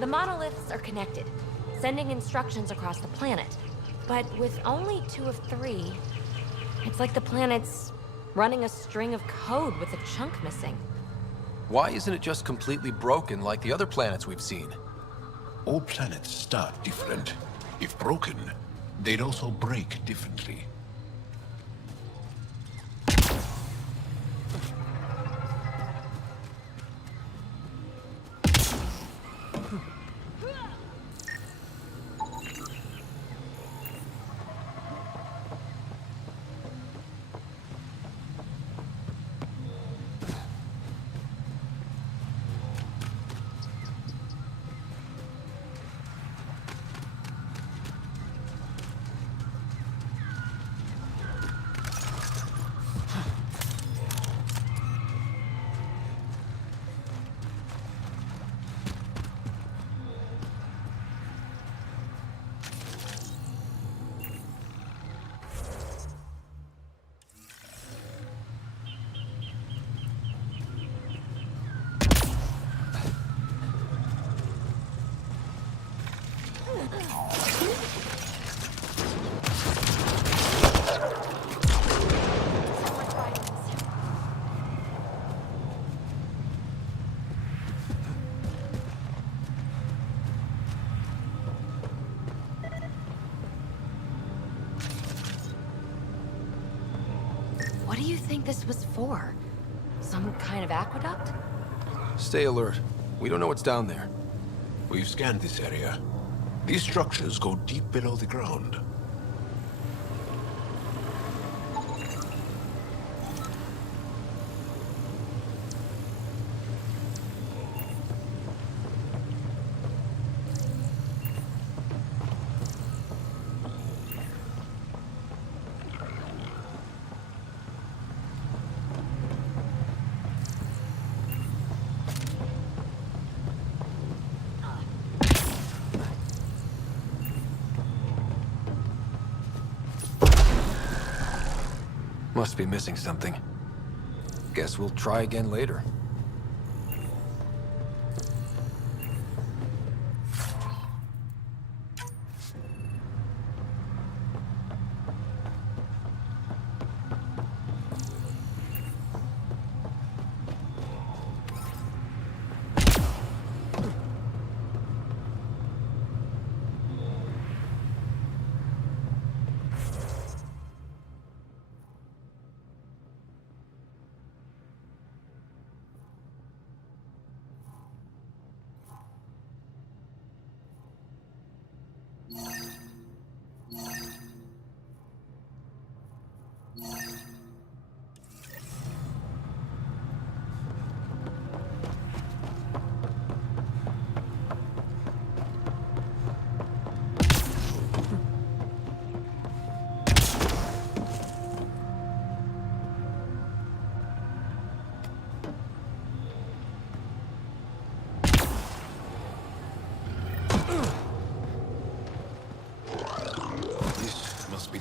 The monoliths are connected, sending instructions across the planet. But with only 2 of 3, it's like the planet's running a string of code with a chunk missing. Why isn't it just completely broken like the other planets we've seen? All planets start different. If broken, they'd also break differently. What do you think this was for? Some kind of aqueduct? Stay alert. We don't know what's down there. We've scanned this area. These structures go deep below the ground. Must be missing something. Guess we'll try again later.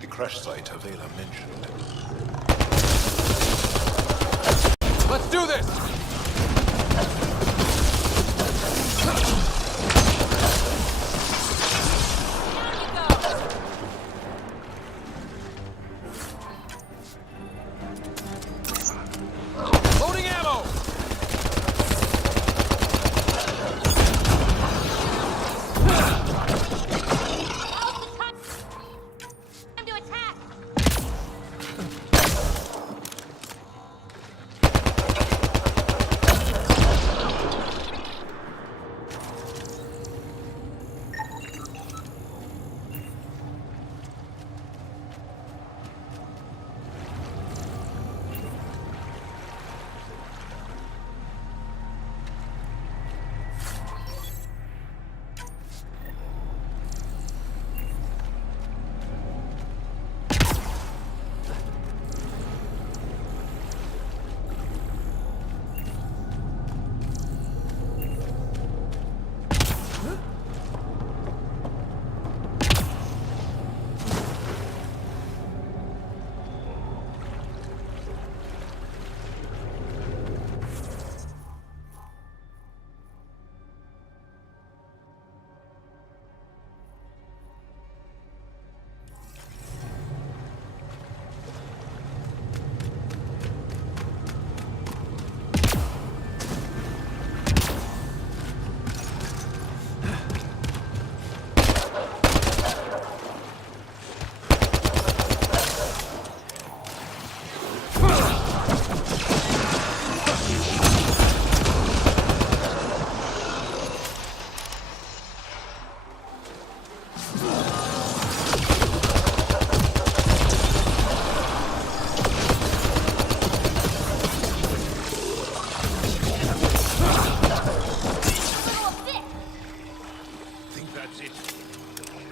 Crash site Avela mentioned. Let's do this! Loading ammo!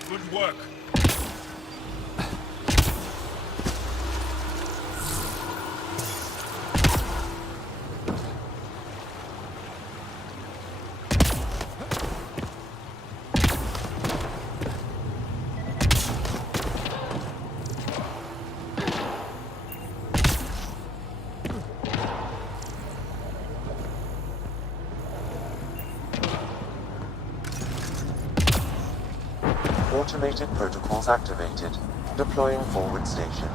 Good work. Automated protocols activated. Deploying forward station.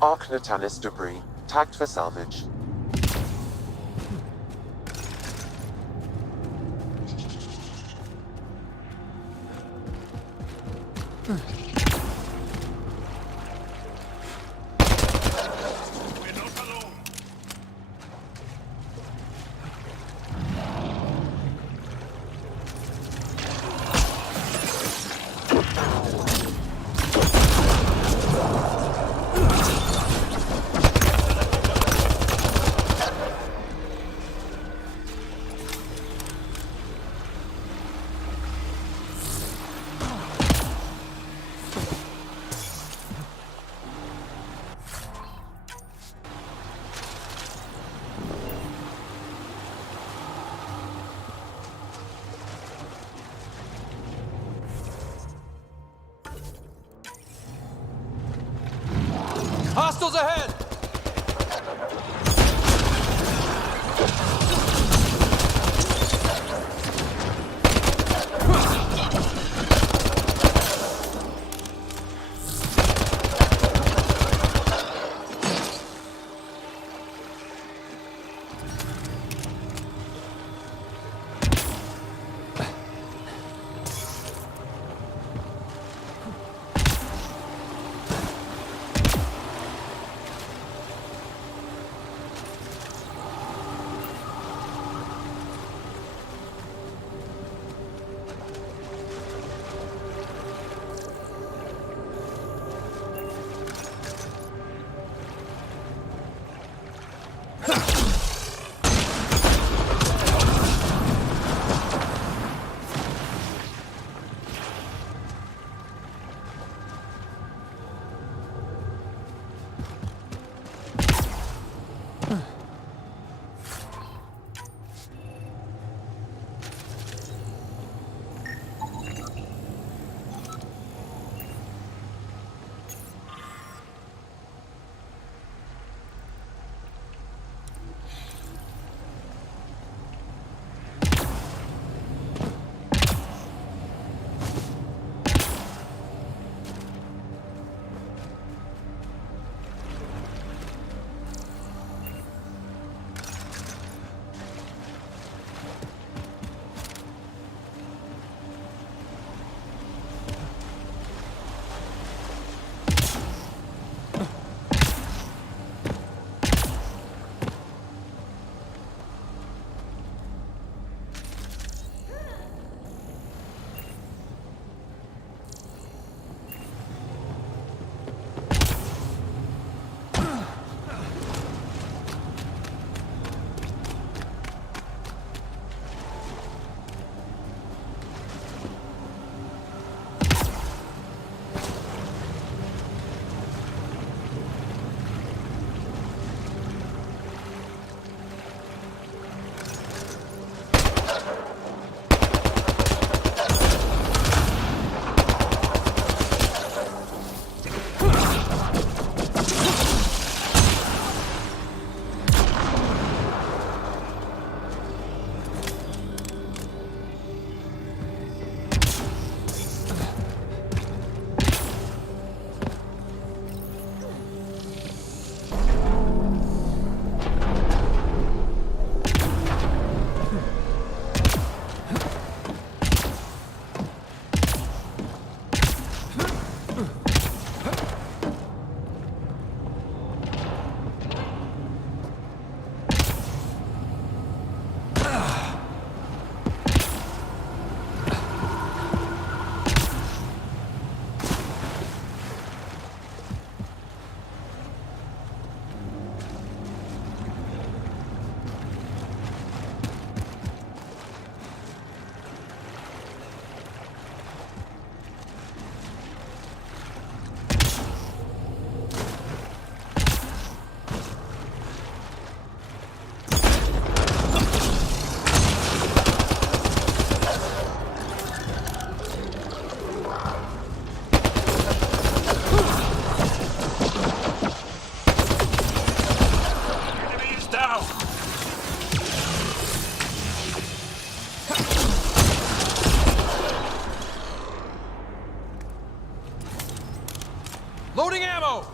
Arc Natalis debris. Tagged for salvage. Hostiles ahead! Loading ammo!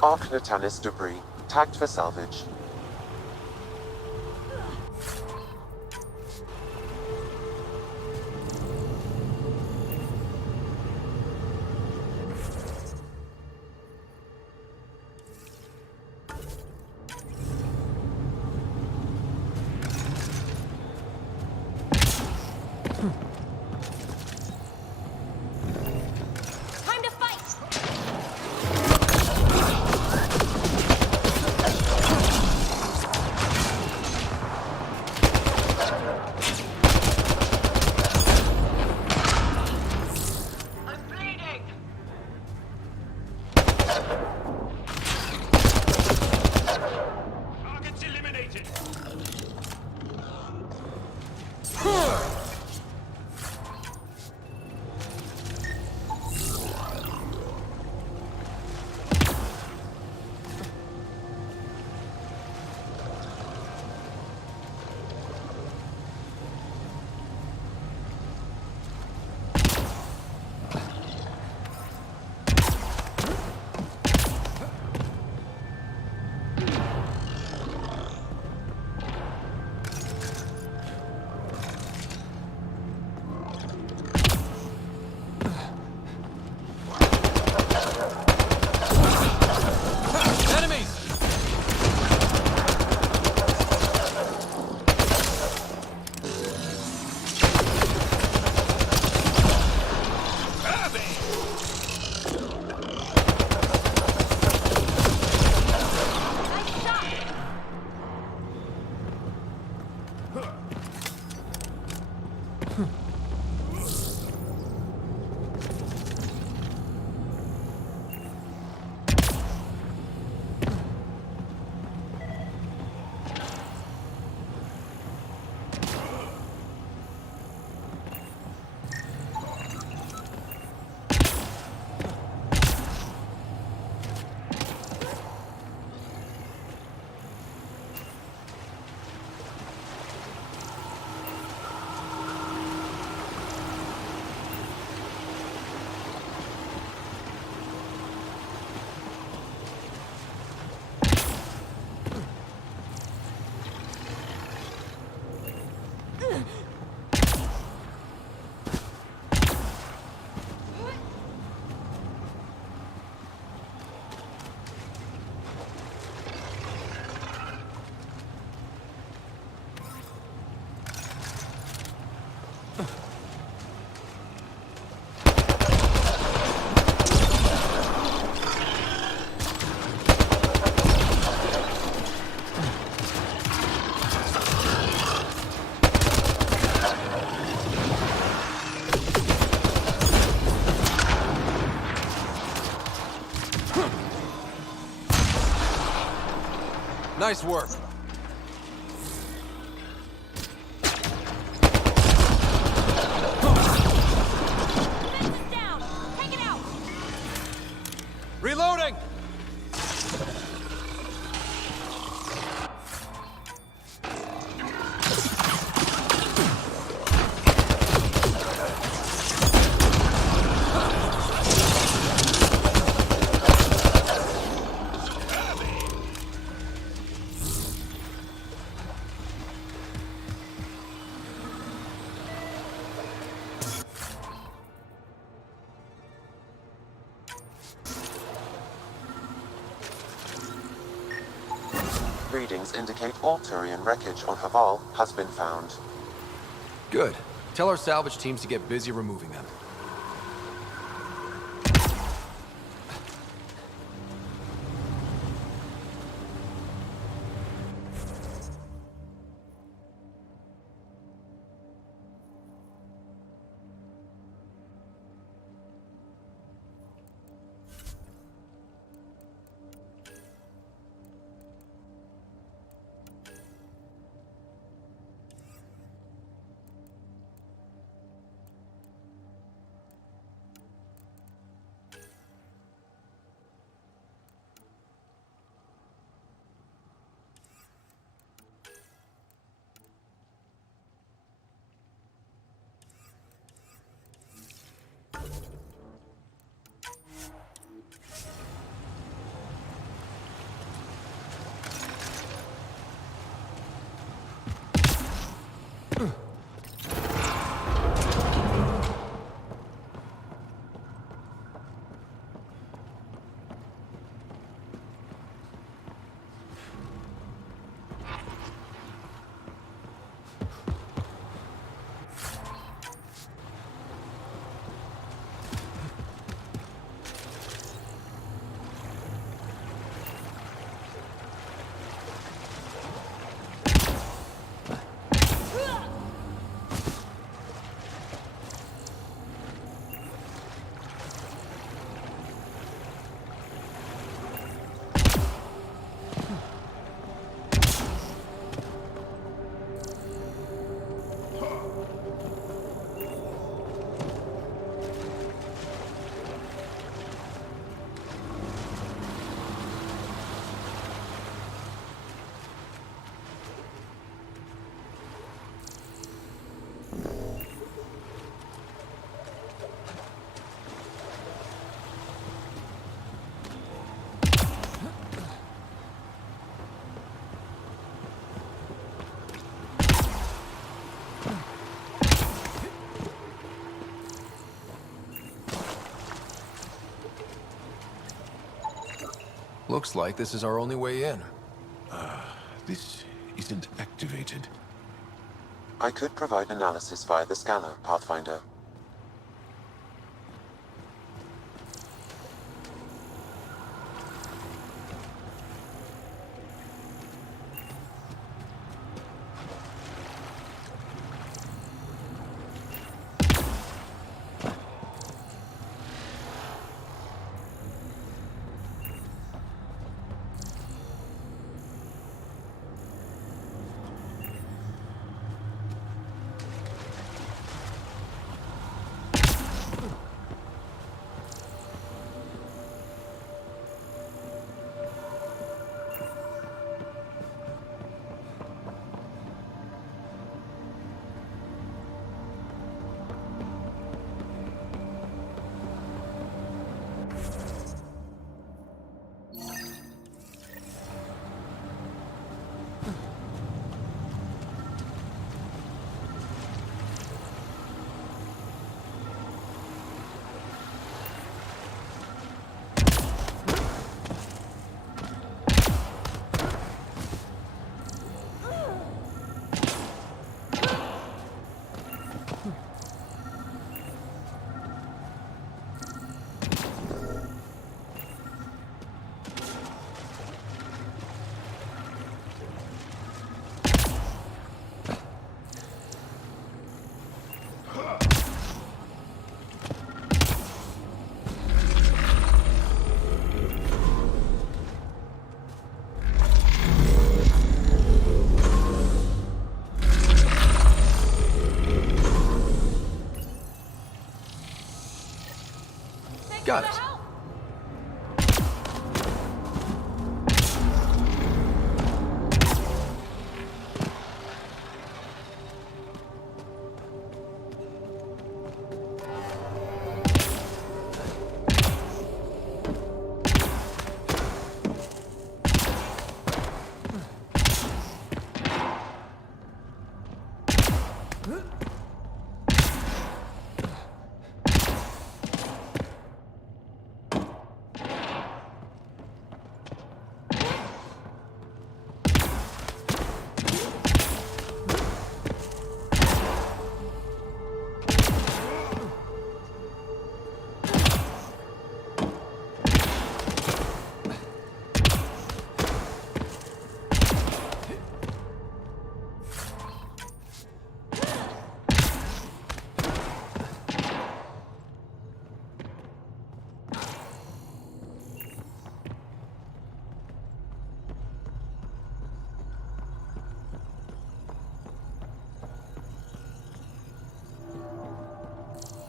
Arc Natalis debris, tagged for salvage. Nice work. Defense is down! Take it out! Reloading! Readings indicate all Turian wreckage on Haval has been found. Good. Tell our salvage teams to get busy removing them. Looks like this is our only way in. This isn't activated. I could provide analysis via the scanner, Pathfinder.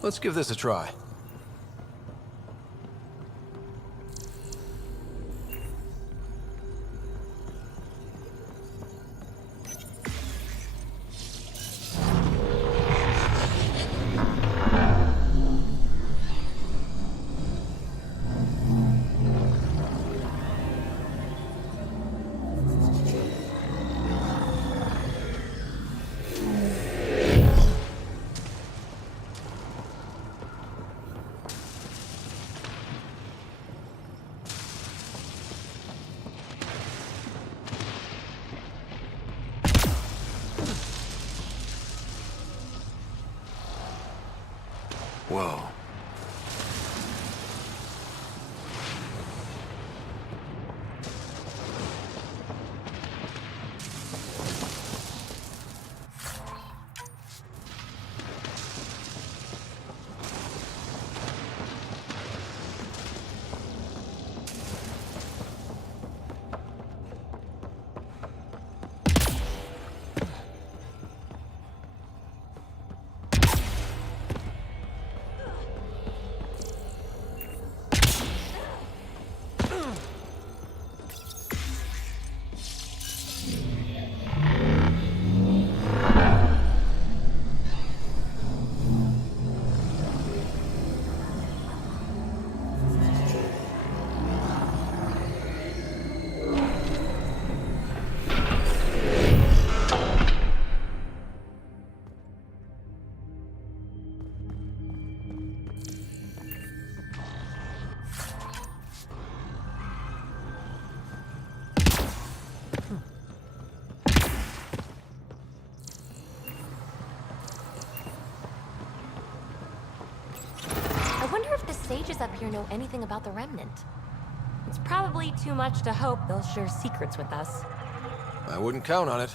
Let's give this a try. Whoa. I wonder if the sages up here know anything about the Remnant. It's probably too much to hope they'll share secrets with us. I wouldn't count on it.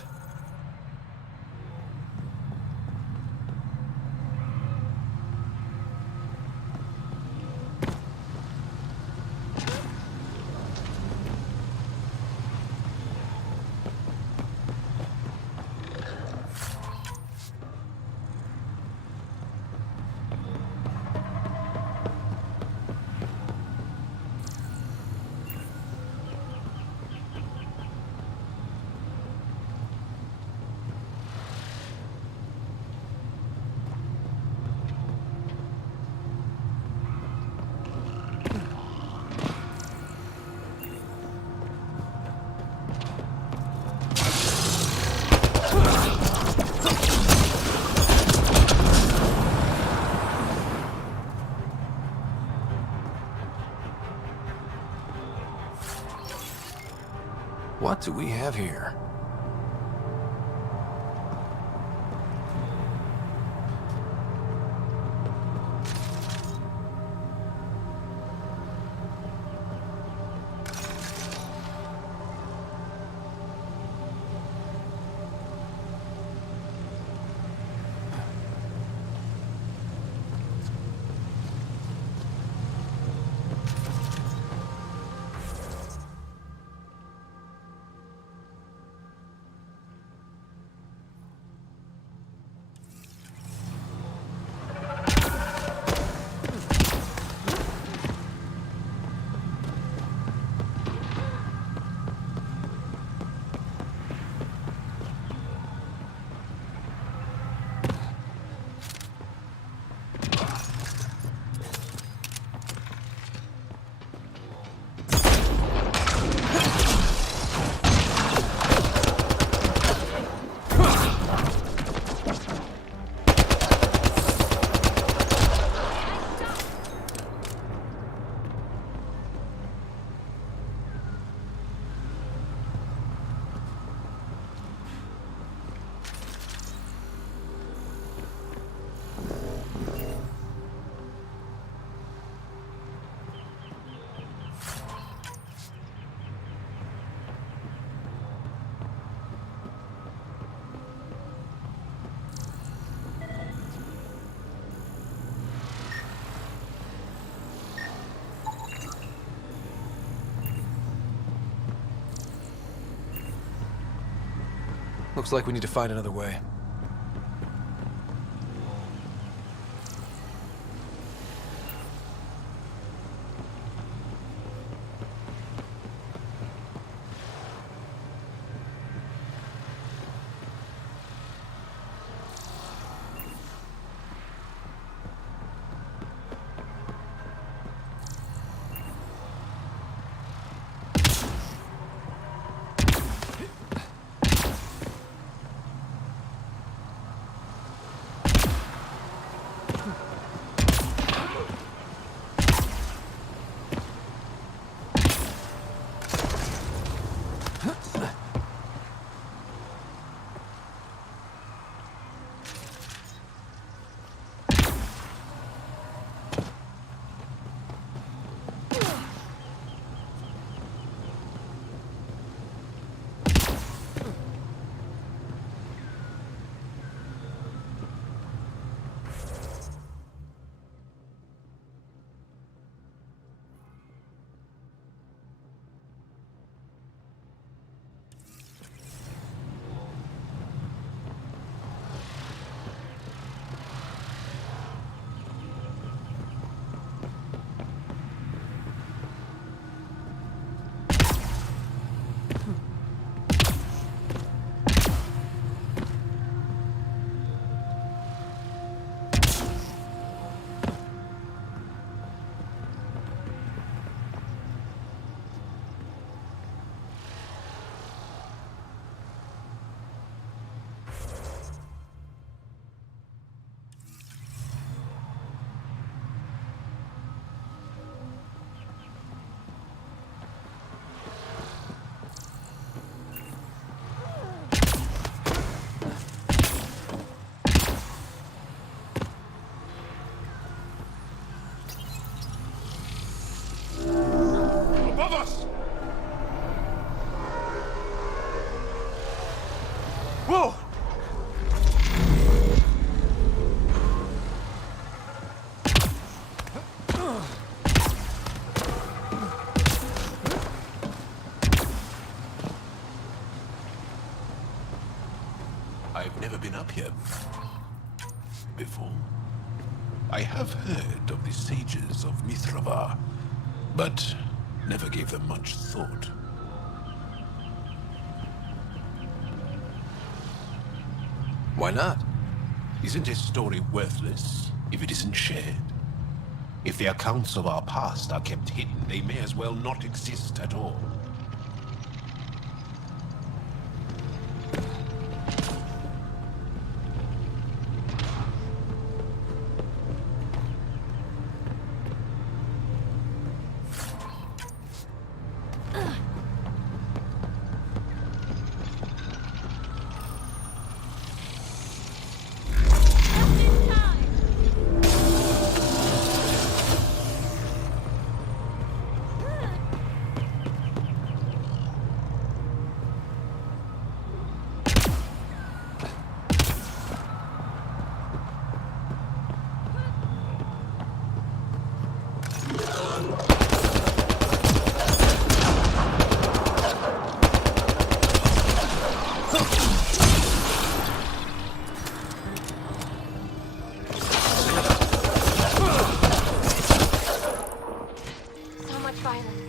What do we have here? Looks like we need to find another way. been up here before? I have heard of the sages of Mithrava, but never gave them much thought. Why not? Isn't a story worthless if it isn't shared? If the accounts of our past are kept hidden, they may as well not exist at all. So much violence.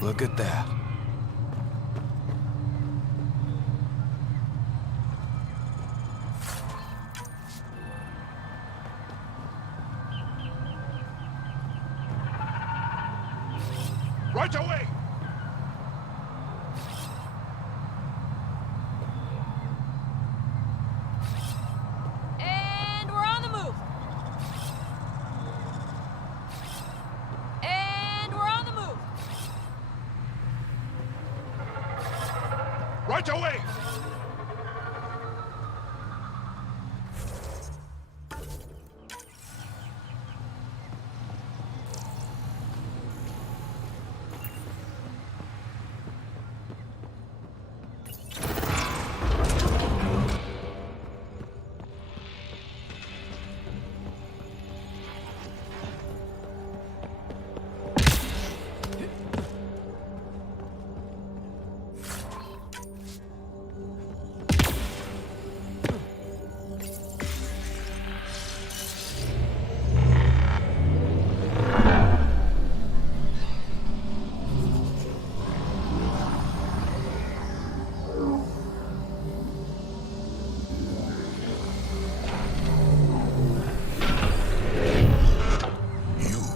Look at that. Right away! And we're on the move. And we're on the move. Right away!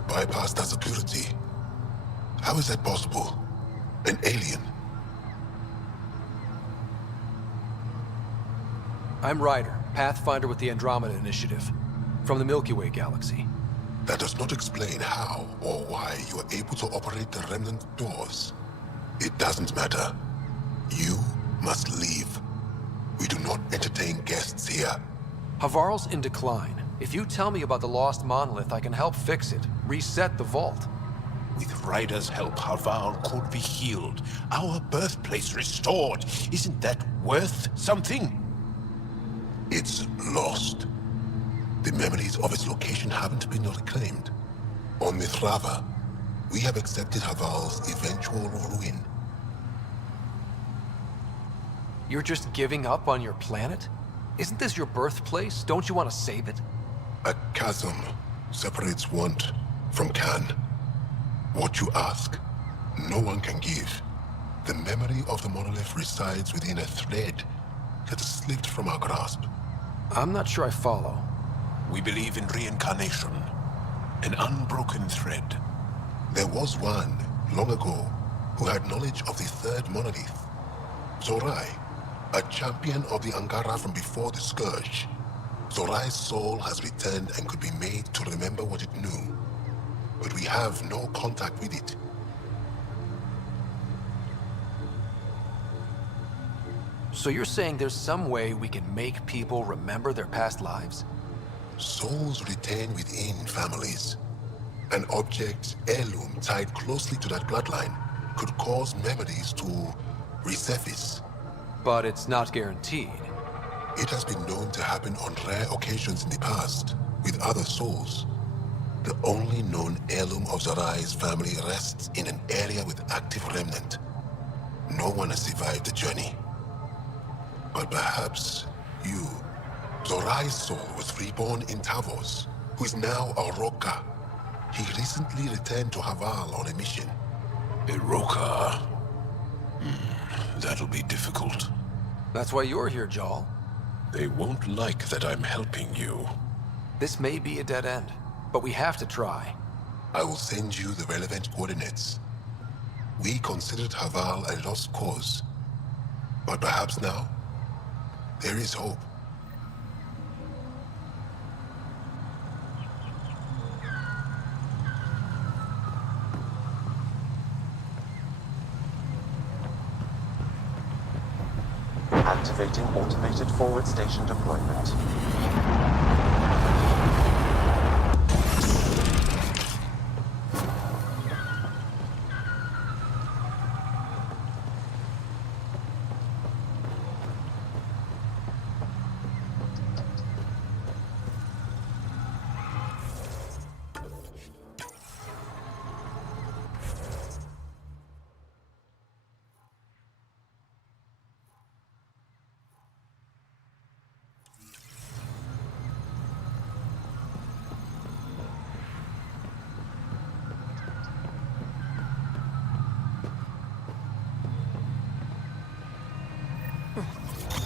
Bypass that security. How is that possible? An alien? I'm Ryder, Pathfinder with the Andromeda Initiative, from the Milky Way galaxy. That does not explain how or why you are able to operate the remnant doors. It doesn't matter. You must leave. We do not entertain guests here. Havarl's in decline. If you tell me about the lost monolith, I can help fix it, reset the vault. With Ryder's help, Havarl could be healed. Our birthplace restored. Isn't that worth something? It's lost. The memories of its location haven't been reclaimed. On Mithrava, we have accepted Havarl's eventual ruin. You're just giving up on your planet? Isn't this your birthplace? Don't you want to save it? A chasm separates want from can. What you ask, no one can give. The memory of the monolith resides within a thread that slipped from our grasp. I'm not sure I follow. We believe in reincarnation, an unbroken thread. There was one, long ago, who had knowledge of the third monolith. Zorai, a champion of the Angara from before the Scourge. Zorai's soul has returned and could be made to remember what it knew. But we have no contact with it. So you're saying there's some way we can make people remember their past lives? Souls retain within families. An object, heirloom tied closely to that bloodline could cause memories to resurface. But it's not guaranteed. It has been known to happen on rare occasions in the past, with other souls. The only known heirloom of Zorai's family rests in an area with active remnant. No one has survived the journey. But perhaps you. Zorai's soul was reborn in Tavos, who is now a Roka. He recently returned to Haval on a mission. Iroka. That'll be difficult. That's why you're here, Jal. They won't like that I'm helping you. This may be a dead end, but we have to try. I will send you the relevant coordinates. We considered Haval a lost cause. But perhaps now, there is hope. Activating automated forward station deployment.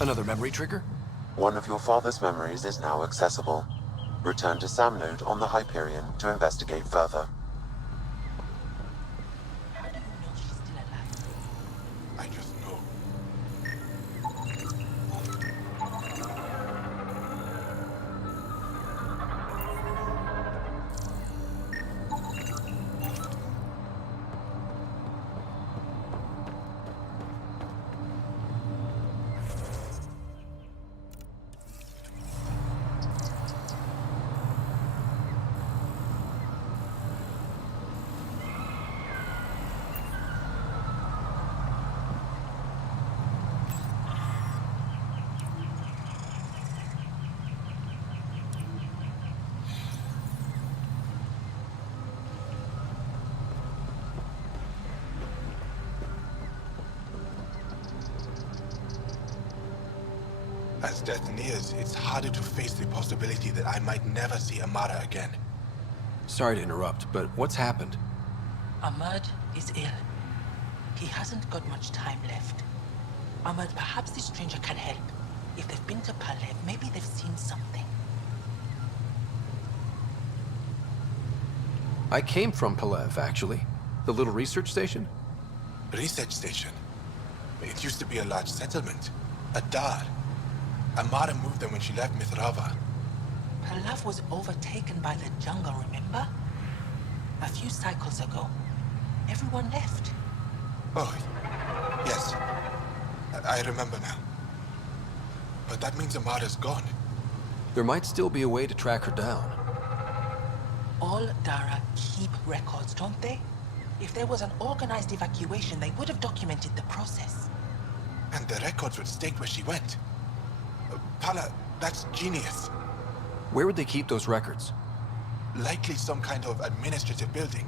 Another memory trigger? One of your father's memories is now accessible. Return to Sam Node on the Hyperion to investigate further. How do you know she's still alive? I just know. As death nears, it's harder to face the possibility that I might never see Amara again. Sorry to interrupt, but what's happened? Ahmad is ill. He hasn't got much time left. Ahmad, perhaps this stranger can help. If they've been to Palev, maybe they've seen something. I came from Palev, actually. The little research station? Research station. It used to be a large settlement. A dar. Amara moved them when she left Mithrava. Palev was overtaken by the jungle, remember? A few cycles ago. Everyone left. Oh, yes. I remember now. But that means Amara's gone. There might still be a way to track her down. All Dara keep records, don't they? If there was an organized evacuation, they would have documented the process. And the records would state where she went. Pala, that's genius. Where would they keep those records? Likely some kind of administrative building.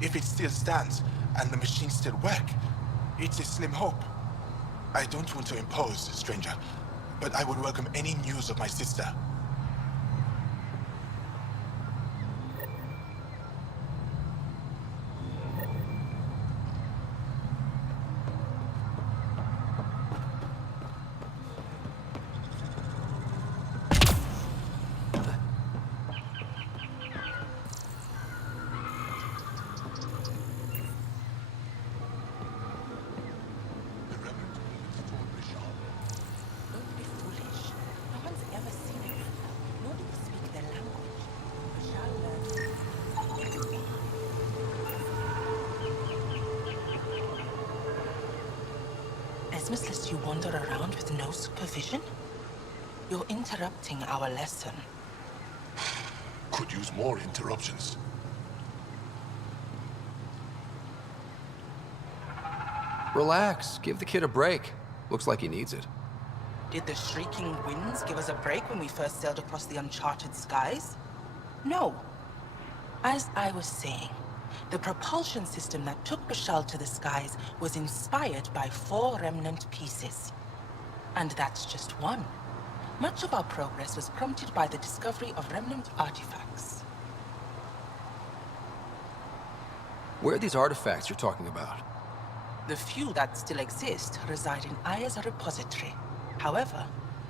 If it still stands, and the machines still work, it's a slim hope. I don't want to impose, stranger, but I would welcome any news of my sister. Christmas lets you wander around with no supervision? You're interrupting our lesson. Could use more interruptions. Relax. Give the kid a break. Looks like he needs it. Did the shrieking winds give us a break when we first sailed across the uncharted skies? No. As I was saying, the propulsion system that took Bashal to the skies was inspired by 4 remnant pieces. And that's just one. Much of our progress was prompted by the discovery of remnant artifacts. Where are these artifacts you're talking about? The few that still exist reside in Aya's repository. However,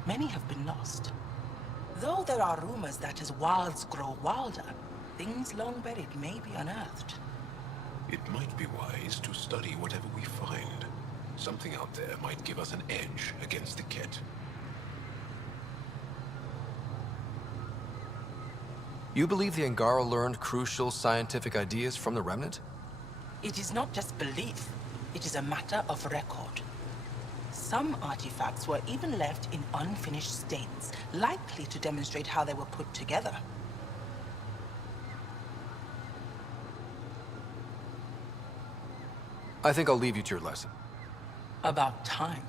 many have been lost. Though there are rumors that as wilds grow wilder, things long buried may be unearthed. It might be wise to study whatever we find. Something out there might give us an edge against the Ket. You believe the Angara learned crucial scientific ideas from the Remnant? It is not just belief, it is a matter of record. Some artifacts were even left in unfinished states, likely to demonstrate how they were put together. I think I'll leave you to your lesson. About time.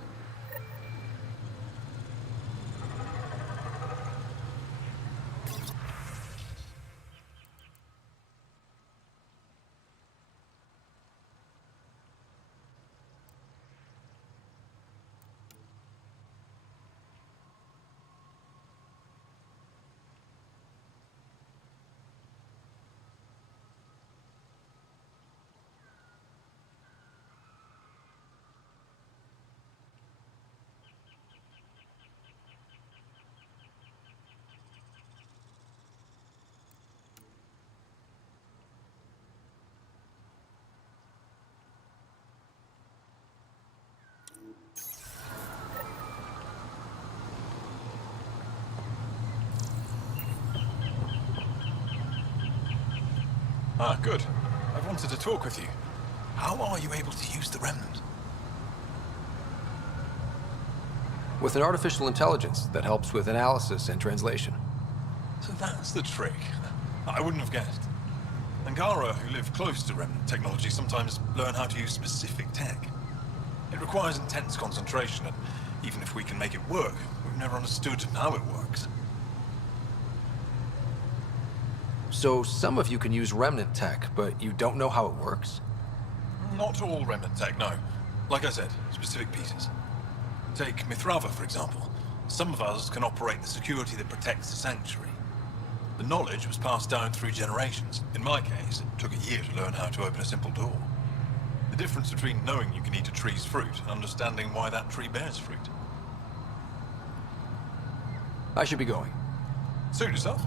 Ah, good. I wanted to talk with you. How are you able to use the Remnant? With an artificial intelligence that helps with analysis and translation. So that's the trick. I wouldn't have guessed. Angara, who live close to Remnant technology, sometimes learn how to use specific tech. It requires intense concentration, and even if we can make it work, we've never understood how it works. So some of you can use Remnant tech, but you don't know how it works? Not all Remnant tech, no. Like I said, specific pieces. Take Mithrava, for example. Some of us can operate the security that protects the sanctuary. The knowledge was passed down through generations. In my case, it took a year to learn how to open a simple door. The difference between knowing you can eat a tree's fruit and understanding why that tree bears fruit. I should be going. Suit yourself.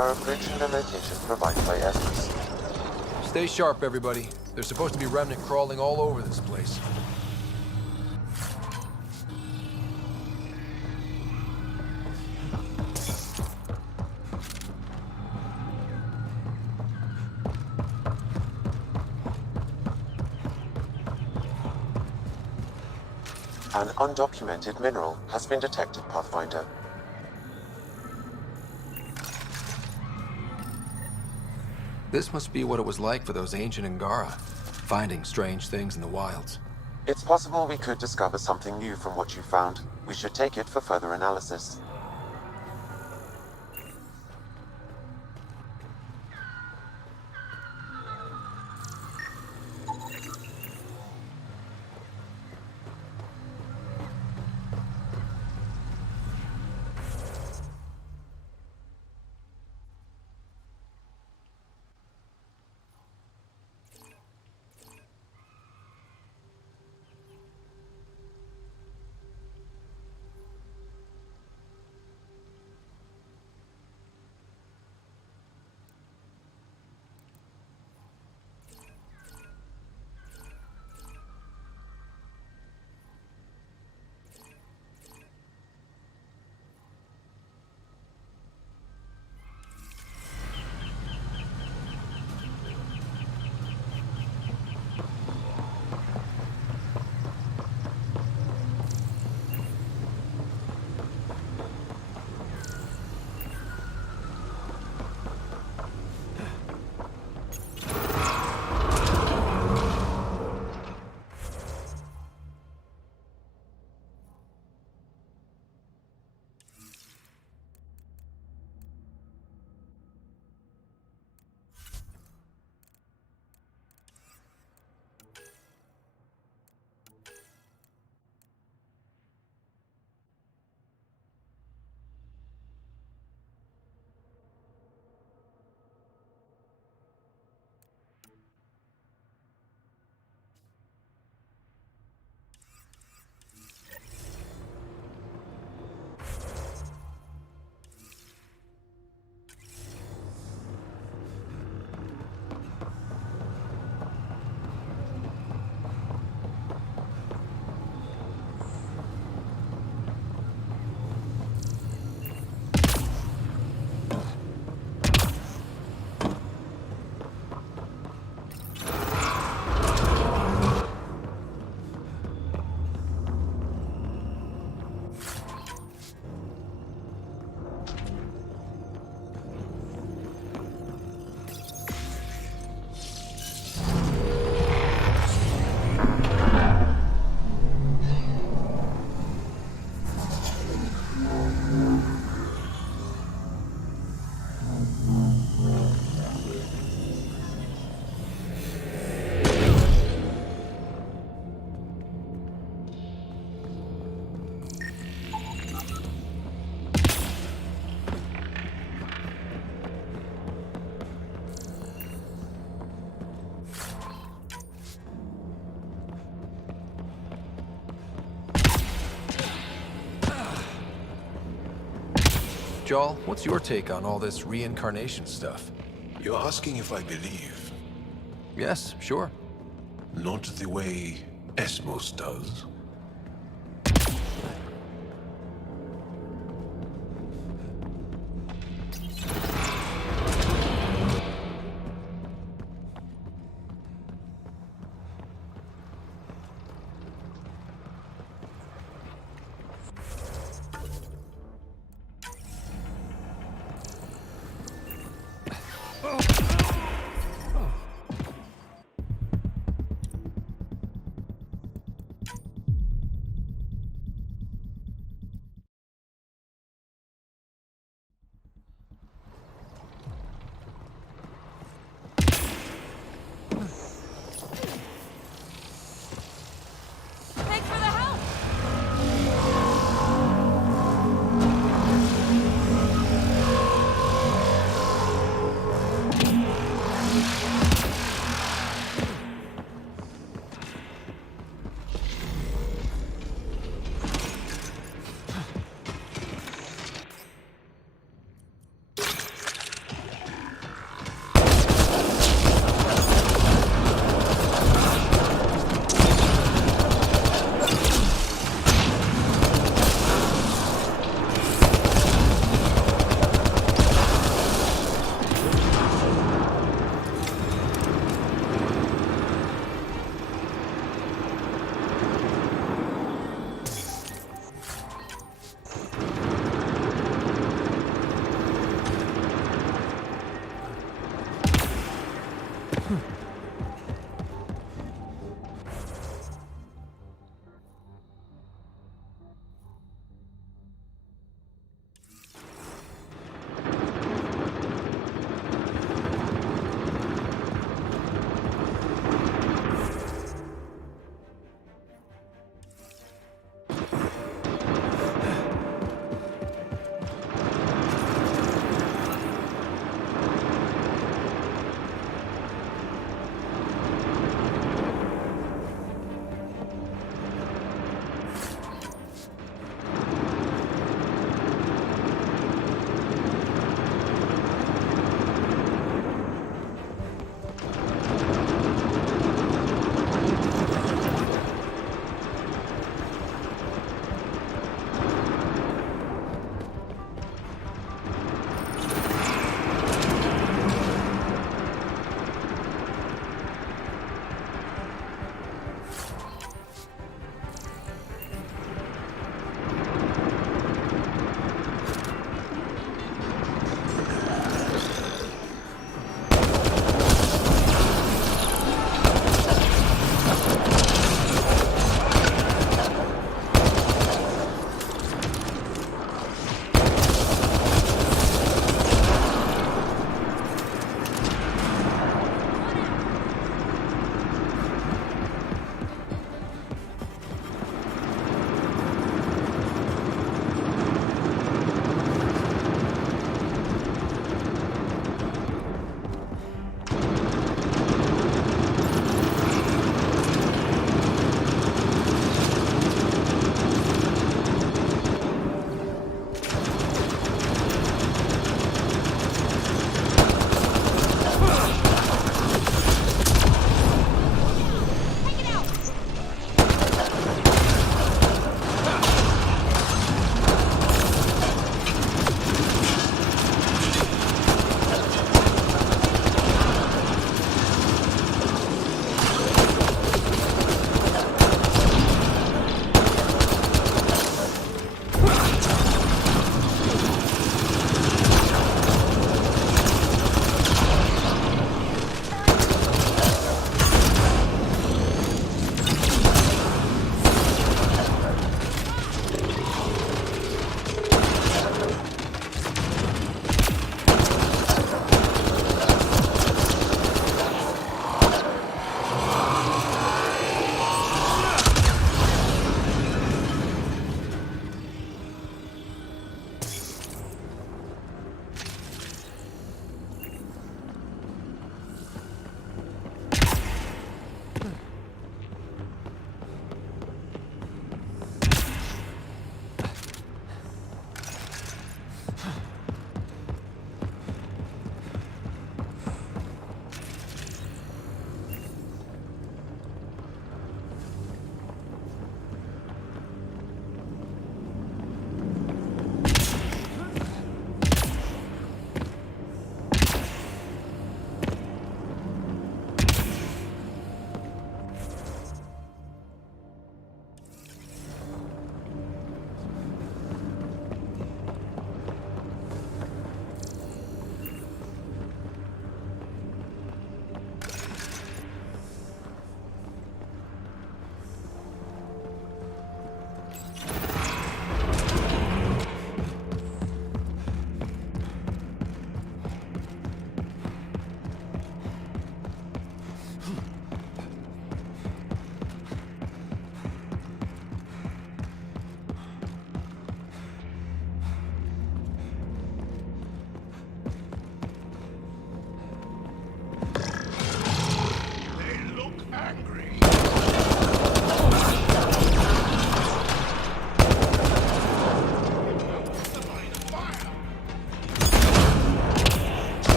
are approaching the location provided by Esmus. Stay sharp, everybody. There's supposed to be remnant crawling all over this place. An undocumented mineral has been detected, Pathfinder. This must be what it was like for those ancient Angara, finding strange things in the wilds. It's possible we could discover something new from what you found. We should take it for further analysis. Jarl, what's your take on all this reincarnation stuff? You're asking if I believe. Yes, sure. Not the way Esmos does.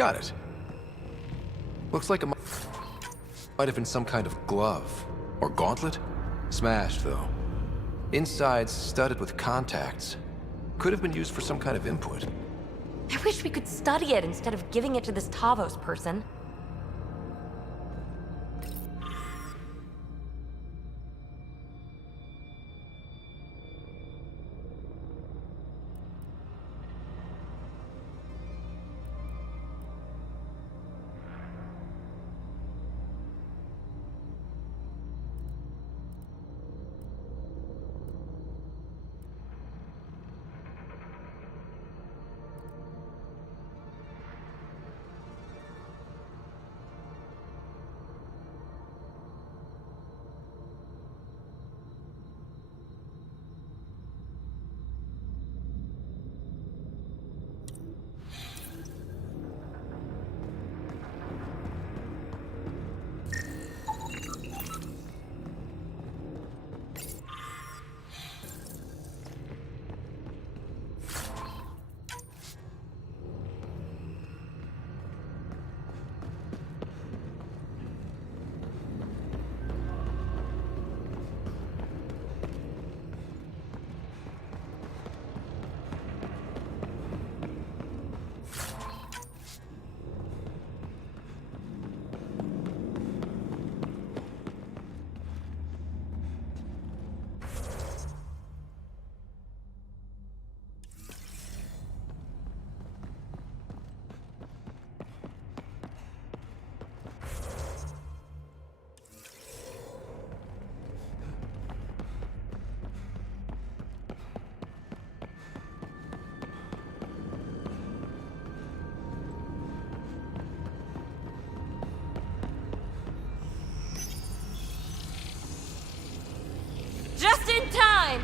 Got it. Looks like it might have been some kind of glove. Or gauntlet? Smashed, though. Inside studded with contacts. Could have been used for some kind of input. I wish we could study it instead of giving it to this Tavos person. Just in time!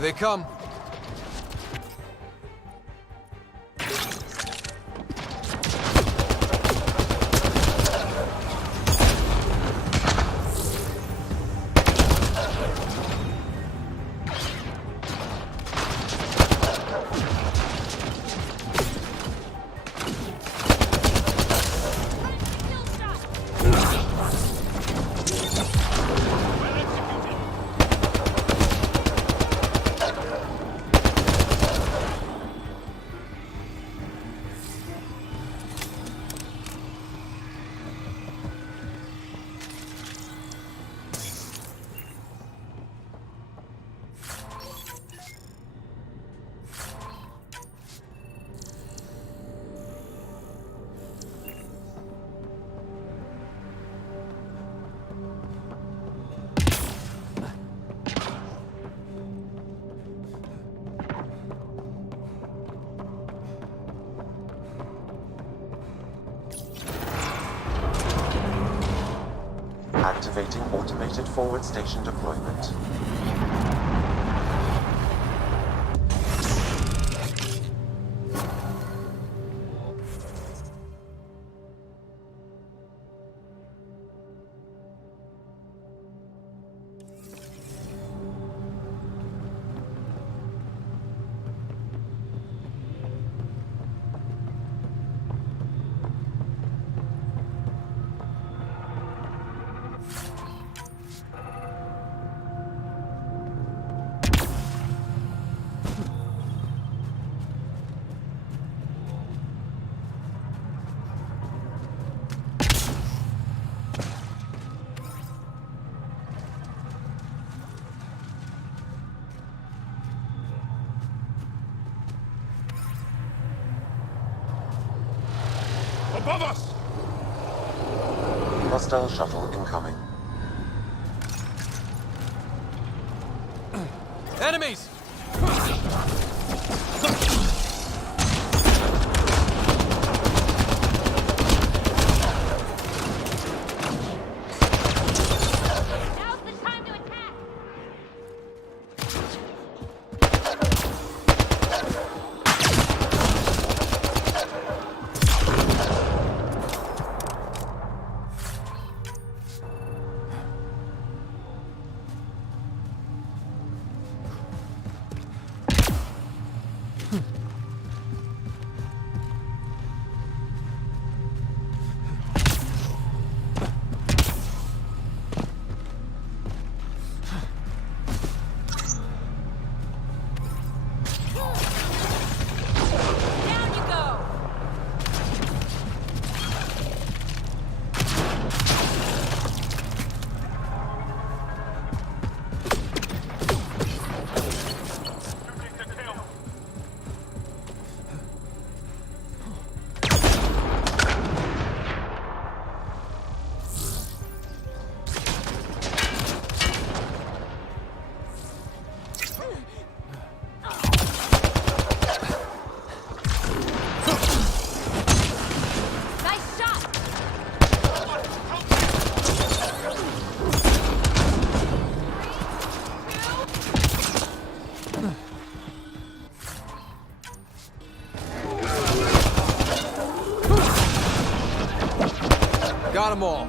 Here they come. Activating automated forward station deployment. Above us! Hostile shuttle incoming. Enemies! Now's the time to attack! Down you go! Nice shot! Got them all.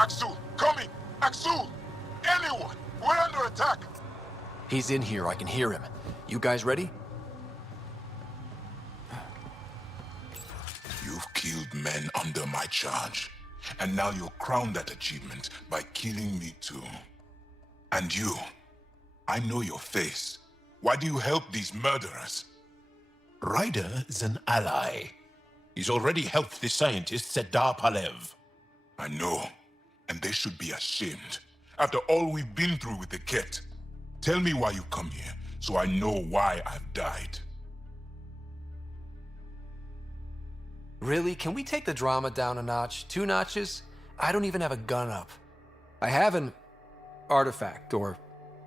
Axel, coming! Axel! Anyone! We're under attack! He's in here, I can hear him. You guys ready? You've killed men under my charge. And now you'll crown that achievement by killing me too. And you, I know your face. Why do you help these murderers? Ryder is an ally. He's already helped the scientists at Dar Palev. I know, and they should be ashamed. After all we've been through with the Ket. Tell me why you come here, so I know why I've died. Really? Can we take the drama down a notch? 2 notches? I don't even have a gun up. I have an artifact, or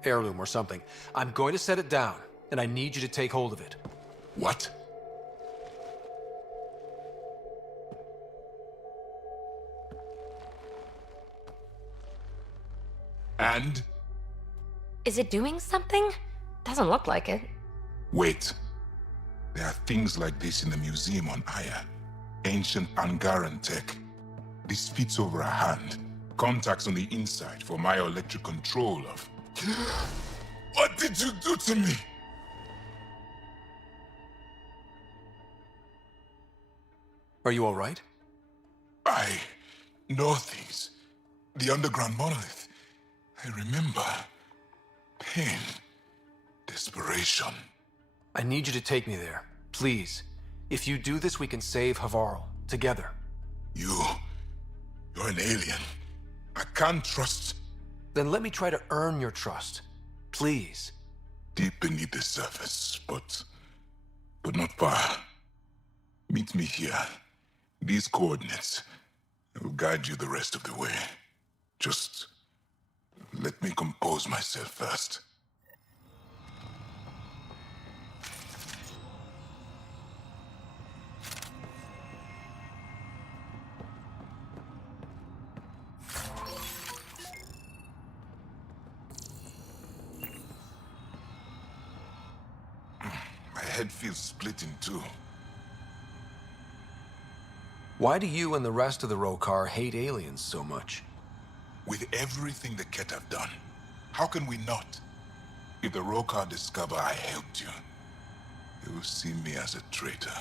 heirloom, or something. I'm going to set it down, and I need you to take hold of it. What? And? Is it doing something? Doesn't look like it. Wait. There are things like this in the museum on Aya. Ancient Angaran tech. This fits over a hand. Contacts on the inside for my electric control of... What did you do to me? Are you all right? I know things. The underground monolith. I remember. Pain. Desperation. I need you to take me there. Please. If you do this, we can save Havarl. Together. You're an alien. I can't trust... Then let me try to earn your trust. Please. Deep beneath the surface, but not far. Meet me here. These coordinates. I will guide you the rest of the way. Just let me compose myself first. My head feels split in two. Why do you and the rest of the Rokar hate aliens so much? With everything the Ket have done, how can we not? If the Rokar discover I helped you, they will see me as a traitor.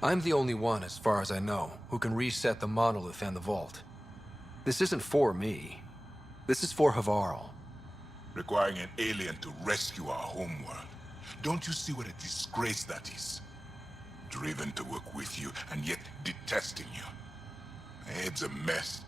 I'm the only one, as far as I know, who can reset the monolith and the vault. This isn't for me. This is for Havarl. Requiring an alien to rescue our homeworld. Don't you see what a disgrace that is? Driven to work with you, and yet detesting you. My head's a mess.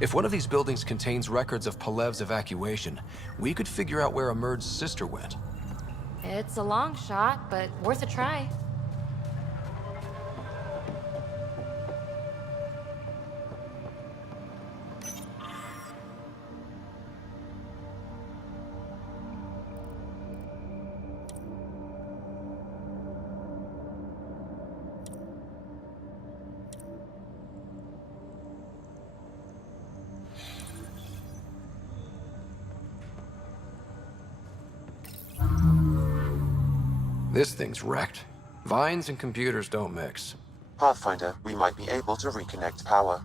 If one of these buildings contains records of Palev's evacuation, we could figure out where Emerge's sister went. It's a long shot, but worth a try. This thing's wrecked. Vines and computers don't mix. Pathfinder, we might be able to reconnect power.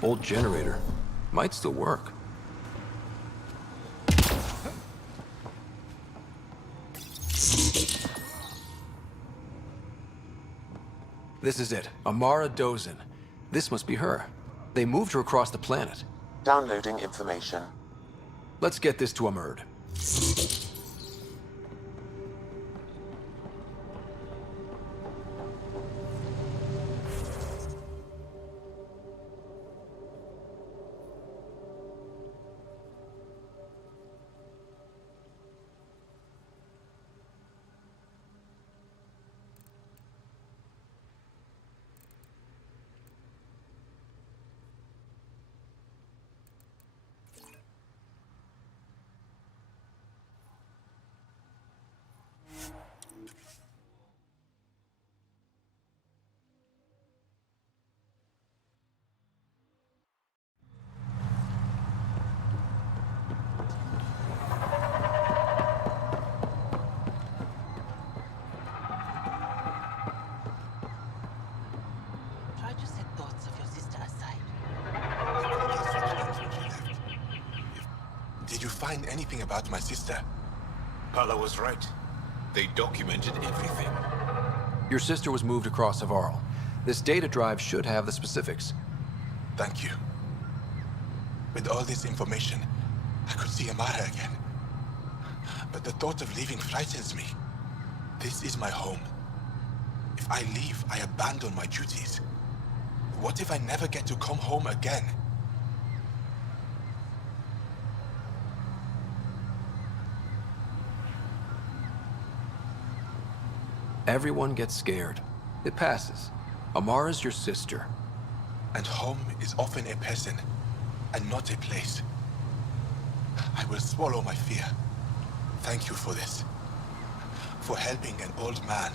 Old generator. Might still work. This is it. Amara Dozin. This must be her. They moved her across the planet. Downloading information. Let's get this to Amurd. Try to set thoughts of your sister aside. Did you find anything about my sister? Pala was right. They documented everything. Your sister was moved across Avarl. This data drive should have the specifics. Thank you. With all this information, I could see Amara again. But the thought of leaving frightens me. This is my home. If I leave, I abandon my duties. What if I never get to come home again? Everyone gets scared. It passes. Amara's your sister. And home is often a person, and not a place. I will swallow my fear. Thank you for this. For helping an old man.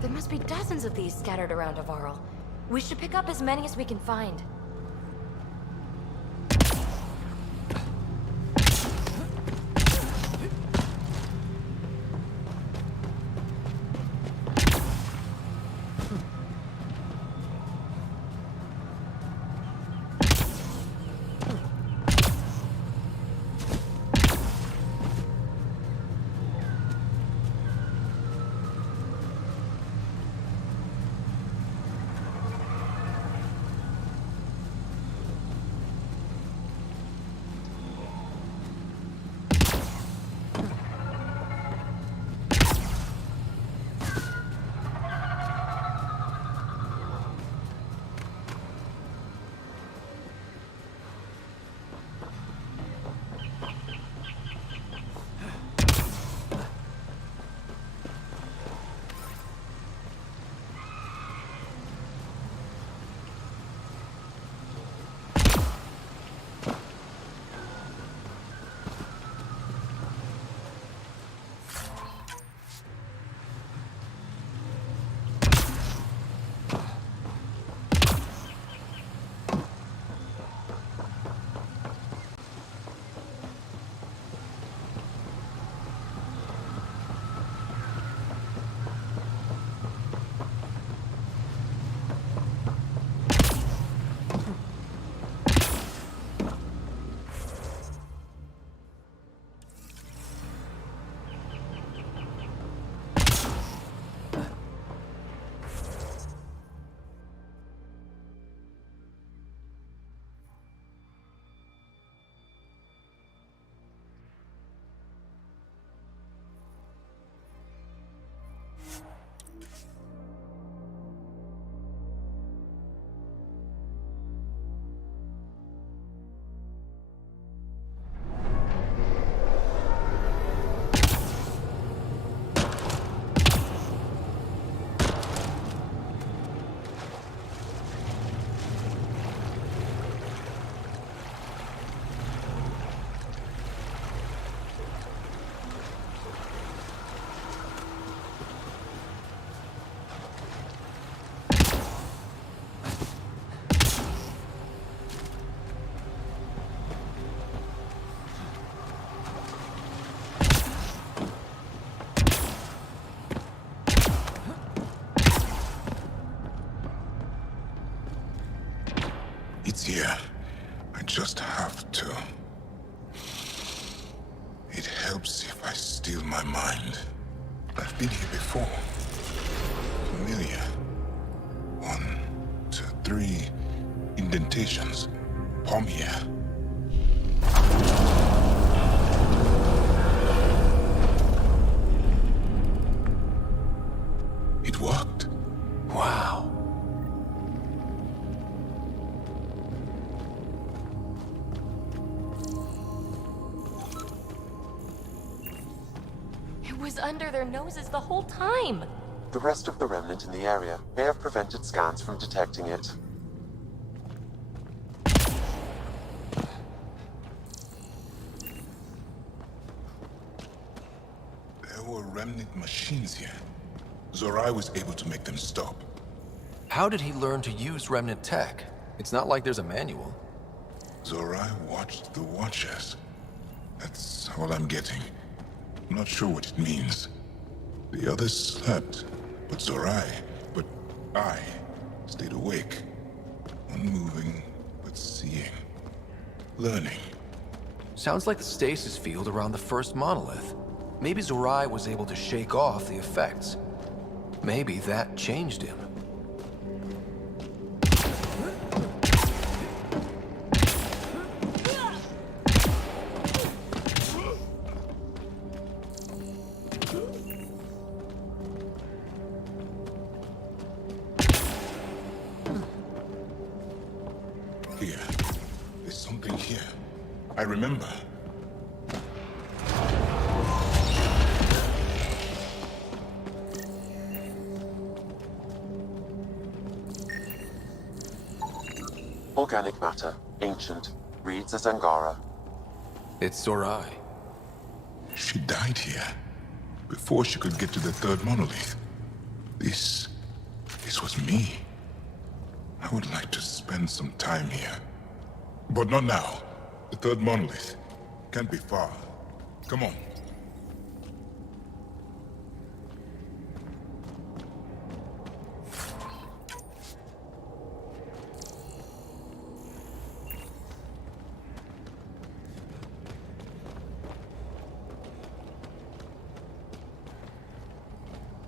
There must be dozens of these scattered around Avarl. We should pick up as many as we can find. helps if I steal my mind. I've been here before. Familiar. 1, 2, 3 indentations. Palm here. It worked. Wow. It was under their noses the whole time. The rest of the remnant in the area may have prevented scans from detecting it. There were remnant machines here. Zorai was able to make them stop. How did he learn to use remnant tech? It's not like there's a manual. Zorai watched the Watchers. That's all I'm getting. I'm not sure what it means. The others slept, but I stayed awake. Unmoving, but seeing. Learning. Sounds like the stasis field around the first monolith. Maybe Zorai was able to shake off the effects. Maybe that changed him. Here. There's something here. I remember. Organic matter, ancient, reads as Angara. It's Zorai. She died here. Before she could get to the third monolith. This was me. I would like to spend some time here. But not now. The third monolith. Can't be far. Come on.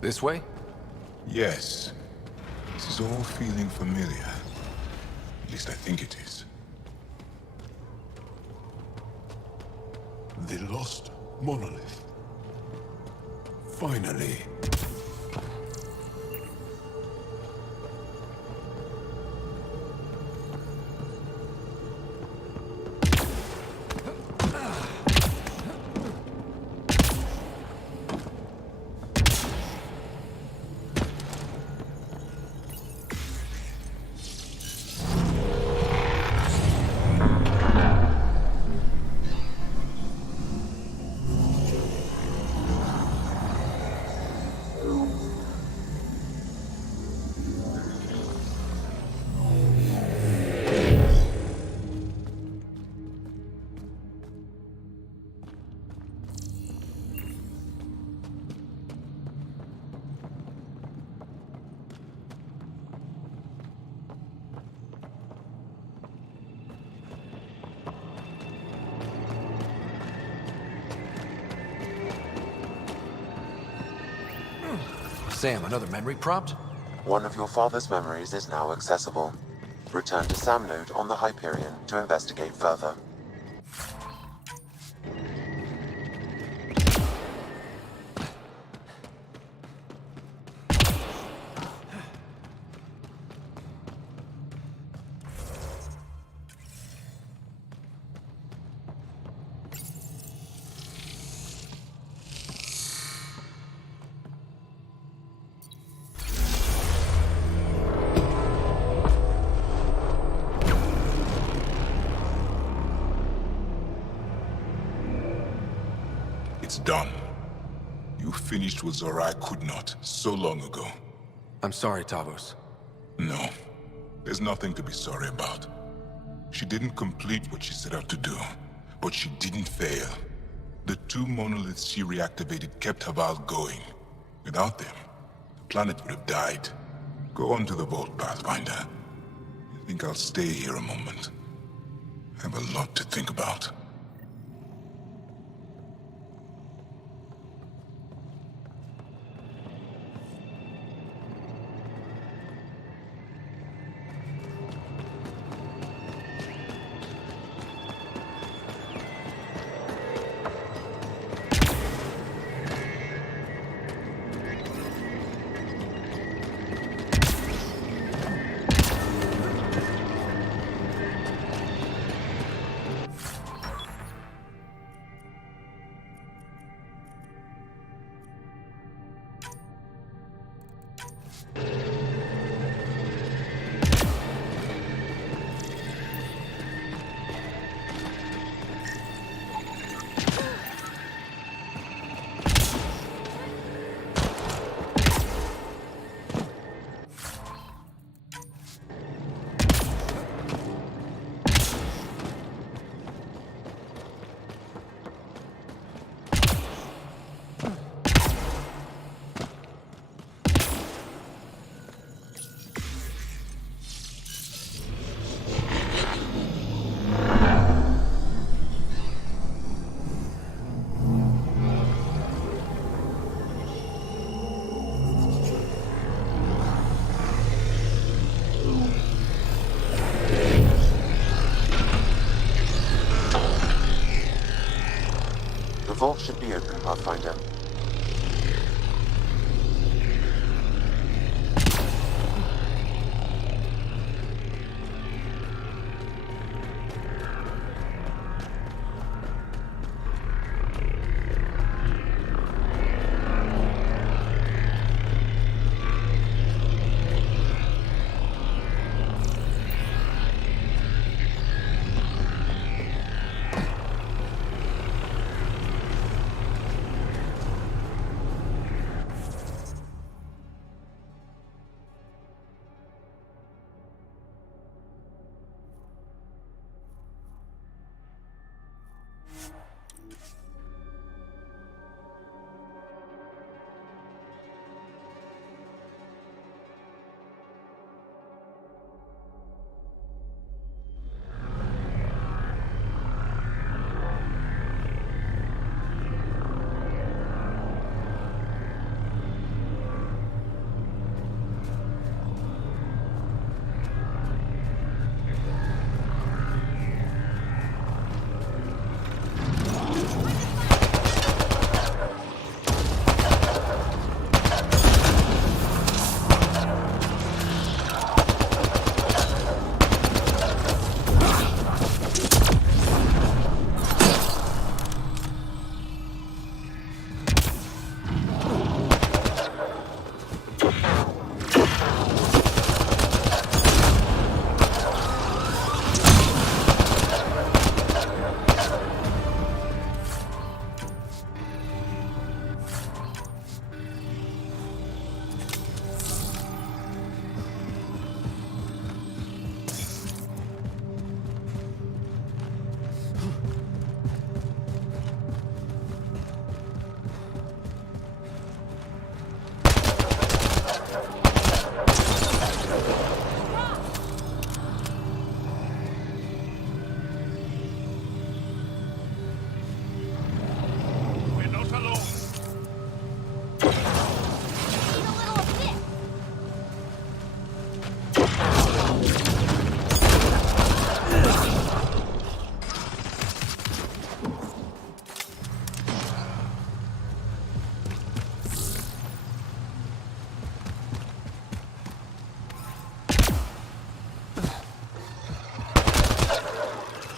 This way? Yes. This is all feeling familiar. At least I think it is. The lost monolith. Finally. Sam, another memory prompt? One of your father's memories is now accessible. Return to Sam Node on the Hyperion to investigate further. It's done. You finished what Zorai could not so long ago. I'm sorry, Tavos. No. There's nothing to be sorry about. She didn't complete what she set out to do, but she didn't fail. The 2 monoliths she reactivated kept Haval going. Without them, the planet would have died. Go on to the vault, Pathfinder. I think I'll stay here a moment. I have a lot to think about. The vault should be open, Pathfinder.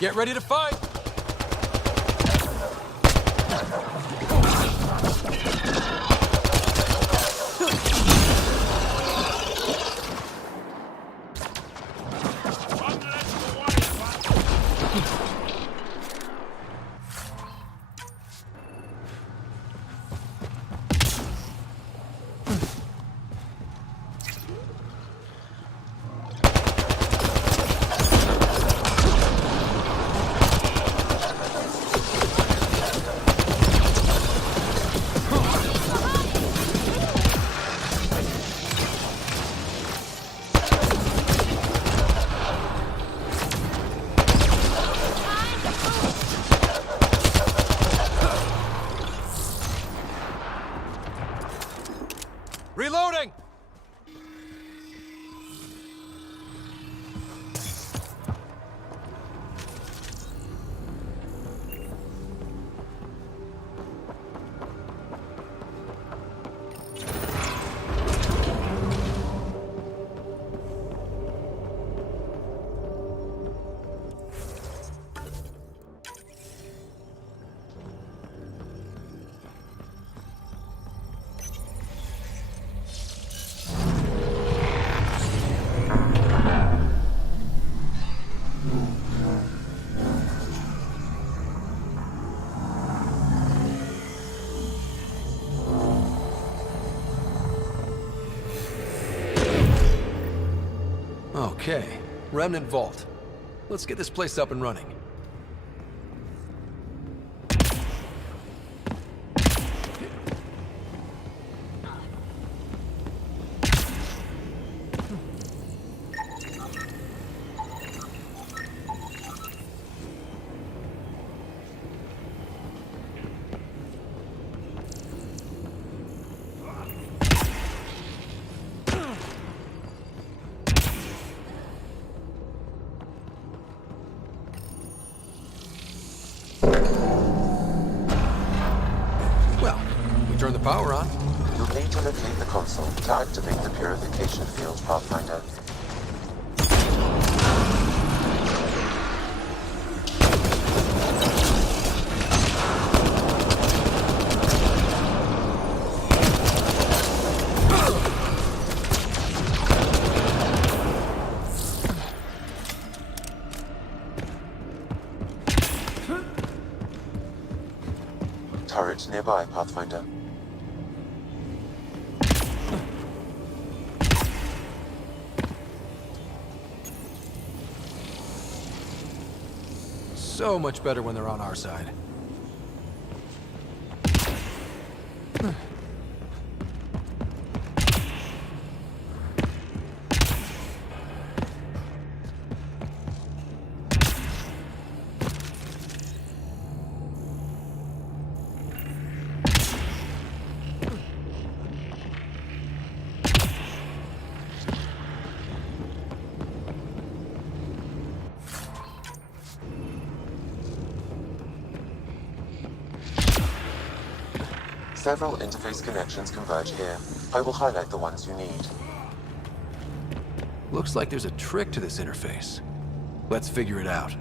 Get ready to fight! Reloading! Okay, Remnant Vault. Let's get this place up and running. Well, we turn the power on. You'll need to locate the console to activate the purification field, Pathfinder. Turret nearby, Pathfinder. So much better when they're on our side. Several interface connections converge here. I will highlight the ones you need. Looks like there's a trick to this interface. Let's figure it out.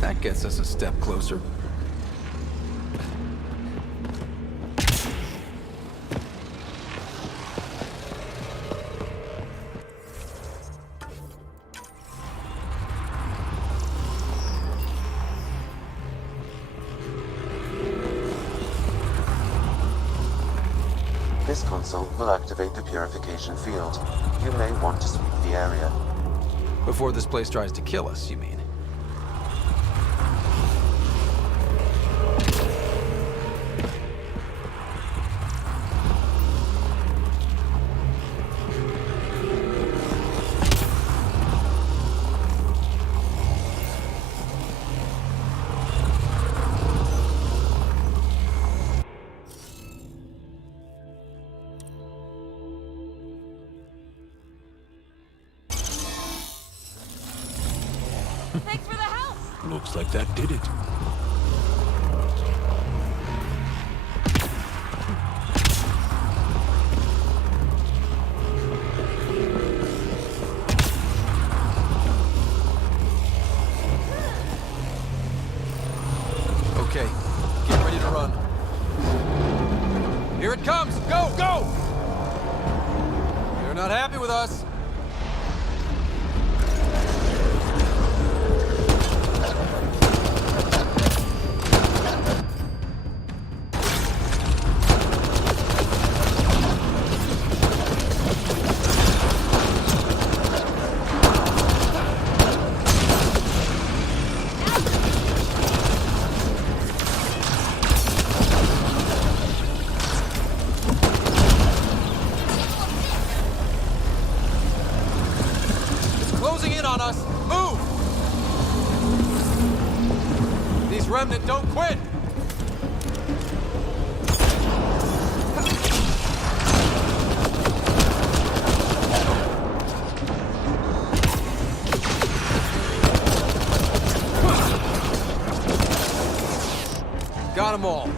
That gets us a step closer. This console will activate the purification field. You may want to sweep the area. Before this place tries to kill us, you mean? Thanks for the help! Looks like that did it. Okay, get ready to run. Here it comes! Go, go! They're not happy with us. Closing in on us! Move! These Remnant don't quit! Got them all.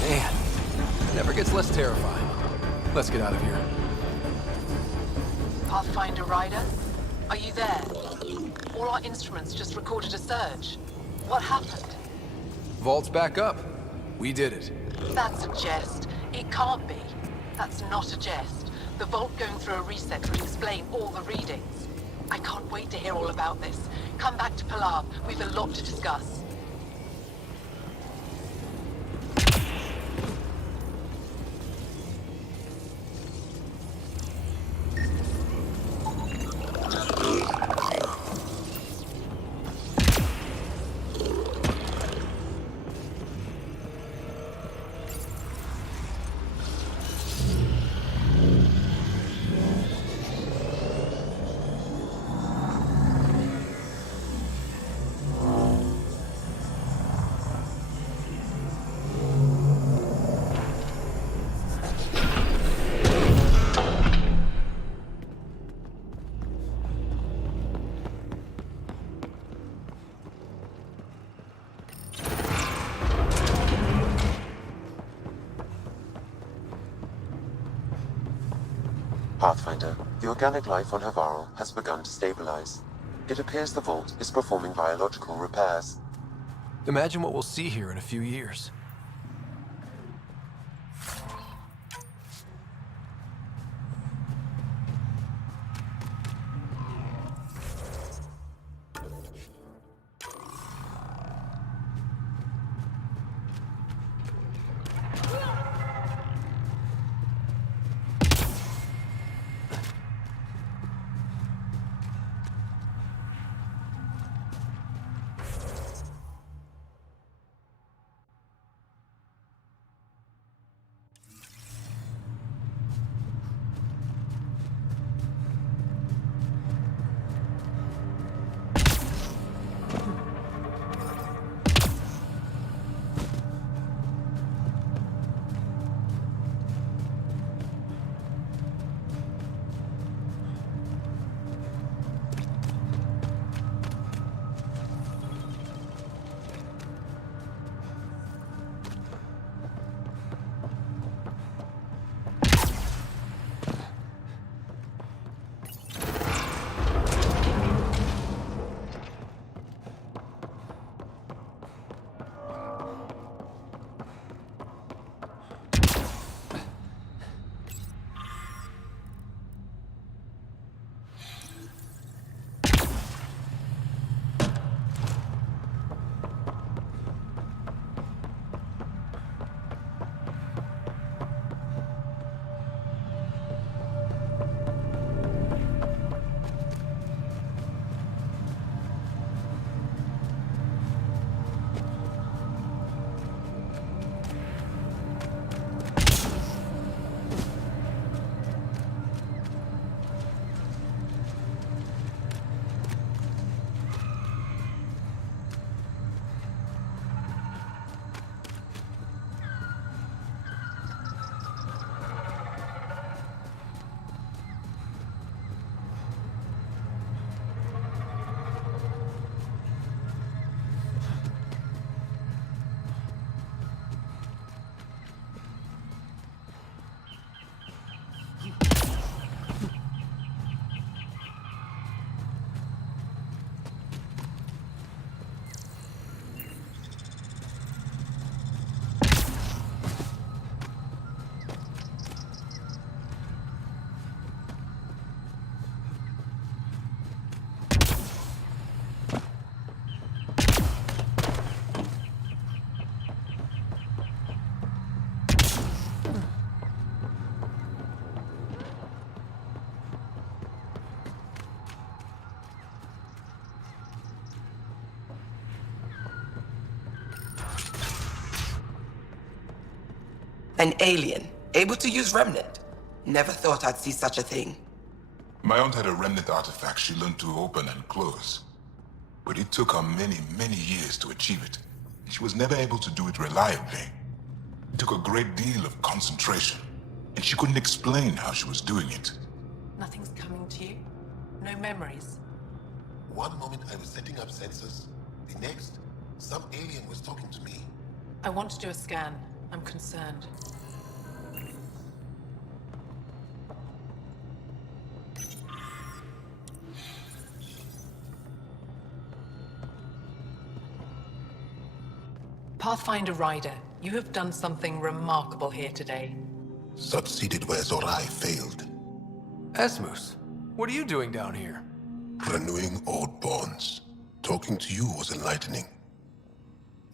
Man, never gets less terrifying. Let's get out of here. Pathfinder Rider, are you there? All our instruments just recorded a surge. What happened? Vault's back up. We did it. That's a jest. It can't be. That's not a jest. The vault going through a reset will explain all the readings. I can't wait to hear all about this. Come back to Pilar. We've a lot to discuss. Pathfinder, the organic life on Havarl has begun to stabilize. It appears the vault is performing biological repairs. Imagine what we'll see here in a few years. An alien, able to use Remnant. Never thought I'd see such a thing. My aunt had a remnant artifact she learned to open and close. But it took her many, many years to achieve it. She was never able to do it reliably. It took a great deal of concentration, and she couldn't explain how she was doing it. Nothing's coming to you? No memories? One moment I was setting up sensors. The next, some alien was talking to me. I want to do a scan. I'm concerned. Pathfinder Ryder, you have done something remarkable here today. Succeeded where Zorai failed. Esmus, what are you doing down here? Renewing old bonds. Talking to you was enlightening.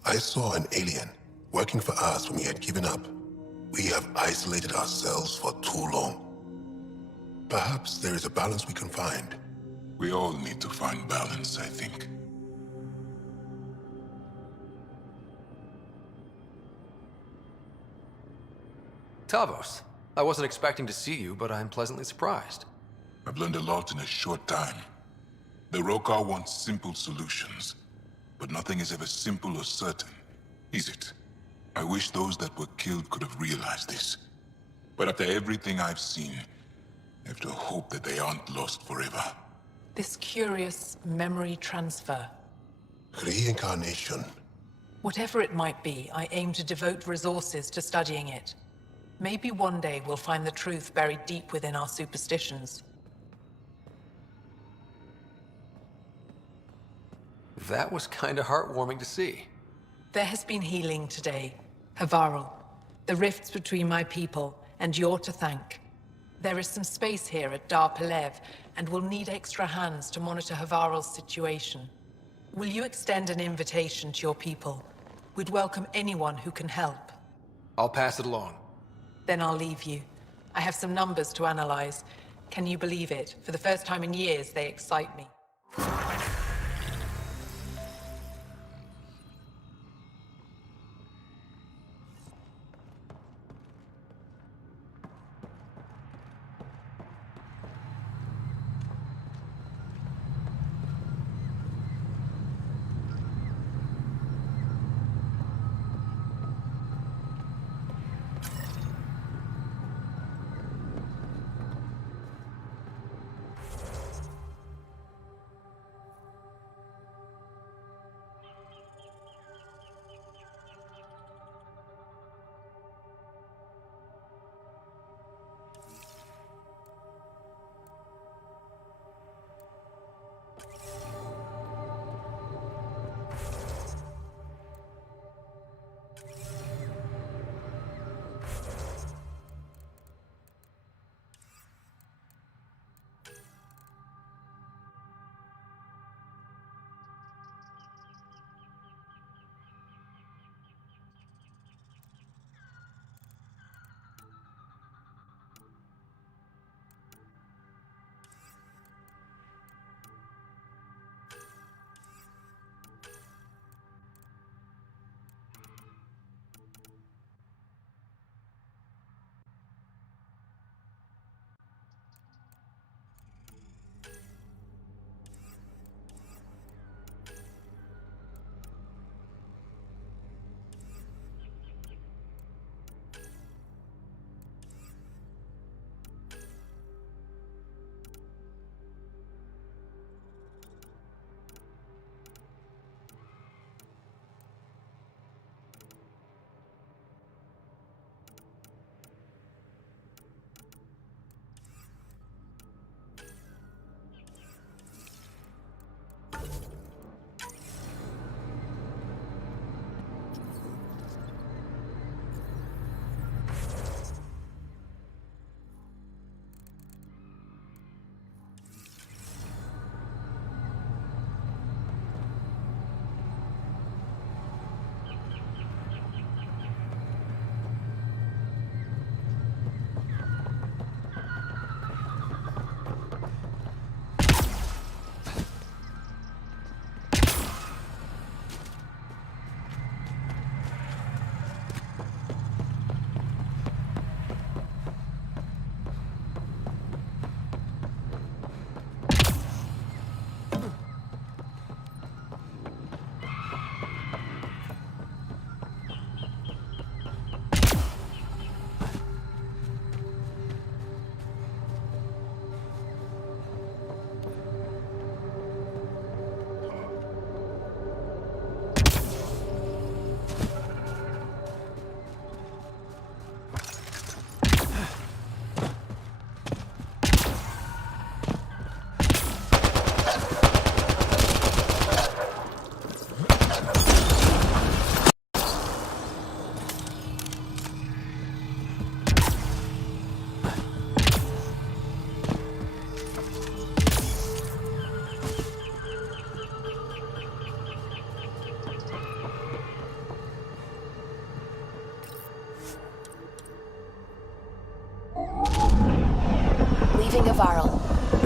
I saw an alien working for us when we had given up. We have isolated ourselves for too long. Perhaps there is a balance we can find. We all need to find balance, I think. Tavos, I wasn't expecting to see you, but I'm pleasantly surprised. I've learned a lot in a short time. The Rokar wants simple solutions, but nothing is ever simple or certain, is it? I wish those that were killed could have realized this. But after everything I've seen, I have to hope that they aren't lost forever. This curious memory transfer. Reincarnation. Whatever it might be, I aim to devote resources to studying it. Maybe one day we'll find the truth buried deep within our superstitions. That was kinda heartwarming to see. There has been healing today. Havarl, the rifts between my people, and you're to thank. There is some space here at Dar Pelev, and we'll need extra hands to monitor Havarl's situation. Will you extend an invitation to your people? We'd welcome anyone who can help. I'll pass it along. Then I'll leave you. I have some numbers to analyze. Can you believe it? For the first time in years, they excite me.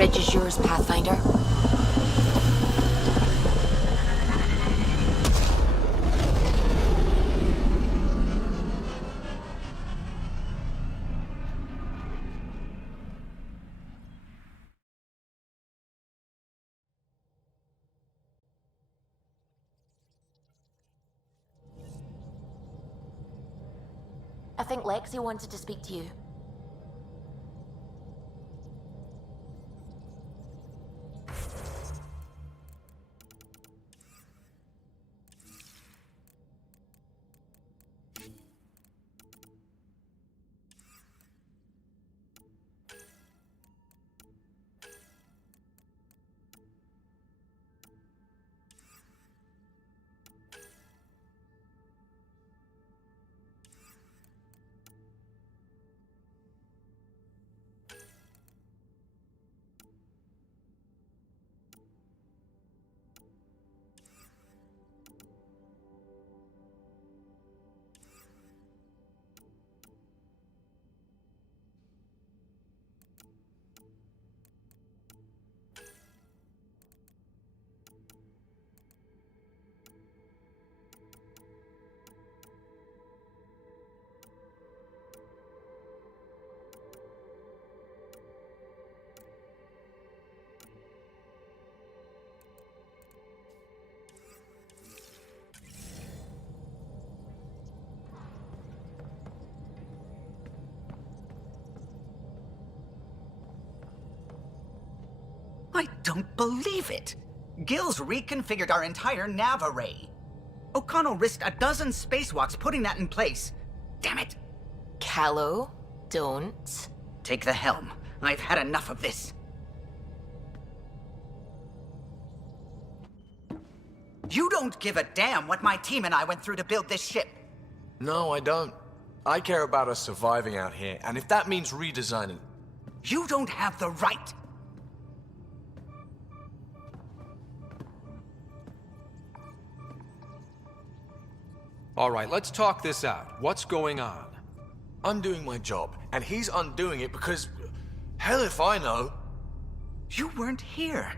Bridge is yours, Pathfinder. I think Lexi wanted to speak to you. I don't believe it! Gil's reconfigured our entire nav array. O'Connell risked a dozen spacewalks putting that in place. Damn it! Callow, don't. Take the helm. I've had enough of this. You don't give a damn what my team and I went through to build this ship. No, I don't. I care about us surviving out here, and if that means redesigning... You don't have the right. All right, let's talk this out. What's going on? I'm doing my job, and he's undoing it because... Hell if I know. You weren't here.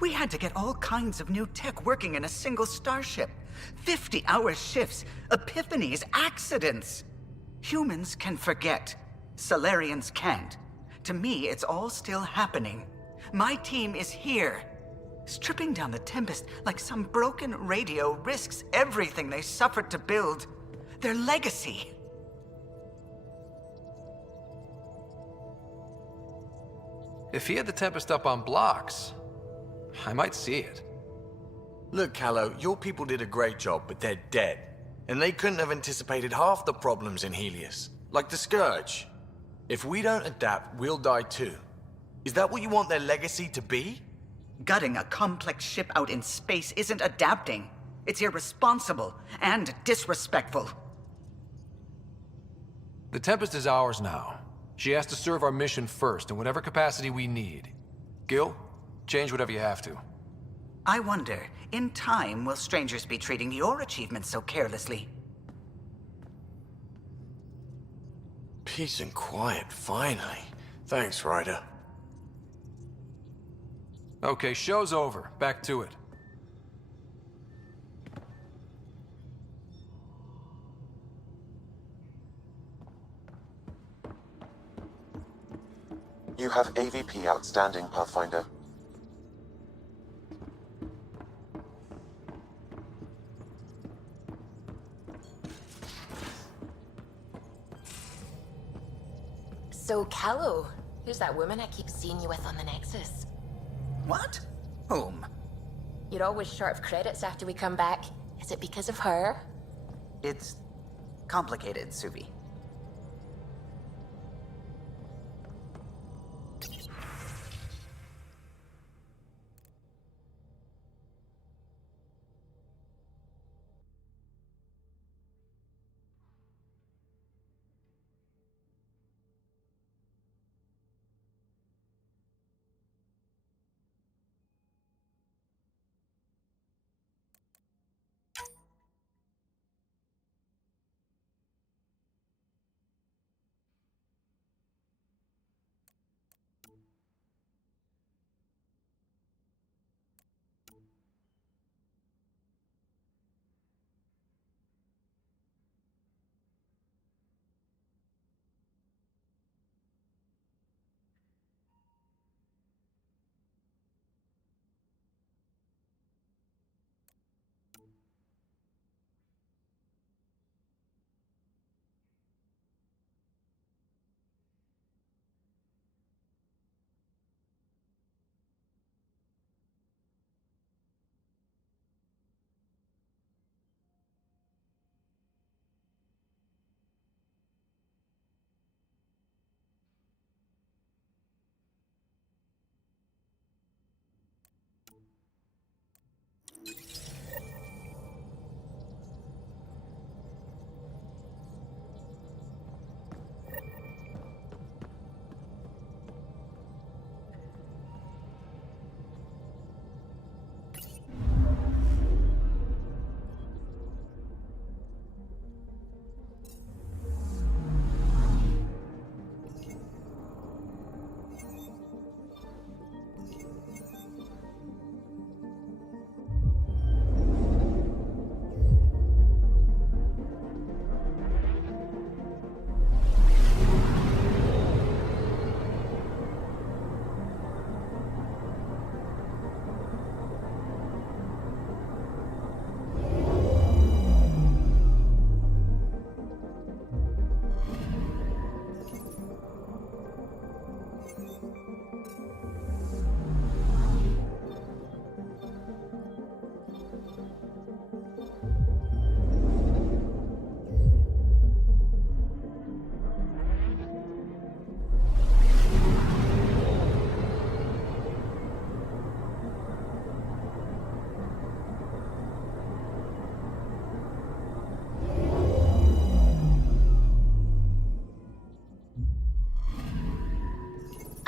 We had to get all kinds of new tech working in a single starship. 50-hour shifts, epiphanies, accidents. Humans can forget. Solarians can't. To me, it's all still happening. My team is here. Stripping down the Tempest like some broken radio risks everything they suffered to build. Their legacy. If he had the Tempest up on blocks, I might see it. Look, Callow, your people did a great job, but they're dead. And they couldn't have anticipated half the problems in Helios. Like the Scourge. If we don't adapt, we'll die too. Is that what you want their legacy to be? Gutting a complex ship out in space isn't adapting. It's irresponsible and disrespectful. The Tempest is ours now. She has to serve our mission first in whatever capacity we need. Gil, change whatever you have to. I wonder, in time, will strangers be treating your achievements so carelessly? Peace and quiet, finally. Thanks, Ryder. Okay, show's over. Back to it. You have AVP outstanding, Pathfinder. So, Callow, who's that woman I keep seeing you with on the Nexus? What? Whom? You're always short of credits after we come back. Is it because of her? It's complicated, Suvi.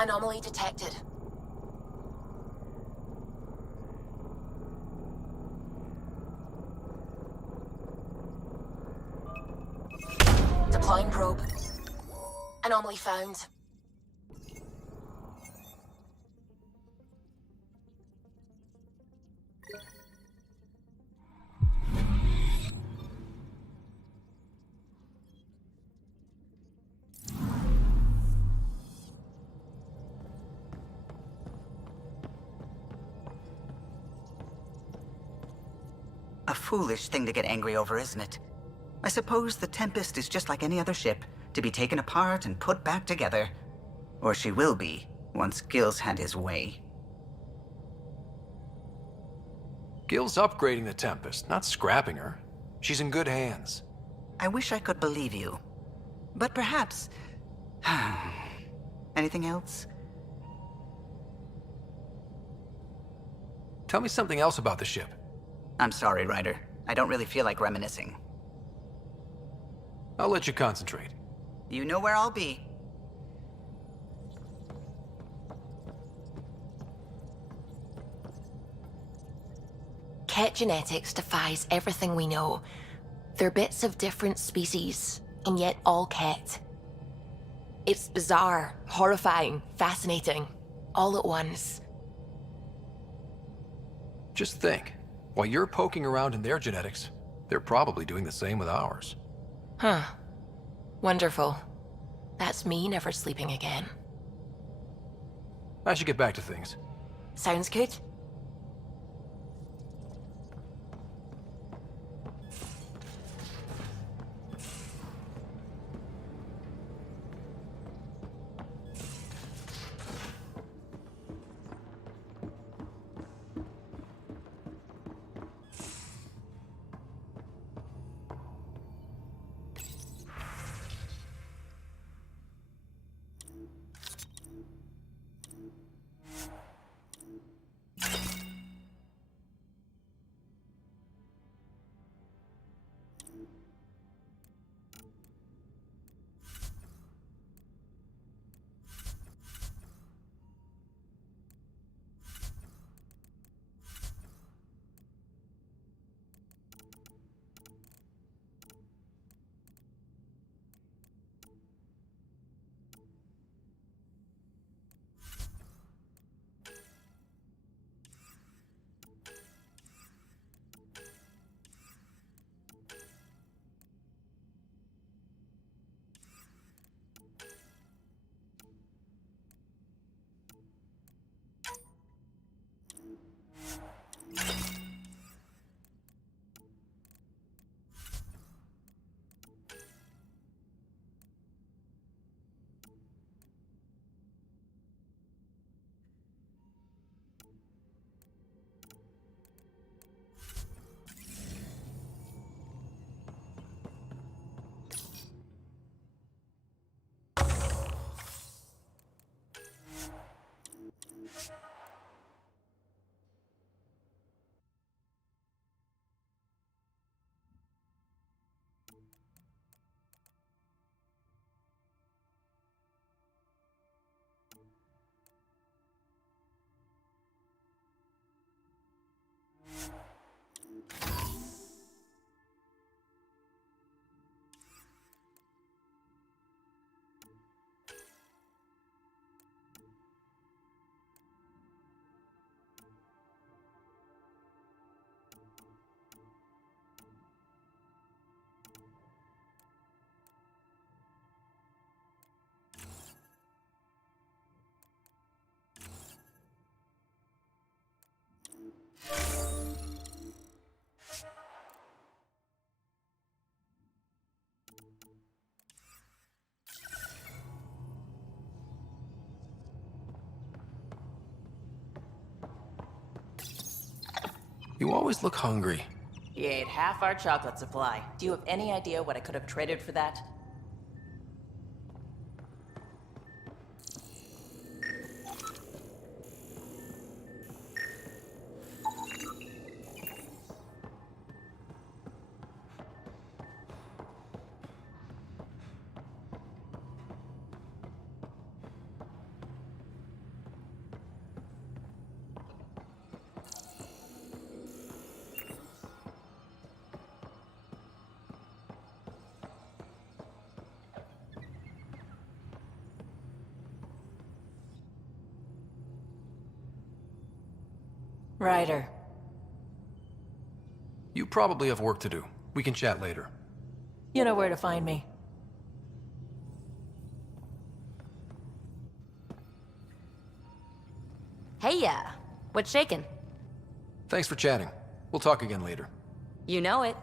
Anomaly detected. Deploying probe. Anomaly found. A foolish thing to get angry over, isn't it? I suppose the Tempest is just like any other ship, to be taken apart and put back together. Or she will be, once Gil's had his way. Gil's upgrading the Tempest, not scrapping her. She's in good hands. I wish I could believe you. But perhaps... Anything else? Tell me something else about the ship. I'm sorry, Ryder. I don't really feel like reminiscing. I'll let you concentrate. You know where I'll be. Ket genetics defies everything we know. They're bits of different species, and yet all Ket. It's bizarre, horrifying, fascinating, all at once. Just think, while you're poking around in their genetics, they're probably doing the same with ours. Huh. Wonderful. That's me never sleeping again. I should get back to things. Sounds good. You always look hungry. He ate half our chocolate supply. Do you have any idea what I could have traded for that? Ryder. You probably have work to do. We can chat later. You know where to find me. Hey, what's shaking? Thanks for chatting. We'll talk again later. You know it.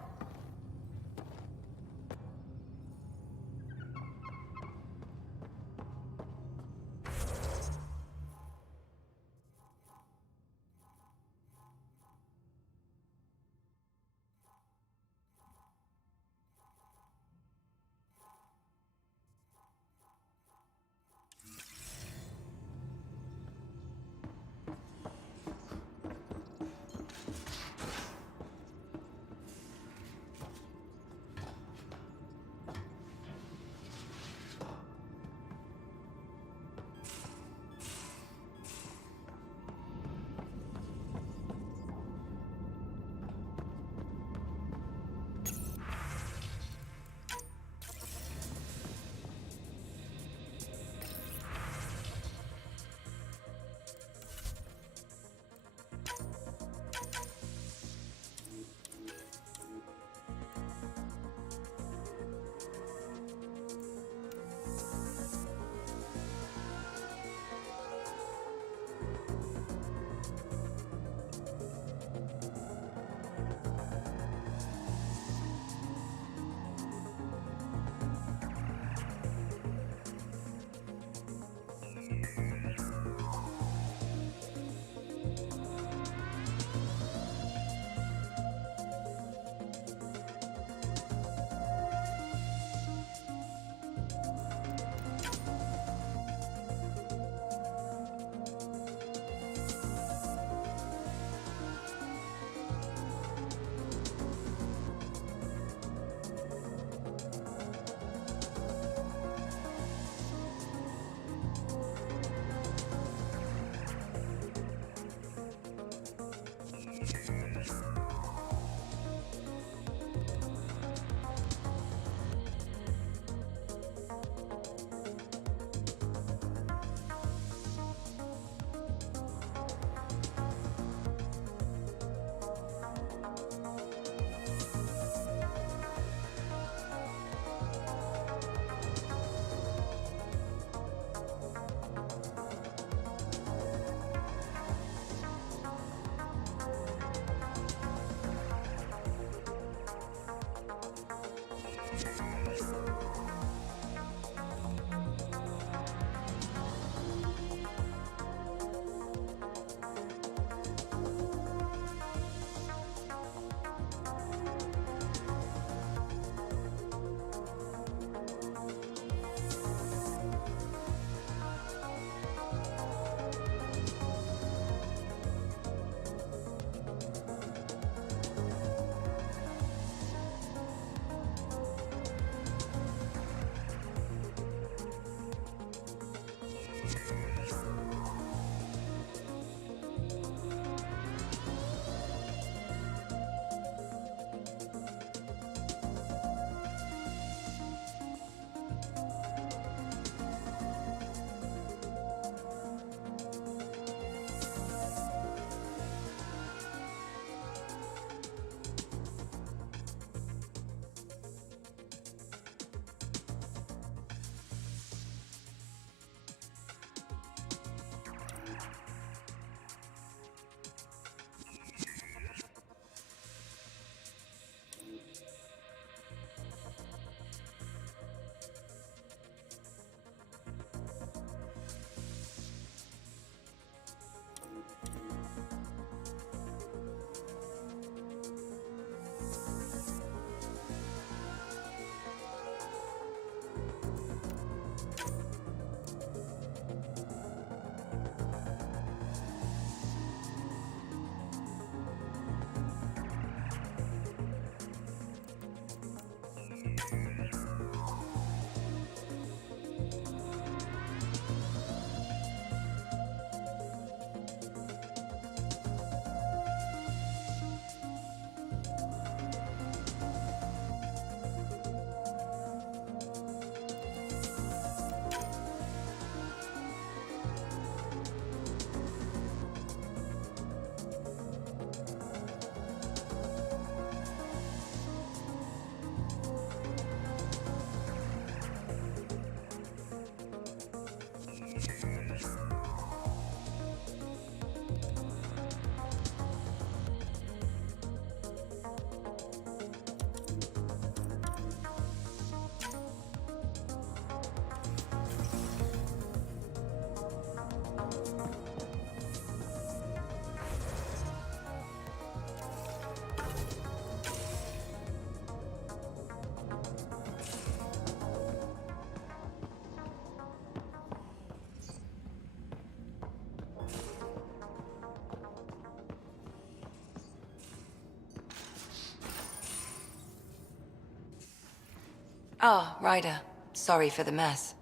Ah, Ryder. Sorry for the mess.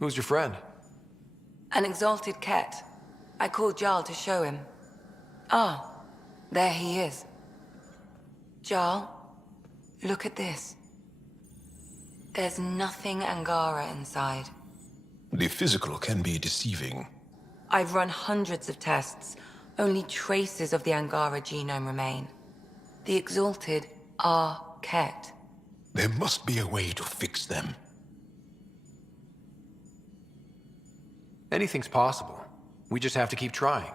Who's your friend? An exalted cat. I called Jarl to show him. Ah, there he is. Jarl, look at this. There's nothing Angara inside. The physical can be deceiving. I've run hundreds of tests. Only traces of the Angara genome remain. The exalted are Ket. There must be a way to fix them. Anything's possible. We just have to keep trying.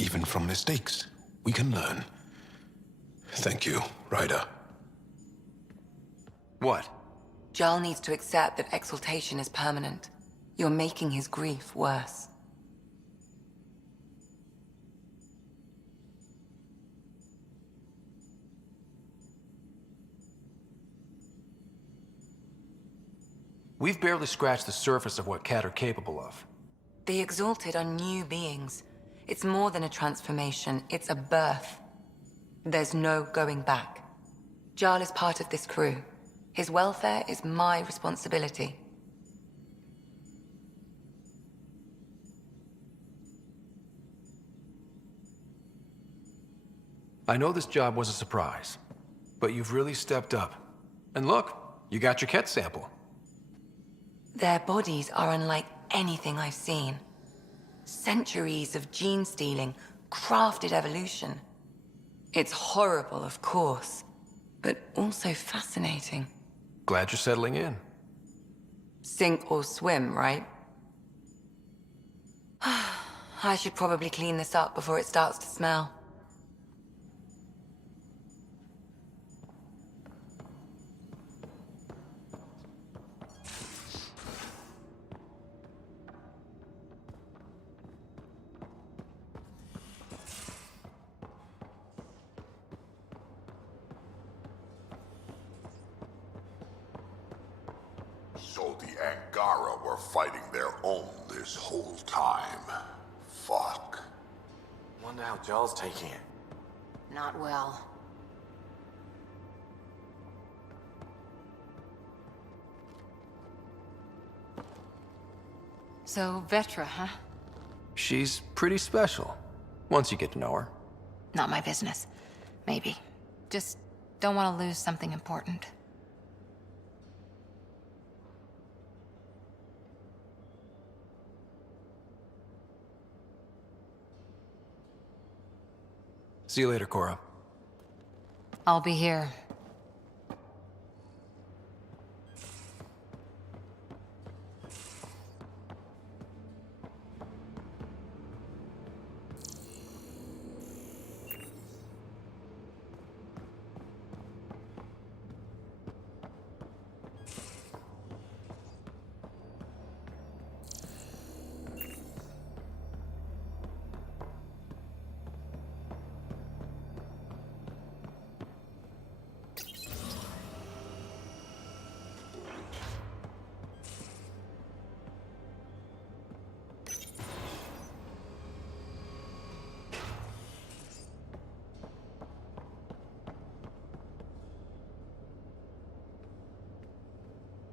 Even from mistakes, we can learn. Thank you, Ryder. What? Jarl needs to accept that exaltation is permanent. You're making his grief worse. We've barely scratched the surface of what Ket are capable of. The exalted are new beings. It's more than a transformation, it's a birth. There's no going back. Jarl is part of this crew. His welfare is my responsibility. I know this job was a surprise, but you've really stepped up. And look, you got your Ket sample. Their bodies are unlike anything I've seen. Centuries of gene stealing, crafted evolution. It's horrible, of course, but also fascinating. Glad you're settling in. Sink or swim, right? I should probably clean this up before it starts to smell. So the Angara were fighting their own this whole time. Fuck. Wonder how Jarl's taking it. Not well. So, Vetra, huh? She's pretty special, once you get to know her. Not my business. Maybe. Just don't want to lose something important. See you later, Cora. I'll be here.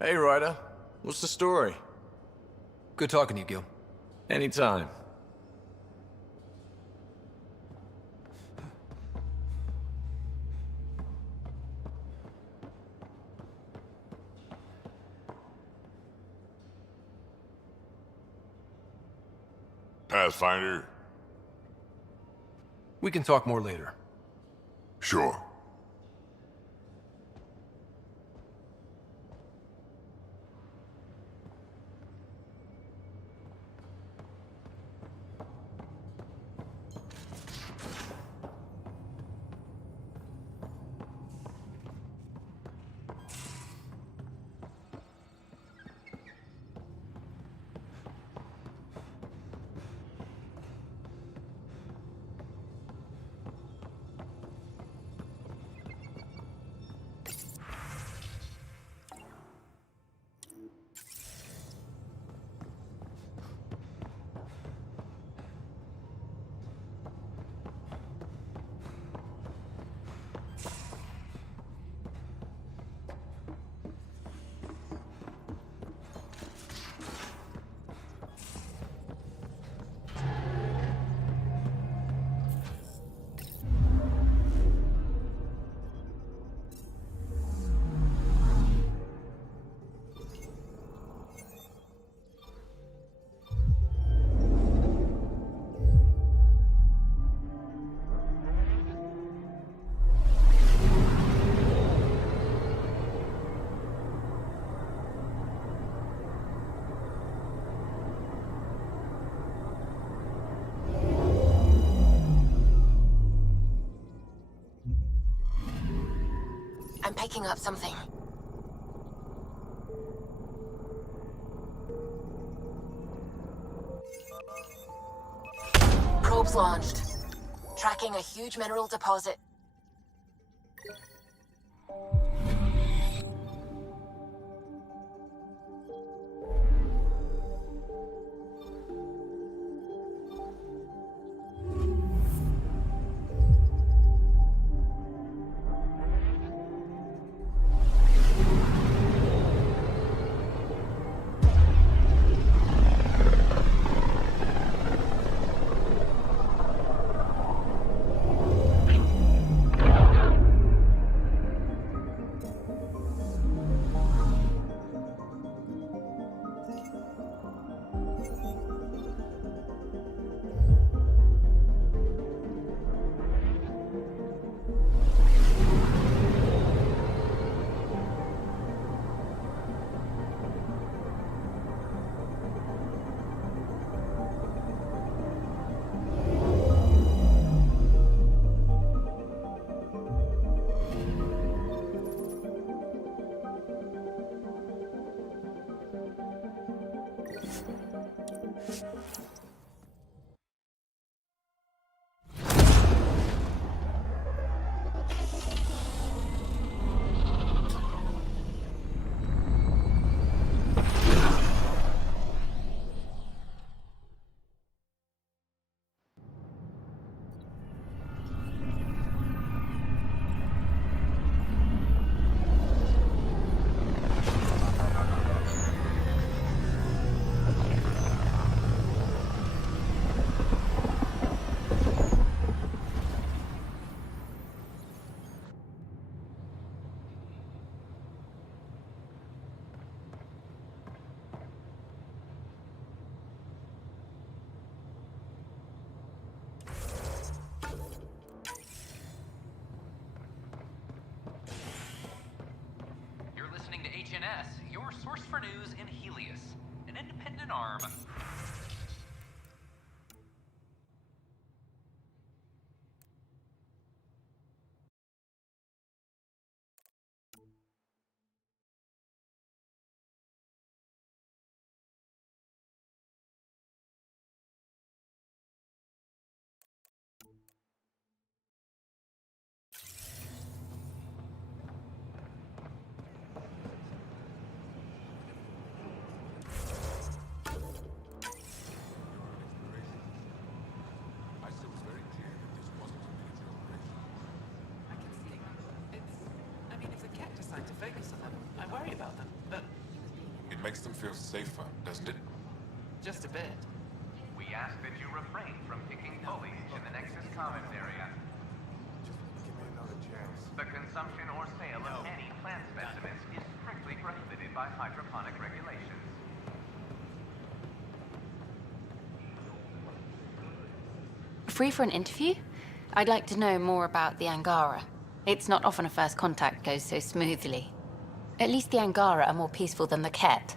Hey, Ryder. What's the story? Good talking to you, Gil. Anytime. Pathfinder? We can talk more later. Sure. I'm picking up something. Probes launched. Tracking a huge mineral deposit. HNS, your source for news in Helios, an independent arm. It makes them feel safer, doesn't it? Just a bit. We ask that you refrain from picking foliage in the Nexus Commons area. Give me another chance. The consumption or sale of any plant specimens is strictly prohibited by hydroponic regulations. Free for an interview? I'd like to know more about the Angara. It's not often a first contact goes so smoothly. At least the Angara are more peaceful than the Ket.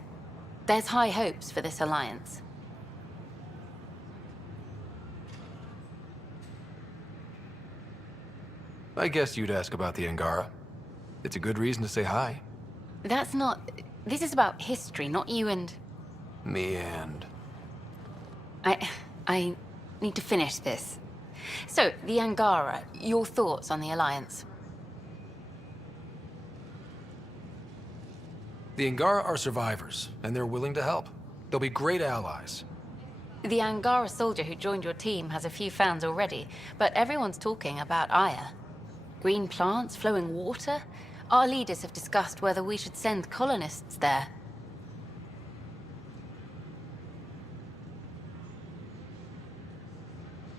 There's high hopes for this alliance. I guess you'd ask about the Angara. It's a good reason to say hi. That's not... This is about history, not you and... Me and... I need to finish this. So, the Angara, your thoughts on the alliance? The Angara are survivors, and they're willing to help. They'll be great allies. The Angara soldier who joined your team has a few fans already, but everyone's talking about Aya. Green plants, flowing water? Our leaders have discussed whether we should send colonists there.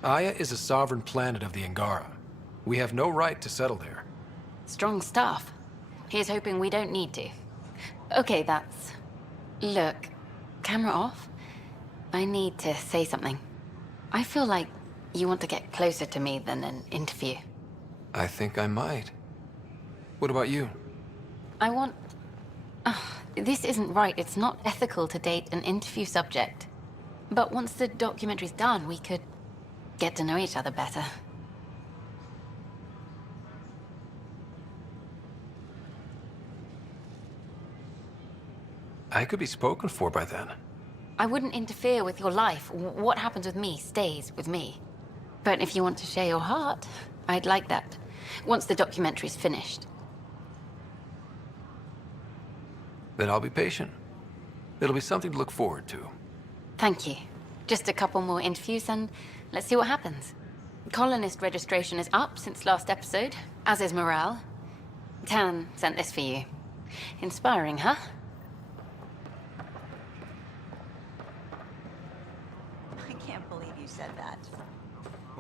Aya is a sovereign planet of the Angara. We have no right to settle there. Strong stuff. Here's hoping we don't need to. Okay, that's... Look, camera off. I need to say something. I feel like you want to get closer to me than an interview. I think I might. What about you? I want... this isn't right. It's not ethical to date an interview subject. But once the documentary's done, we could get to know each other better. I could be spoken for by then. I wouldn't interfere with your life. What happens with me stays with me. But if you want to share your heart, I'd like that. Once the documentary's finished. Then I'll be patient. It'll be something to look forward to. Thank you. Just a couple more interviews and let's see what happens. Colonist registration is up since last episode, as is morale. Tan sent this for you. Inspiring, huh? I can't believe you said that.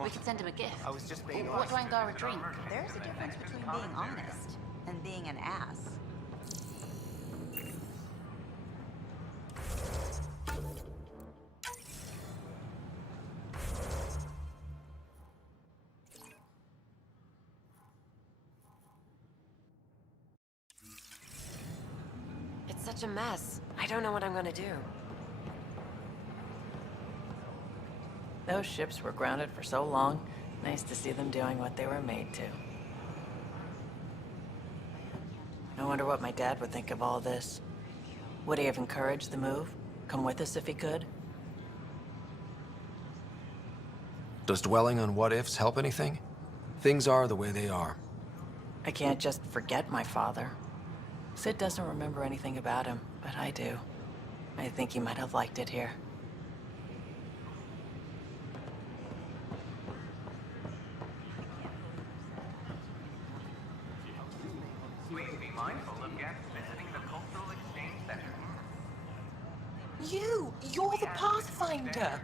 We could send him a gift. I was just being What do honest. Angara drink? There's a difference between being honest and being an ass. It's such a mess. I don't know what I'm gonna do. Those ships were grounded for so long. Nice to see them doing what they were made to. I wonder what my dad would think of all this. Would he have encouraged the move? Come with us if he could? Does dwelling on what-ifs help anything? Things are the way they are. I can't just forget my father. Sid doesn't remember anything about him, but I do. I think he might have liked it here. Please be mindful of guests visiting the Cultural Exchange Center. You're the Pathfinder!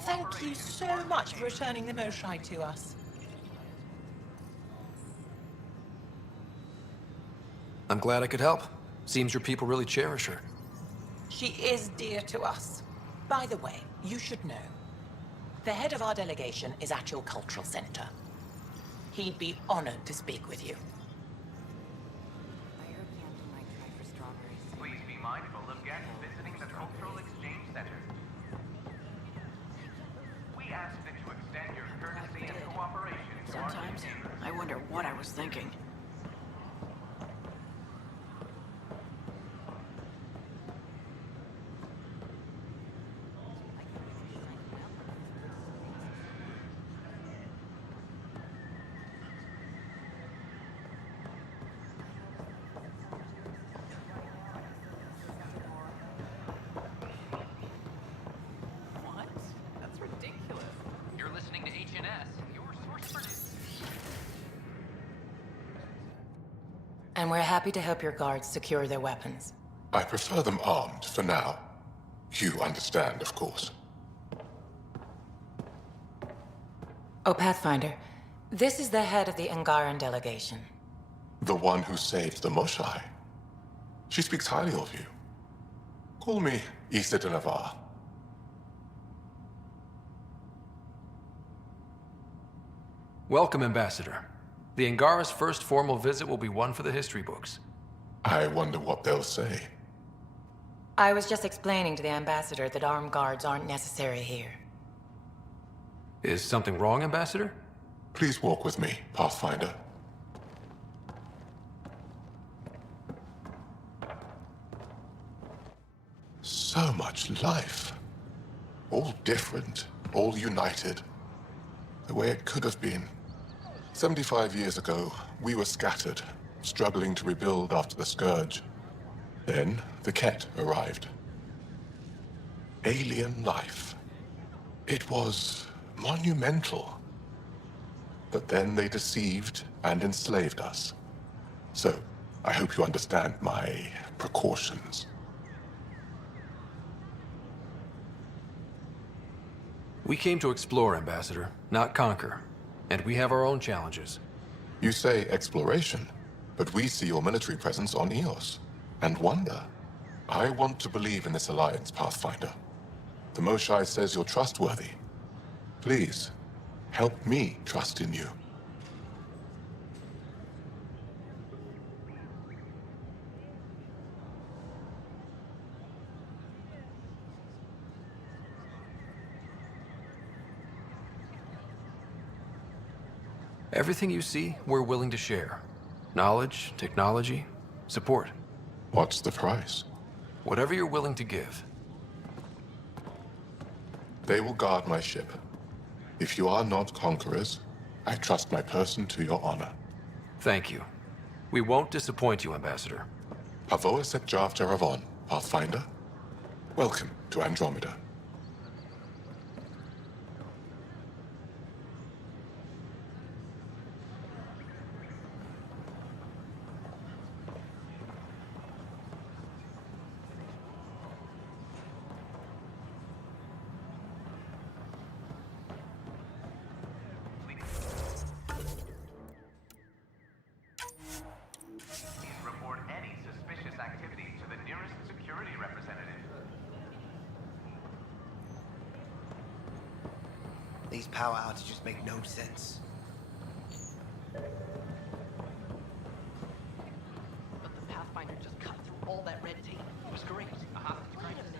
Thank you so much for returning the Moshai to us. I'm glad I could help. Seems your people really cherish her. She is dear to us. By the way, you should know. The head of our delegation is at your cultural center. He'd be honored to speak with you. Please be mindful of guests visiting the Cultural Exchange Center. We ask that you extend your courtesy and cooperation to our Sometimes neighbors. I wonder what I was thinking. What? That's ridiculous. You're listening to HNS, your source for news. And we're happy to help your guards secure their weapons. I prefer them armed for now. You understand, of course. Oh, Pathfinder, this is the head of the Angaran delegation. The one who saved the Moshai. She speaks highly of you. Call me Issa de Navarre. Welcome, Ambassador. The Angara's first formal visit will be one for the history books. I wonder what they'll say. I was just explaining to the ambassador that armed guards aren't necessary here. Is something wrong, Ambassador? Please walk with me, Pathfinder. So much life. All different, all united. The way it could have been. 75 years ago, we were scattered, struggling to rebuild after the Scourge. Then, the Ket arrived. Alien life. It was monumental. But then they deceived and enslaved us. So, I hope you understand my precautions. We came to explore, Ambassador, not conquer. And we have our own challenges. You say exploration, but we see your military presence on Eos, and wonder. I want to believe in this alliance, Pathfinder. The Moshai says you're trustworthy. Please, help me trust in you. Everything you see, we're willing to share. Knowledge, technology, support. What's the price? Whatever you're willing to give. They will guard my ship. If you are not conquerors, I trust my person to your honor. Thank you. We won't disappoint you, Ambassador. Pavoa set Jav Jaravon, Pathfinder. Welcome to Andromeda. Report any suspicious activity to the nearest security representative. These power outages make no sense. But the Pathfinder just cut through all that red tape. It was great. Wait a minute.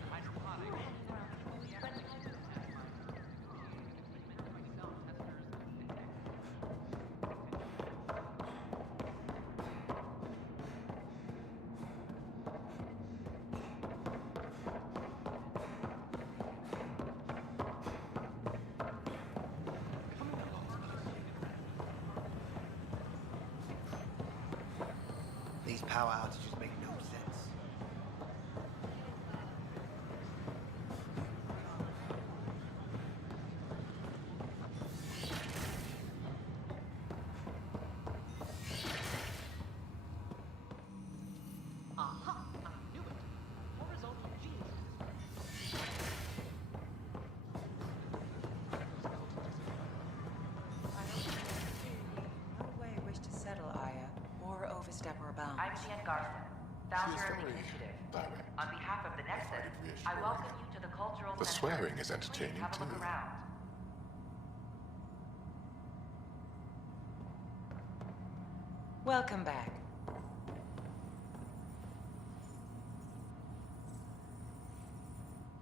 These power outages make no sense. Aha! I knew it. Horizontal genius. No way wish to settle, Aya, or overstep our bounds. I'm Jen Garson, founder of the initiative. On behalf of the Nexus, I welcome you to the Cultural The Center. swearing is entertaining Please have a look too. around. Welcome back.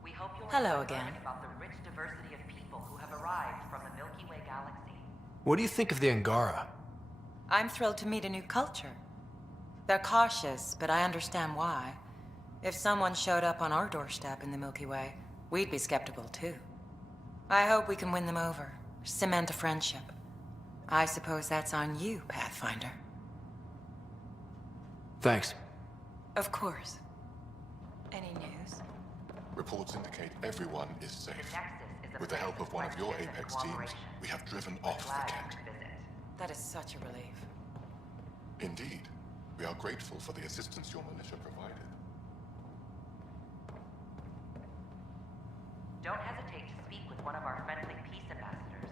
We hope you'll Hello enjoy again. learning about the rich diversity of people who have arrived from the Milky Way galaxy. What do you think of the Angara? I'm thrilled to meet a new culture. They're cautious, but I understand why. If someone showed up on our doorstep in the Milky Way, we'd be skeptical too. I hope we can win them over, cement a friendship. I suppose that's on you, Pathfinder. Thanks. Of course. Any news? Reports indicate everyone is safe. Nexus is a With the place help of one of your friendship and Apex teams, cooperation. we have driven off the Glad you Kent. could visit. That is such a relief. Indeed. We are grateful for the assistance your militia provided. Don't hesitate to speak with one of our friendly peace ambassadors.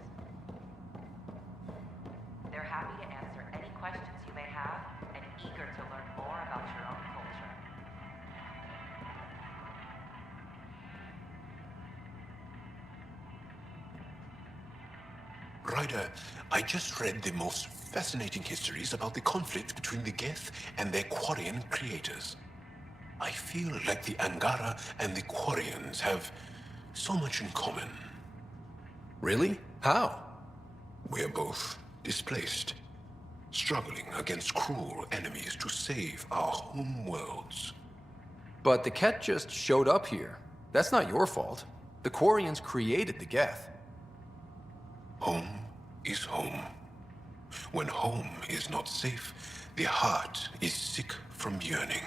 They're happy to answer any questions you may have and eager to learn more about your own culture. Ryder, I just read the most fascinating histories about the conflict between the Geth and their Quarian creators. I feel like the Angara and the Quarians have so much in common. Really? How? We're both displaced, struggling against cruel enemies to save our home worlds. But the Ket just showed up here. That's not your fault. The Quarians created the Geth. Home is home. When home is not safe, the heart is sick from yearning.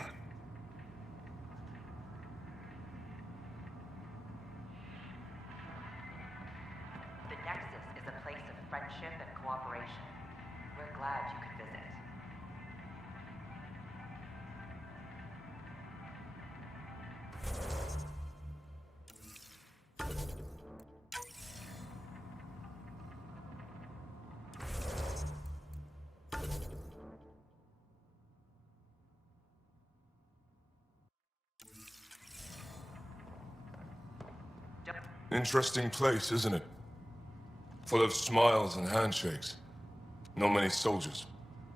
The Nexus is a place of friendship and cooperation. We're glad you could visit. Interesting place, isn't it? Full of smiles and handshakes. Not many soldiers.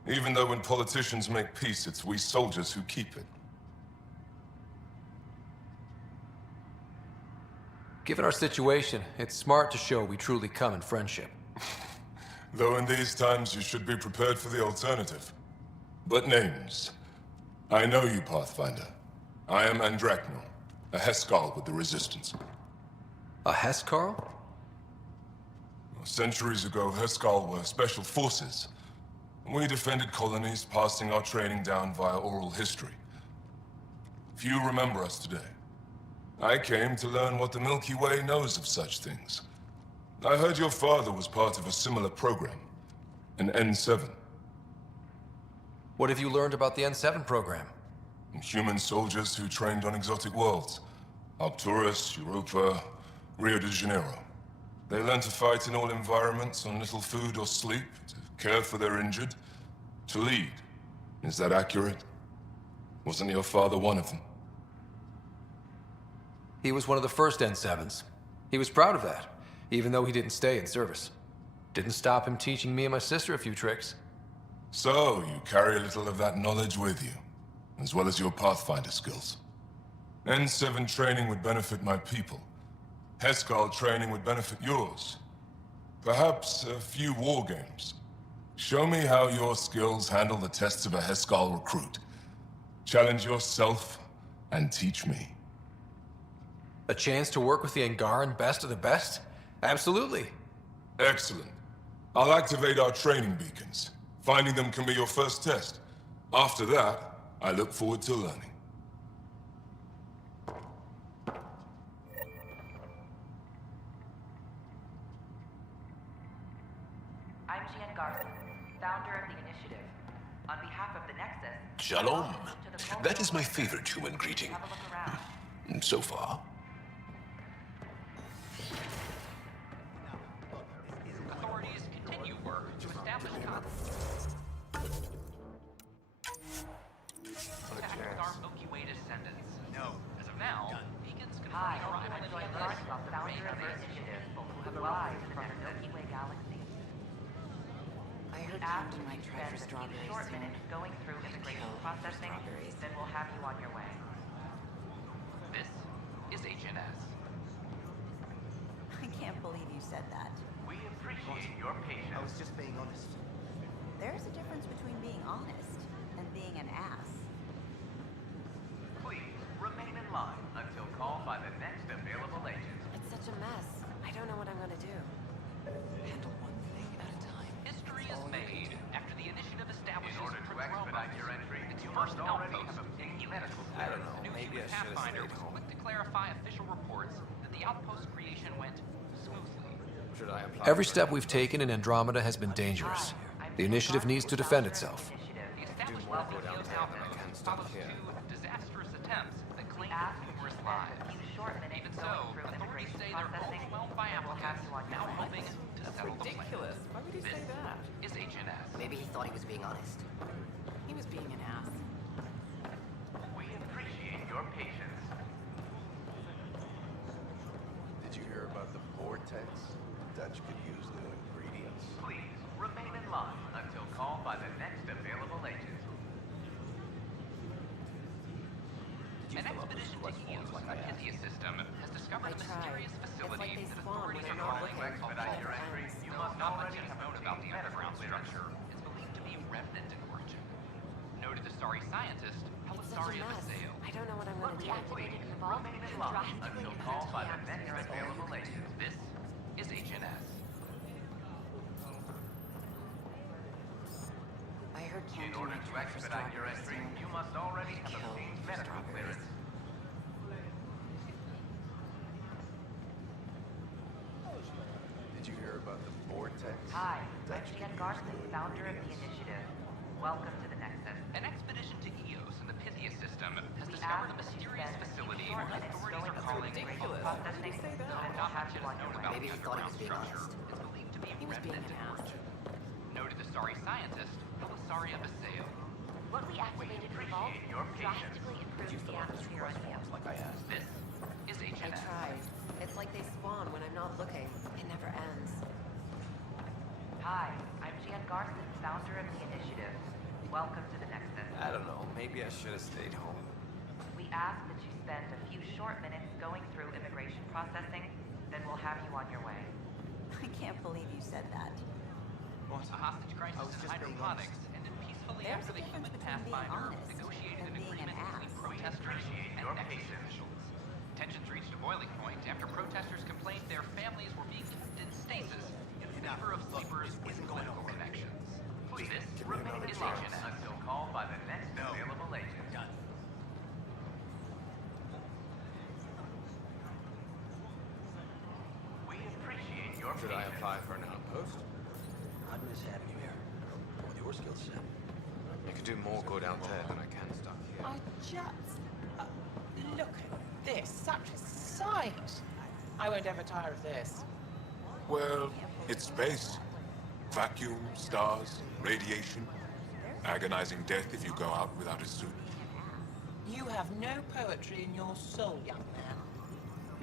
Even though when politicians make peace, it's we soldiers who keep it. Given our situation, it's smart to show we truly come in friendship. Though in these times you should be prepared for the alternative. But names. I know you, Pathfinder. I am Andromeda, a Heskal with the Resistance. A Heskal? Centuries ago, Heskal were special forces. We defended colonies, passing our training down via oral history. Few remember us today. I came to learn what the Milky Way knows of such things. I heard your father was part of a similar program, an N7. What have you learned about the N7 program? Human soldiers who trained on exotic worlds. Arcturus, Europa, Rio de Janeiro. They learn to fight in all environments on little food or sleep, to care for their injured, to lead. Is that accurate? Wasn't your father one of them? He was one of the first N7s. He was proud of that, even though he didn't stay in service. Didn't stop him teaching me and my sister a few tricks. So, you carry a little of that knowledge with you, as well as your Pathfinder skills. N7 training would benefit my people. Heskal training would benefit yours. Perhaps a few war games. Show me how your skills handle the tests of a Heskal recruit. Challenge yourself and teach me. A chance to work with the Angaran best of the best? Absolutely. Excellent. I'll activate our training beacons. Finding them can be your first test. After that, I look forward to learning. I'm Jean Garson, founder of the initiative. On behalf of the Nexus... Shalom. That is my favorite human greeting. So far. Authorities continue work to establish contact with our Milky Way descendants. No. As of now, beacons can Hi, arrive I'm at Jean the Garson, founder of the initiative, who have arrived from the Milky Way galaxy. I heard After Captain we might try for spend a few strawberries short soon. minutes going through immigration processing, then we'll have you on your way. This is HNS. I can't believe you said that. We appreciate your patience. I was just being honest. There's a difference between being honest and being an ass. Please remain in line until called by the next available agent. It's such a mess. I don't know what I'm gonna do. Handle one thing at a time. History is made after the initiative establishes. In order to expedite your entry, you must already have obtained medical clearance. I don't know. Maybe I should have Pathfinder stayed was home. quick to clarify official reports that the outpost creation went smoothly. Should I apply? Every step we've taken in Andromeda has been dangerous. The initiative needs to defend itself. The establishment of the outpost follows two disastrous attempts that claimed numerous lives. Even so, authorities say they're overwhelmed by applicants, now hoping to settle the Ridiculous. Why would he say that? Is HNS. Maybe he thought he was being honest. He was being an ass. We appreciate your patience. Did you hear about the vortex? Dutch could use new ingredients. Please remain in line until called by the next available agent. An expedition to Eos, the Pythia system, has discovered a mysterious facility that authorities are calling expedite your entry. You must already have known about the underground structure. It's believed to be remnant in origin. Noted Astari scientist, Helisaria Vaseo. I don't know what I'm gonna do. Please remain in line until called by the next available agent. This is HNS. I heard In Captain order might to try for expedite your strawberries entry, soon. you must already have Kill obtained for medical strawberries. clearance. Did you hear about the vortex? Hi, I'm Dutch Jean could Garson, use new founder of the ingredients. initiative. Welcome to the Nexus. An expedition to Eos in the Pythia system has We discovered a ask that you mysterious spend a few facility short where minutes authorities are going calling through ridiculous. processing, then we'll have you on your way. Maybe he thought he was being honest. It's believed to be He was being remnant an in ass. origin. Noted Astari scientist, Helisaria Vaseo. What we activated for Vault appreciate your patience. drastically improved the atmosphere on Eos. Like I asked. This is I HNS. tried. It's like they spawn when I'm not looking. It never ends. Hi, I'm Jean Garson, founder of the initiative. Welcome to the Nexus. I don't know. Maybe I should have stayed home. We ask that you spend a few short minutes going through immigration processing, then we'll have you on your way. I can't believe you said that. A hostage crisis in hydroponics ended peacefully There's after a the human difference between being Pathfinder honest negotiated an agreement between protesters and Nexus officials. Tensions reached a boiling point after protesters complained their families were being kept in stasis in favor of sleepers with political connections. This is HNS until called by the next available agent. We appreciate your Should I apply for an outpost? I'd miss having you here. With your skill set. You could do more good out there than I can stuck here. I just... look at this. Such a sight. I won't ever tire of this. Well, it's space. Vacuum, stars, radiation. Agonizing death if you go out without a suit. You have no poetry in your soul, young man.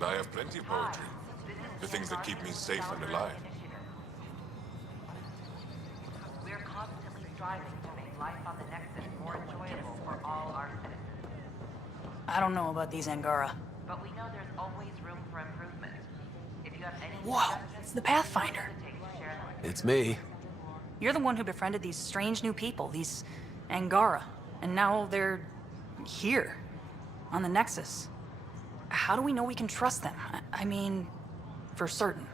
I have plenty of poetry. The things that keep me safe and alive. We're constantly striving to make life on the Nexus more enjoyable for all our citizens. I don't know about these Angara. But we know there's always room for improvement. If you have any Whoa, it's the Pathfinder. It's me. You're the one who befriended these strange new people, these Angara. And now they're here, on the Nexus. How do we know we can trust them? I mean, for certain.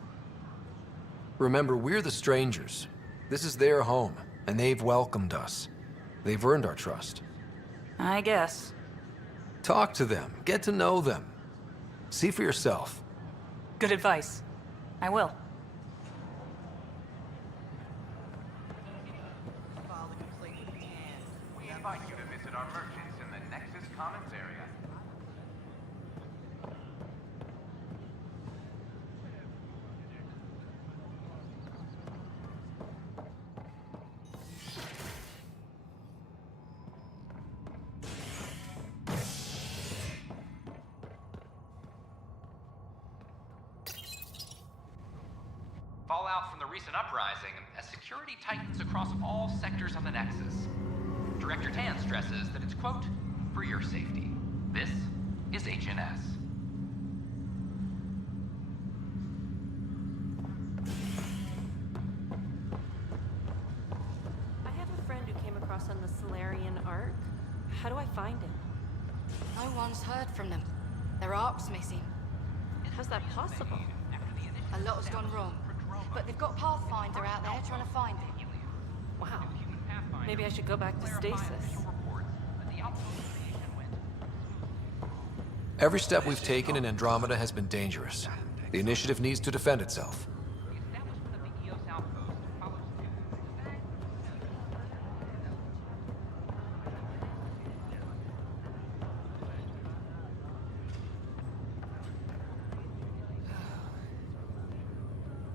Remember, we're the strangers. This is their home, and they've welcomed us. They've earned our trust. I guess. Talk to them. Get to know them. See for yourself. Good advice. I will. We invite you to visit our merchants in the Nexus Commons area. Fallout from the recent uprising as security tightens across all sectors of the Nexus. Director Tan stresses that it's, quote, for your safety. This is HNS. I have a friend who came across on the Solarian Ark. How do I find him? No one's heard from them. Their ark's missing. How's that possible? A lot has gone wrong. But they've got Pathfinder out there trying to find it. Wow. Maybe I should go back to stasis. Every step we've taken in Andromeda has been dangerous. The initiative needs to defend itself.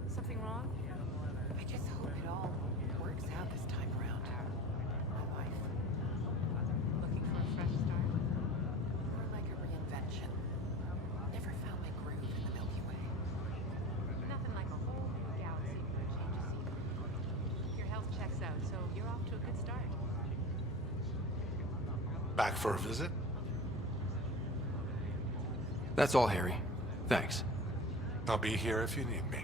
Something wrong? I just hope it all works out this time around. My life. Looking for a fresh start? More like a reinvention. Never found my groove in the Milky Way. Nothing like a whole new galaxy for a change of scenery. Your health checks out, so you're off to a good start. Back for a visit? That's all, Harry. Thanks. I'll be here if you need me.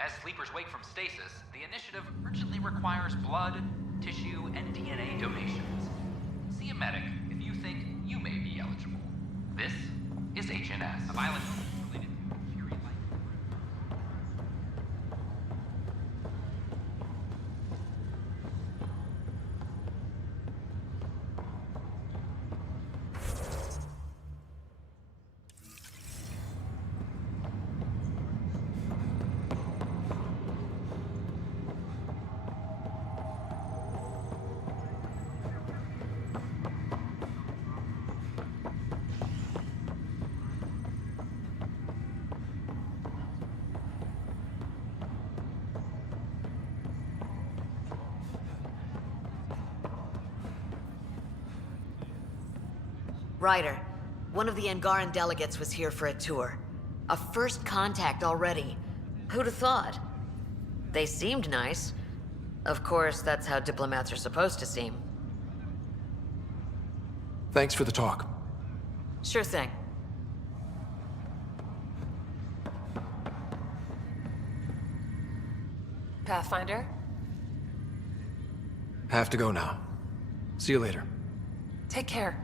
As sleepers wake from stasis, the initiative urgently requires blood, tissue, and DNA donations. See a medic if you think you may be eligible. This is HNS. A violent illness related to Fury Light. Ryder, one of the Angaran delegates was here for a tour. A first contact already. Who'd have thought? They seemed nice. Of course, that's how diplomats are supposed to seem. Thanks for the talk. Sure thing. Pathfinder? Have to go now. See you later. Take care.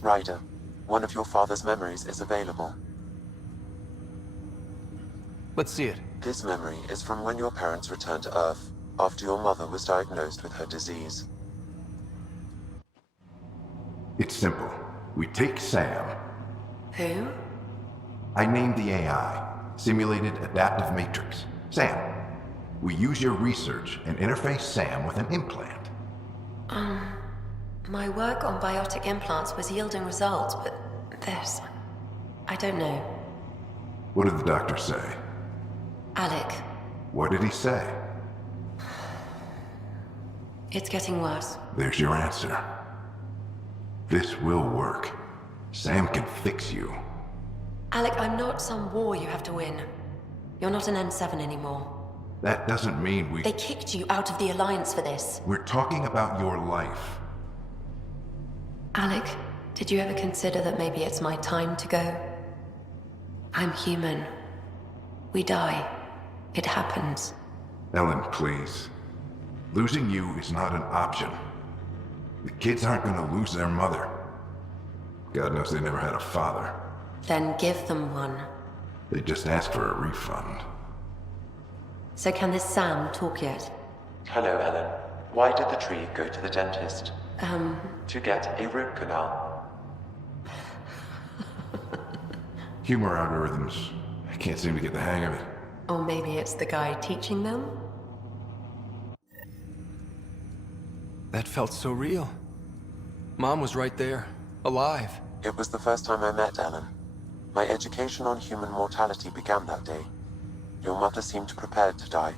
Ryder, one of your father's memories is available. Let's see it. This memory is from when your parents returned to Earth, after your mother was diagnosed with her disease. It's simple. We take Sam. Who? I named the AI, Simulated Adaptive Matrix. Sam. We use your research and interface Sam with an implant. My work on biotic implants was yielding results, but this... I don't know. What did the doctor say? Alec, What did he say? it's getting worse. There's your answer. This will work. Sam can fix you. Alec, I'm not some war you have to win. You're not an N7 anymore. That doesn't mean we... They kicked you out of the Alliance for this. We're talking about your life. Alec, did you ever consider that maybe it's my time to go? I'm human. We die. It happens. Ellen, please. Losing you is not an option. The kids aren't gonna lose their mother. God knows they never had a father. Then give them one. They just asked for a refund. So can this Sam talk yet? Hello, Ellen. Why did the tree go to the dentist? To get a root canal. Humor algorithms. I can't seem to get the hang of it. Or maybe it's the guy teaching them? That felt so real. Mom was right there, alive. It was the first time I met Ellen. My education on human mortality began that day. Your mother seemed prepared to die.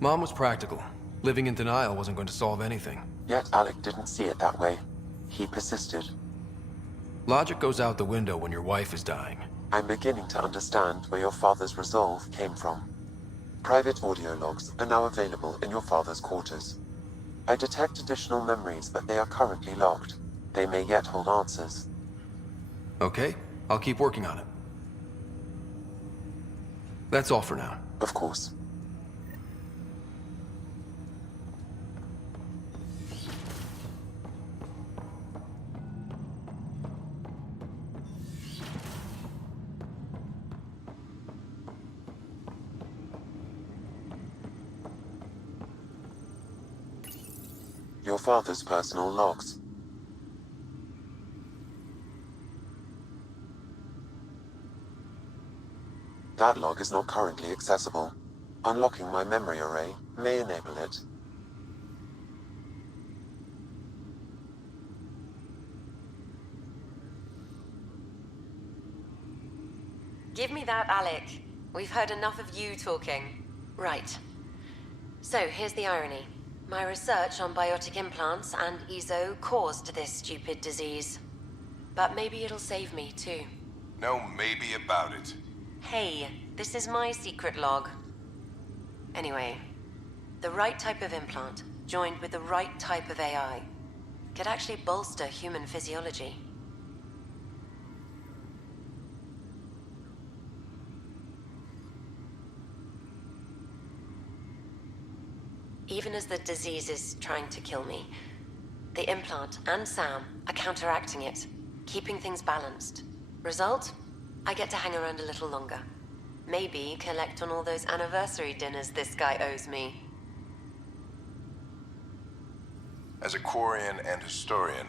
Mom was practical. Living in denial wasn't going to solve anything. Yet Alec didn't see it that way. He persisted. Logic goes out the window when your wife is dying. I'm beginning to understand where your father's resolve came from. Private audio logs are now available in your father's quarters. I detect additional memories, but they are currently locked. They may yet hold answers. Okay, I'll keep working on it. That's all for now. Of course. Your father's personal logs. That log is not currently accessible. Unlocking my memory array may enable it. Give me that, Alec. We've heard enough of you talking. Right. So, here's the irony. My research on biotic implants and EZO caused this stupid disease. But maybe it'll save me, too. No maybe about it. Hey, this is my secret log. Anyway, the right type of implant, joined with the right type of AI, could actually bolster human physiology. Even as the disease is trying to kill me, the implant and Sam are counteracting it, keeping things balanced. Result? I get to hang around a little longer. Maybe collect on all those anniversary dinners this guy owes me. As a Quarian and historian,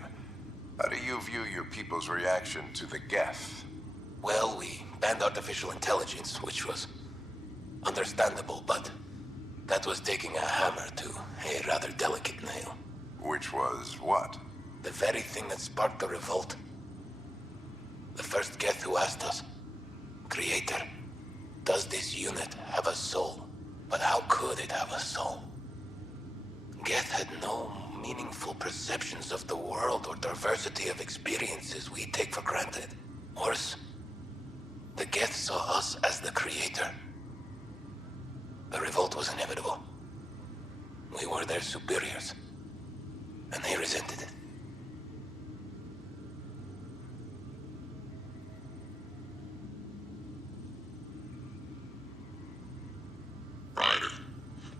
how do you view your people's reaction to the Geth? Well, we banned artificial intelligence, which was understandable, but That was taking a hammer to a rather delicate nail. Which was what? The very thing that sparked the revolt. The first Geth who asked us, Creator, does this unit have a soul? But how could it have a soul? Geth had no meaningful perceptions of the world or diversity of experiences we take for granted. Worse, the Geth saw us as the Creator. The revolt was inevitable. We were their superiors, and they resented it. Ryder,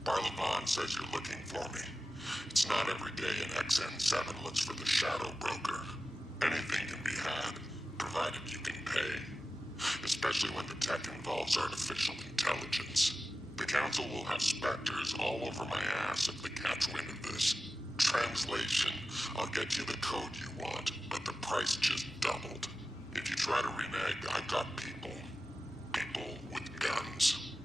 Barlaban says you're looking for me. It's not every day an XN7 looks for the Shadow Broker. Anything can be had, provided you can pay. Especially when the tech involves artificial intelligence. The Council will have specters all over my ass if they catch wind of this. Translation, I'll get you the code you want, but the price just doubled. If you try to renege, I've got people. People with guns.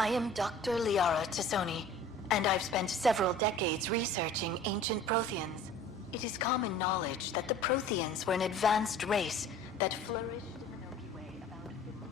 I am Dr. Liara Tassoni, and I've spent several decades researching ancient Protheans. It is common knowledge that the Protheans were an advanced race that flourished in the Milky Way about 50,000.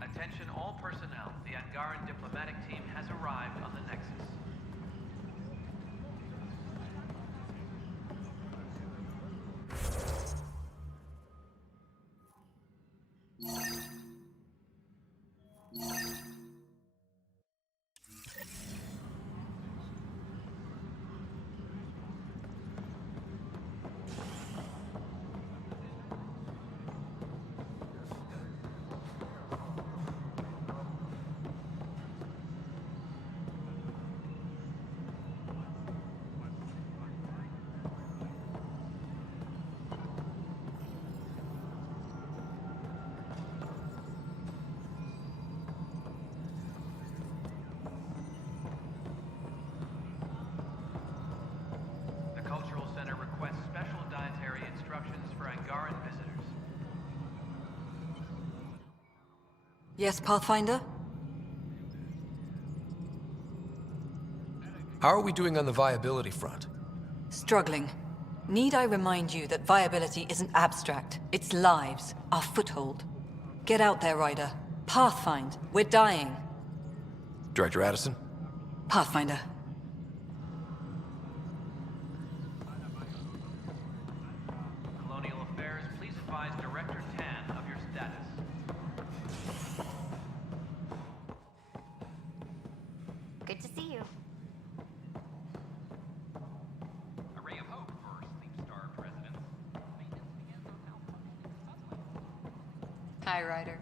Attention all personnel. The Angaran diplomatic team has arrived on the Nexus. Yes, Pathfinder? How are we doing on the viability front? Struggling. Need I remind you that viability isn't abstract? It's lives, our foothold. Get out there, Ryder. Pathfind. We're dying. Director Addison? Pathfinder. Colonial Affairs, please advise Director Tan of your status. Good to see you. A ray of hope for sleep-starved residents. Maintenance begins on malfunctioning sunlight. Hi, Ryder.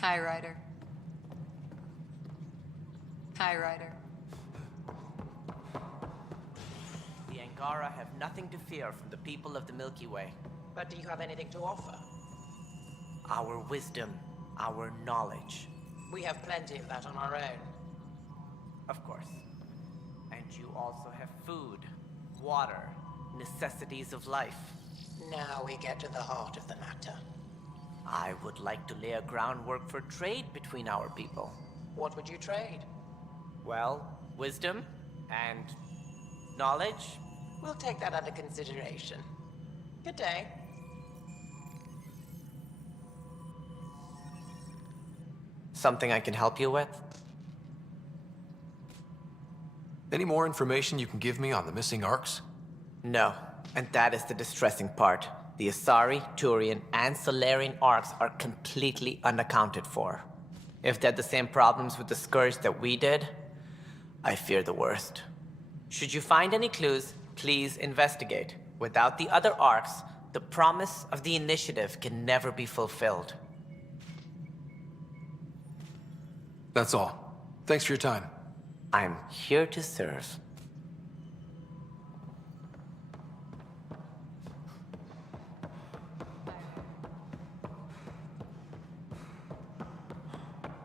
Hi, Ryder. Hi, Ryder. The Angara have nothing to fear from the people of the Milky Way. But do you have anything to offer? Our wisdom, our knowledge. We have plenty of that on our own. Of course. And you also have food, water, necessities of life. Now we get to the heart of the matter. I would like to lay a groundwork for trade between our people. What would you trade? Well, wisdom and knowledge. We'll take that under consideration. Good day. Something I can help you with? Any more information you can give me on the missing arcs? No, and that is the distressing part. The Asari, Turian, and Solarian arcs are completely unaccounted for. If they had the same problems with the Scourge that we did, I fear the worst. Should you find any clues, please investigate. Without the other arcs, the promise of the Initiative can never be fulfilled. That's all. Thanks for your time. I'm here to serve.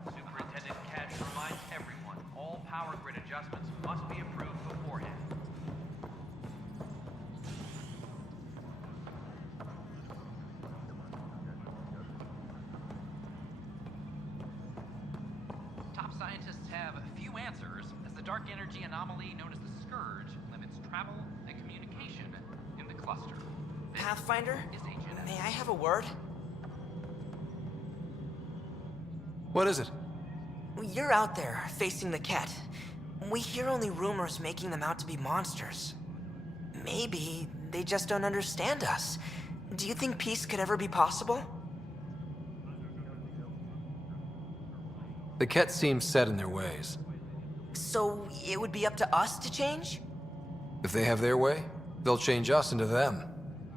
Superintendent Ketch reminds everyone all power grid adjustments must be approved beforehand. Top scientists have few answers, as the dark energy anomaly known as the Scourge limits travel and communication in the cluster. Pathfinder, may I have a word? What is it? You're out there, facing the Ket. We hear only rumors making them out to be monsters. Maybe they just don't understand us. Do you think peace could ever be possible? The Ket seem set in their ways. So it would be up to us to change? If they have their way, they'll change us into them.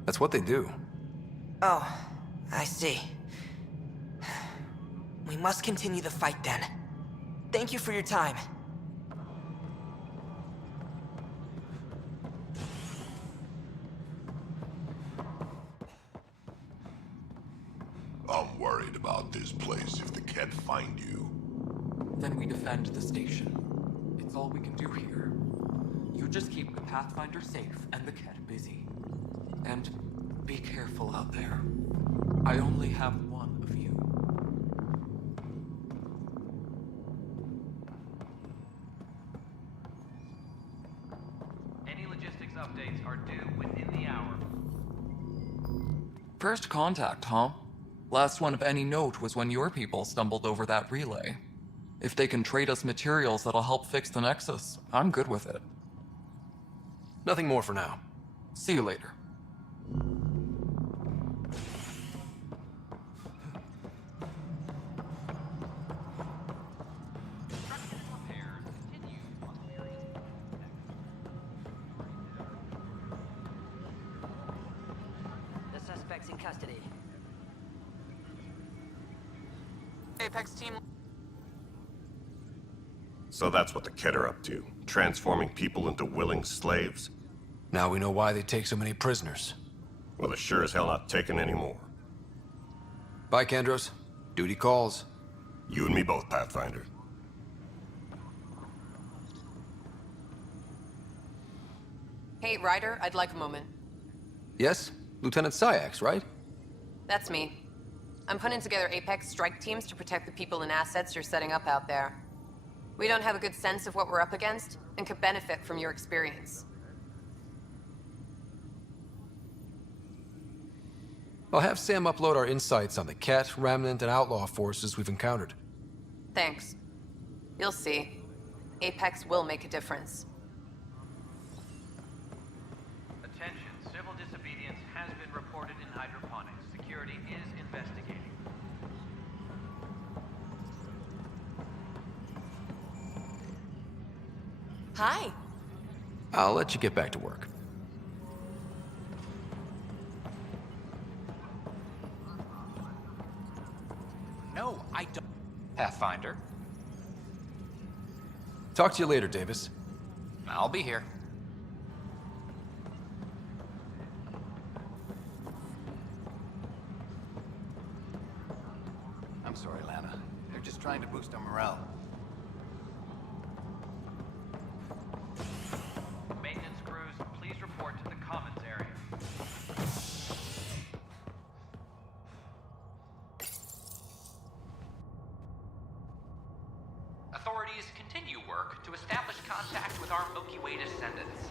That's what they do. Oh, I see. We must continue the fight then. Thank you for your time. I'm worried about this place if the Ket find you. Then we defend the station. It's all we can do here. You just keep the Pathfinder safe and the Ket busy. And be careful out there. I only have one of you. Any logistics updates are due within the hour. First contact, huh? Last one of any note was when your people stumbled over that relay. If they can trade us materials that'll help fix the Nexus, I'm good with it. Nothing more for now. See you later. The suspect's in custody. Apex team. So that's what the Ket are up to, transforming people into willing slaves. Now we know why they take so many prisoners. Well, they're sure as hell not taking any more. Bye, Kandros. Duty calls. You and me both, Pathfinder. Hey, Ryder, I'd like a moment. Yes? Lieutenant Syax, right? That's me. I'm putting together Apex strike teams to protect the people and assets you're setting up out there. We don't have a good sense of what we're up against, and could benefit from your experience. I'll have Sam upload our insights on the Ket, Remnant, and Outlaw forces we've encountered. Thanks. You'll see. Apex will make a difference. Attention, civil disobedience has been reported in hydroponics. Security is investigating. Hi. I'll let you get back to work. No, I don't. Pathfinder. Talk to you later, Davis. I'll be here. I'm sorry, Lana. They're just trying to boost our morale. Maintenance crews, please report to the commons area. Authorities continue work to establish contact with our Milky Way descendants.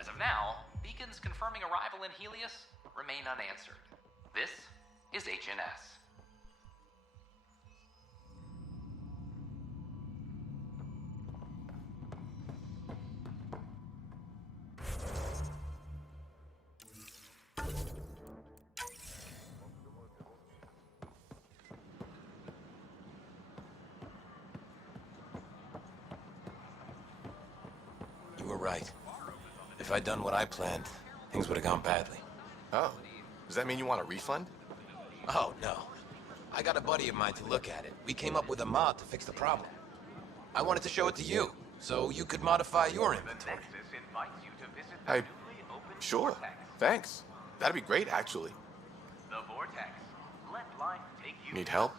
As of now, beacons confirming arrival in Helios remain unanswered. This is HNS. You were right. If I'd done what I planned, things would have gone badly. Oh, does that mean you want a refund? Oh, no. I got a buddy of mine to look at it. We came up with a mod to fix the problem. I wanted to show it to you, so you could modify your inventory. Sure. Thanks. That'd be great, actually. The Vortex. Let life take you. Need help?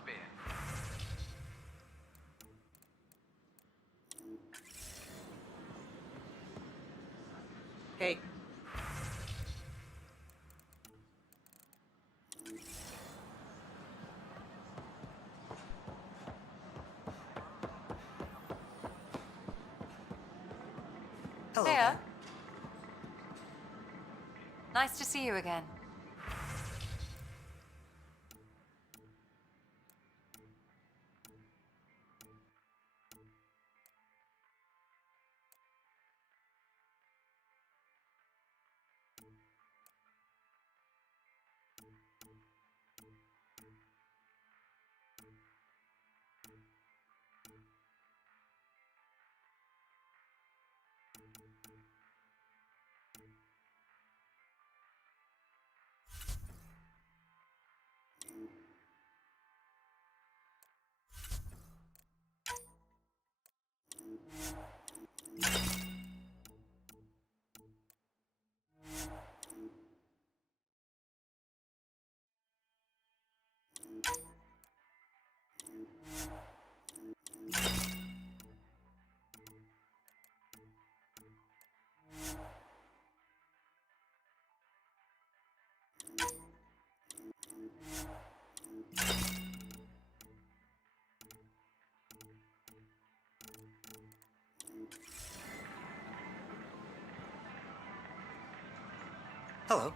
Hey. Hello. Hiya. Nice to see you again. Hello.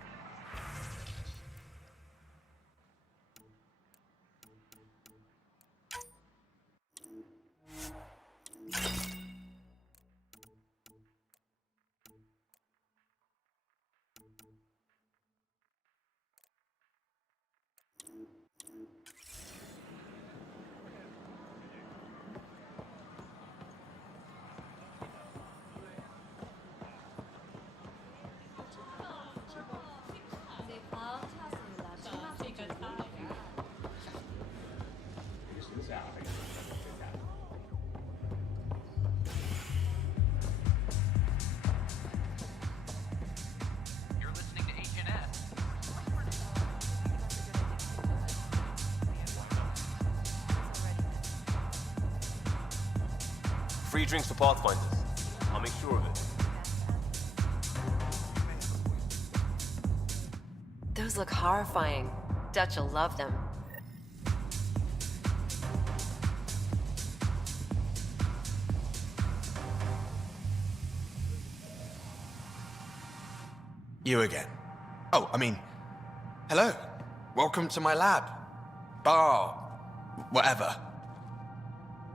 You're listening to HNS. Free drinks for Pathfinders. I'll make sure of it. Those look horrifying. Dutch will love them. You again. Oh, hello. Welcome to my lab. Bar. Whatever.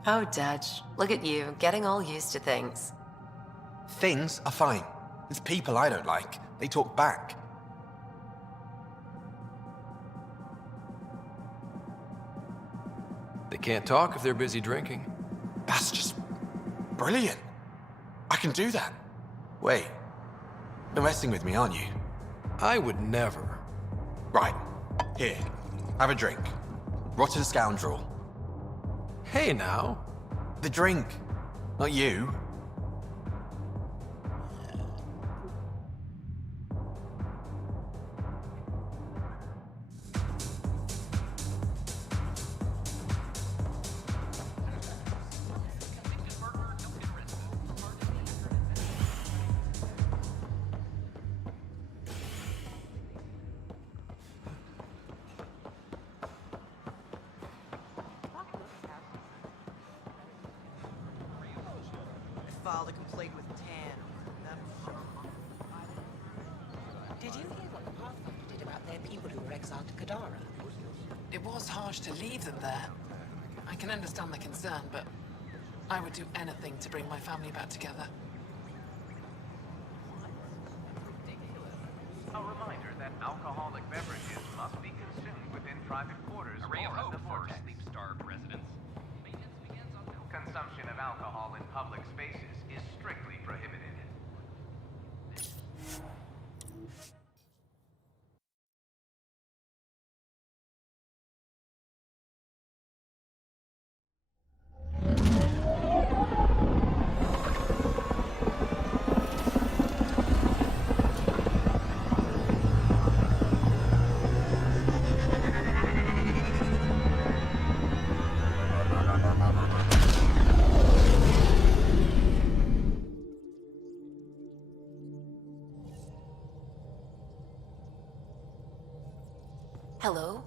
Oh, Dutch. Look at you, getting all used to things. Things are fine. It's people I don't like. They talk back. They can't talk if they're busy drinking. That's just brilliant. I can do that. Wait. You're messing with me, aren't you? I would never. Right. Here. Have a drink. Rotten scoundrel. Hey now. The drink. Not you. filed a complaint with Tan. Did you hear what the Pathfinder did about their people who were exiled to Kadara? It was harsh to leave them there. I can understand the concern, but I would do anything to bring my family back together. A reminder that alcoholic beverages must be consumed within private quarters A ray of or hope the for forest. sleep-starved residents. Maintenance begins on Consumption of alcohol in public spaces is strictly prohibited. Hello?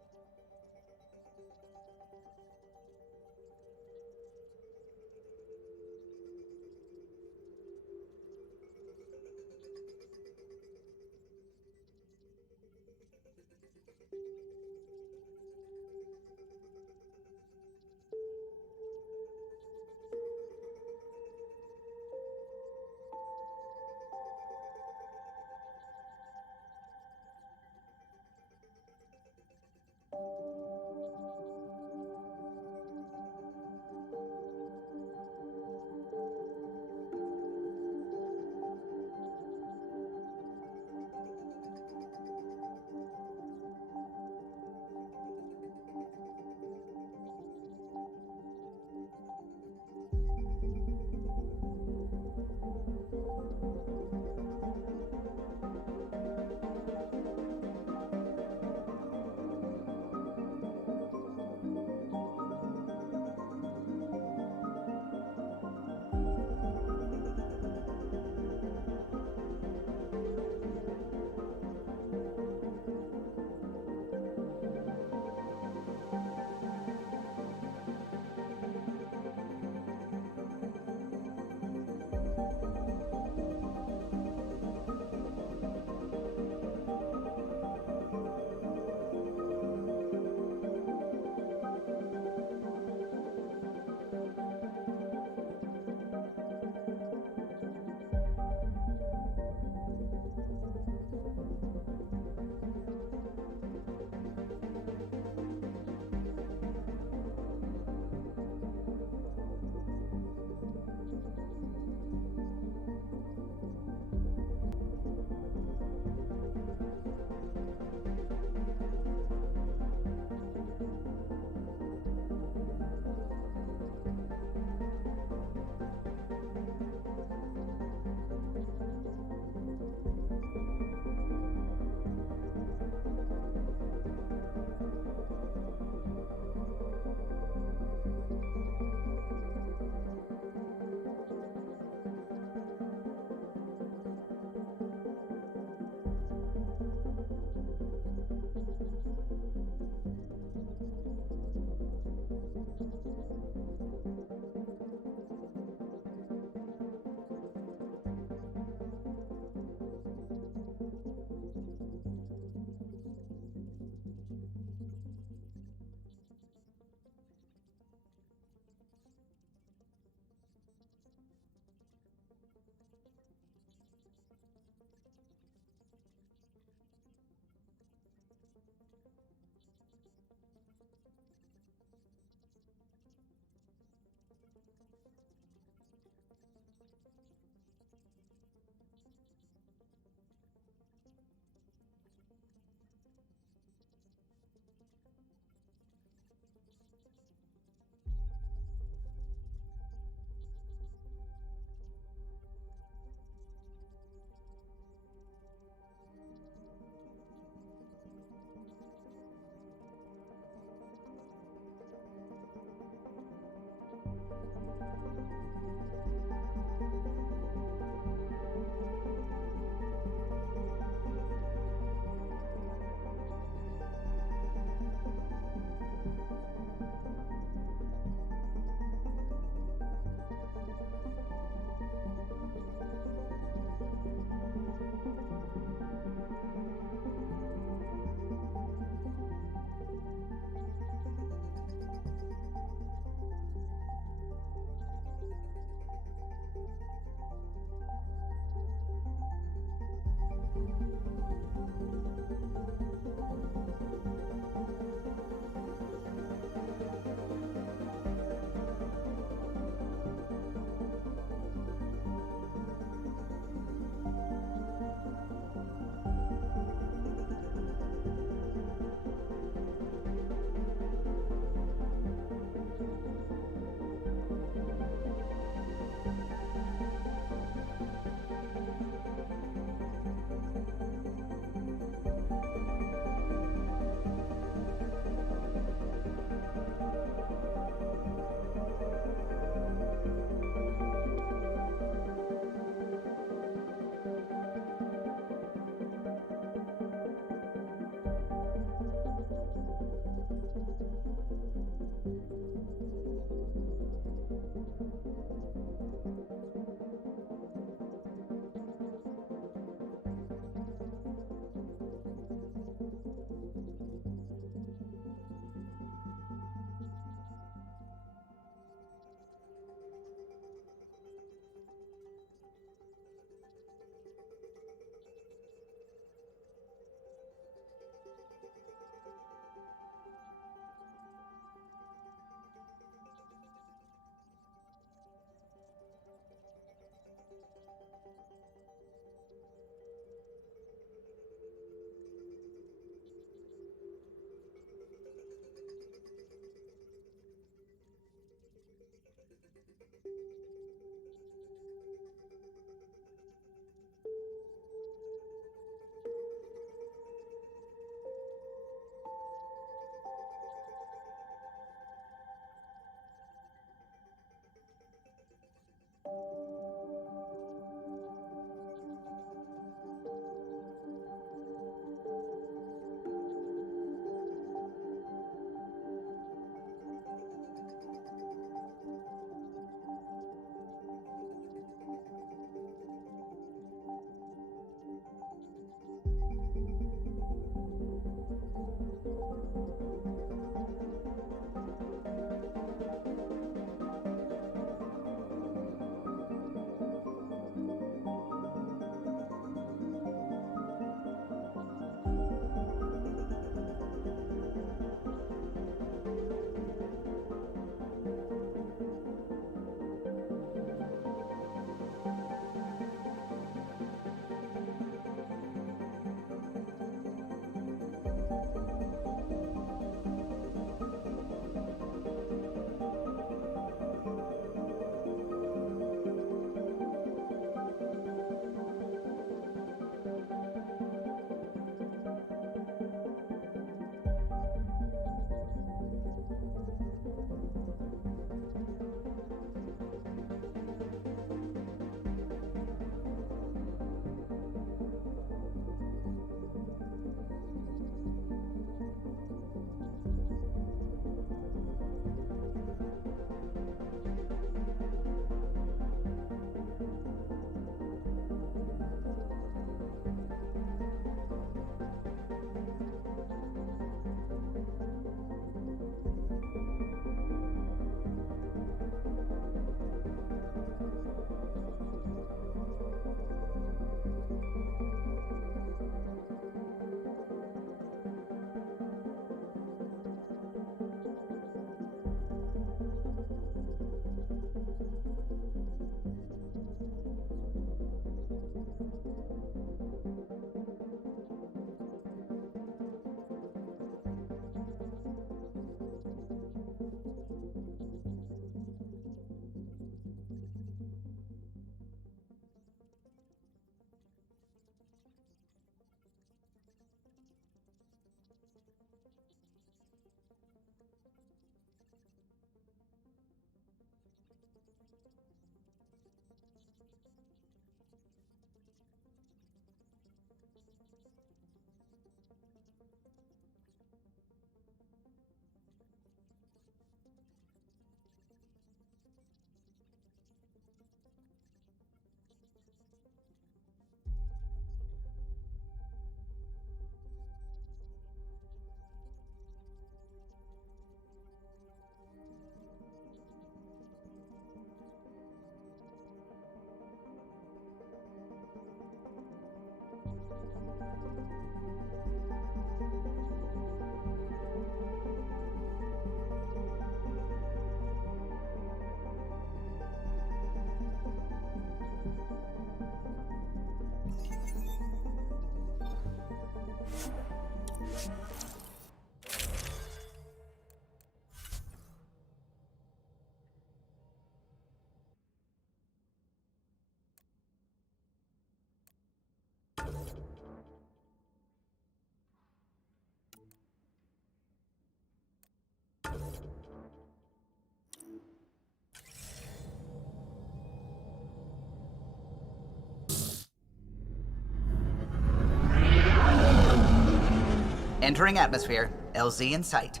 Entering atmosphere. LZ in sight.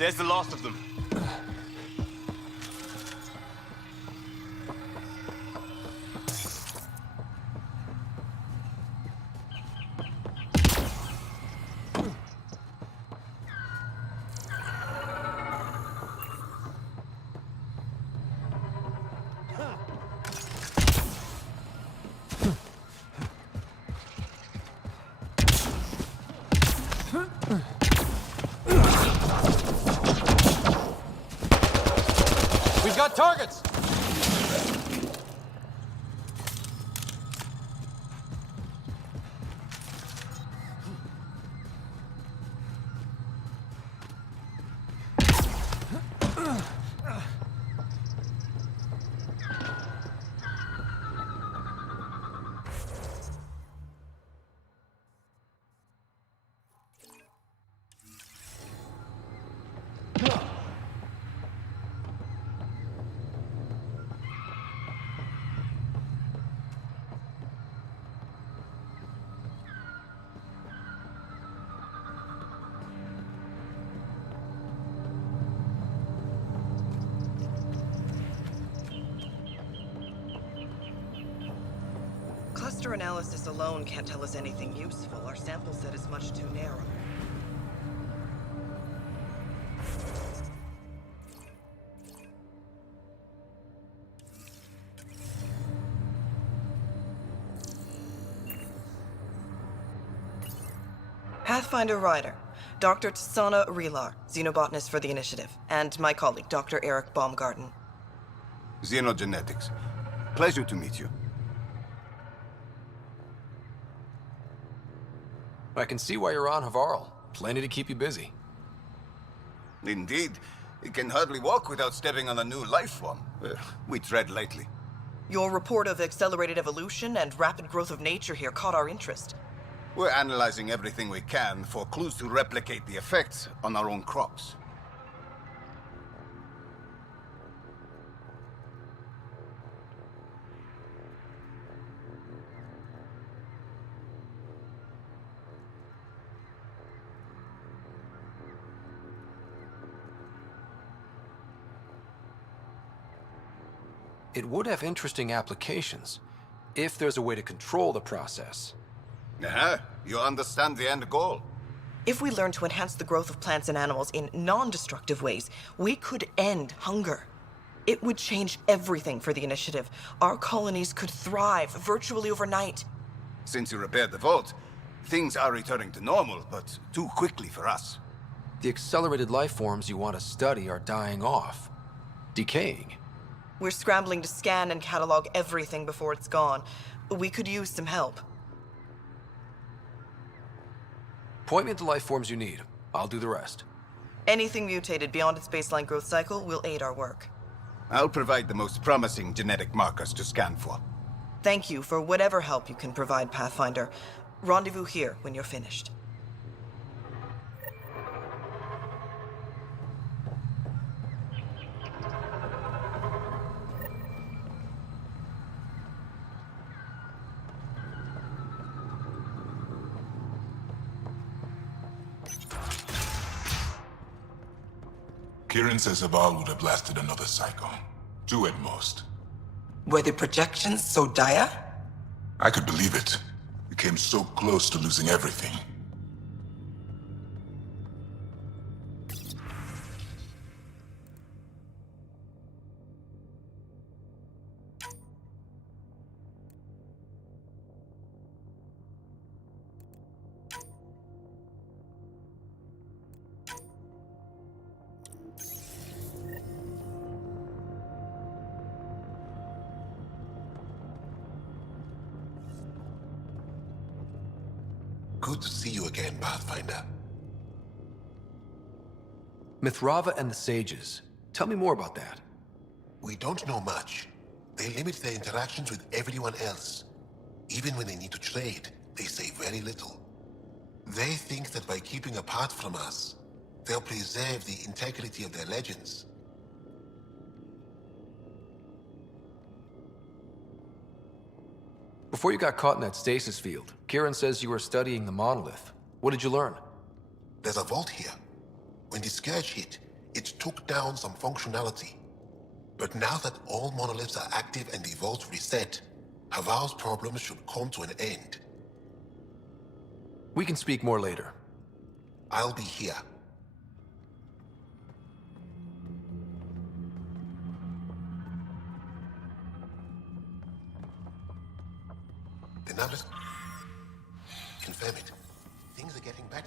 There's the last of them. Cluster analysis alone can't tell us anything useful. Our sample set is much too narrow. Pathfinder Ryder, Dr. Tsana Relar, xenobotanist for the Initiative, and my colleague, Dr. Eric Baumgarten. Xenogenetics. Pleasure to meet you. I can see why you're on Havarl. Plenty to keep you busy. Indeed. It can hardly walk without stepping on a new life form. We tread lightly. Your report of accelerated evolution and rapid growth of nature here caught our interest. We're analyzing everything we can for clues to replicate the effects on our own crops. It would have interesting applications, if there's a way to control the process. You understand the end goal. If we learn to enhance the growth of plants and animals in non-destructive ways, we could end hunger. It would change everything for the Initiative. Our colonies could thrive virtually overnight. Since you repaired the vault, things are returning to normal, but too quickly for us. The accelerated life forms you want to study are dying off, decaying. We're scrambling to scan and catalog everything before it's gone. We could use some help. Point me at the life forms you need. I'll do the rest. Anything mutated beyond its baseline growth cycle will aid our work. I'll provide the most promising genetic markers to scan for. Thank you for whatever help you can provide, Pathfinder. Rendezvous here when you're finished. Kieran says Havarl would have lasted another cycle. 2 at most. Were the projections so dire? I could believe it. We came so close to losing everything. Good to see you again, Pathfinder. Mithrava and the Sages. Tell me more about that. We don't know much. They limit their interactions with everyone else. Even when they need to trade, they say very little. They think that by keeping apart from us, they'll preserve the integrity of their legends. Before you got caught in that stasis field, Kieran says you were studying the monolith. What did you learn? There's a vault here. When the Scourge hit, it took down some functionality. But now that all monoliths are active and the vault reset, Havarl's problems should come to an end. We can speak more later. I'll be here. The numbers confirm it. Things are getting better.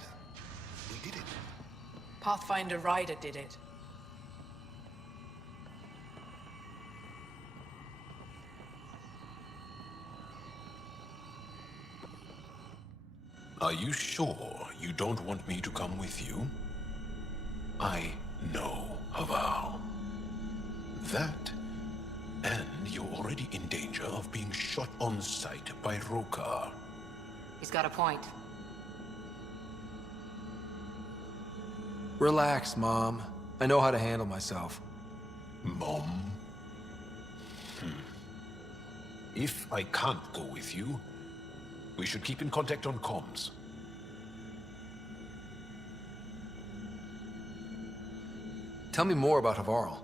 We did it. Pathfinder Ryder did it. Are you sure you don't want me to come with you? I know Havarl. That, and you're already in danger of being shot on sight by Rokar. He's got a point. Relax, Mom. I know how to handle myself. Mom? If I can't go with you, we should keep in contact on comms. Tell me more about Havarl.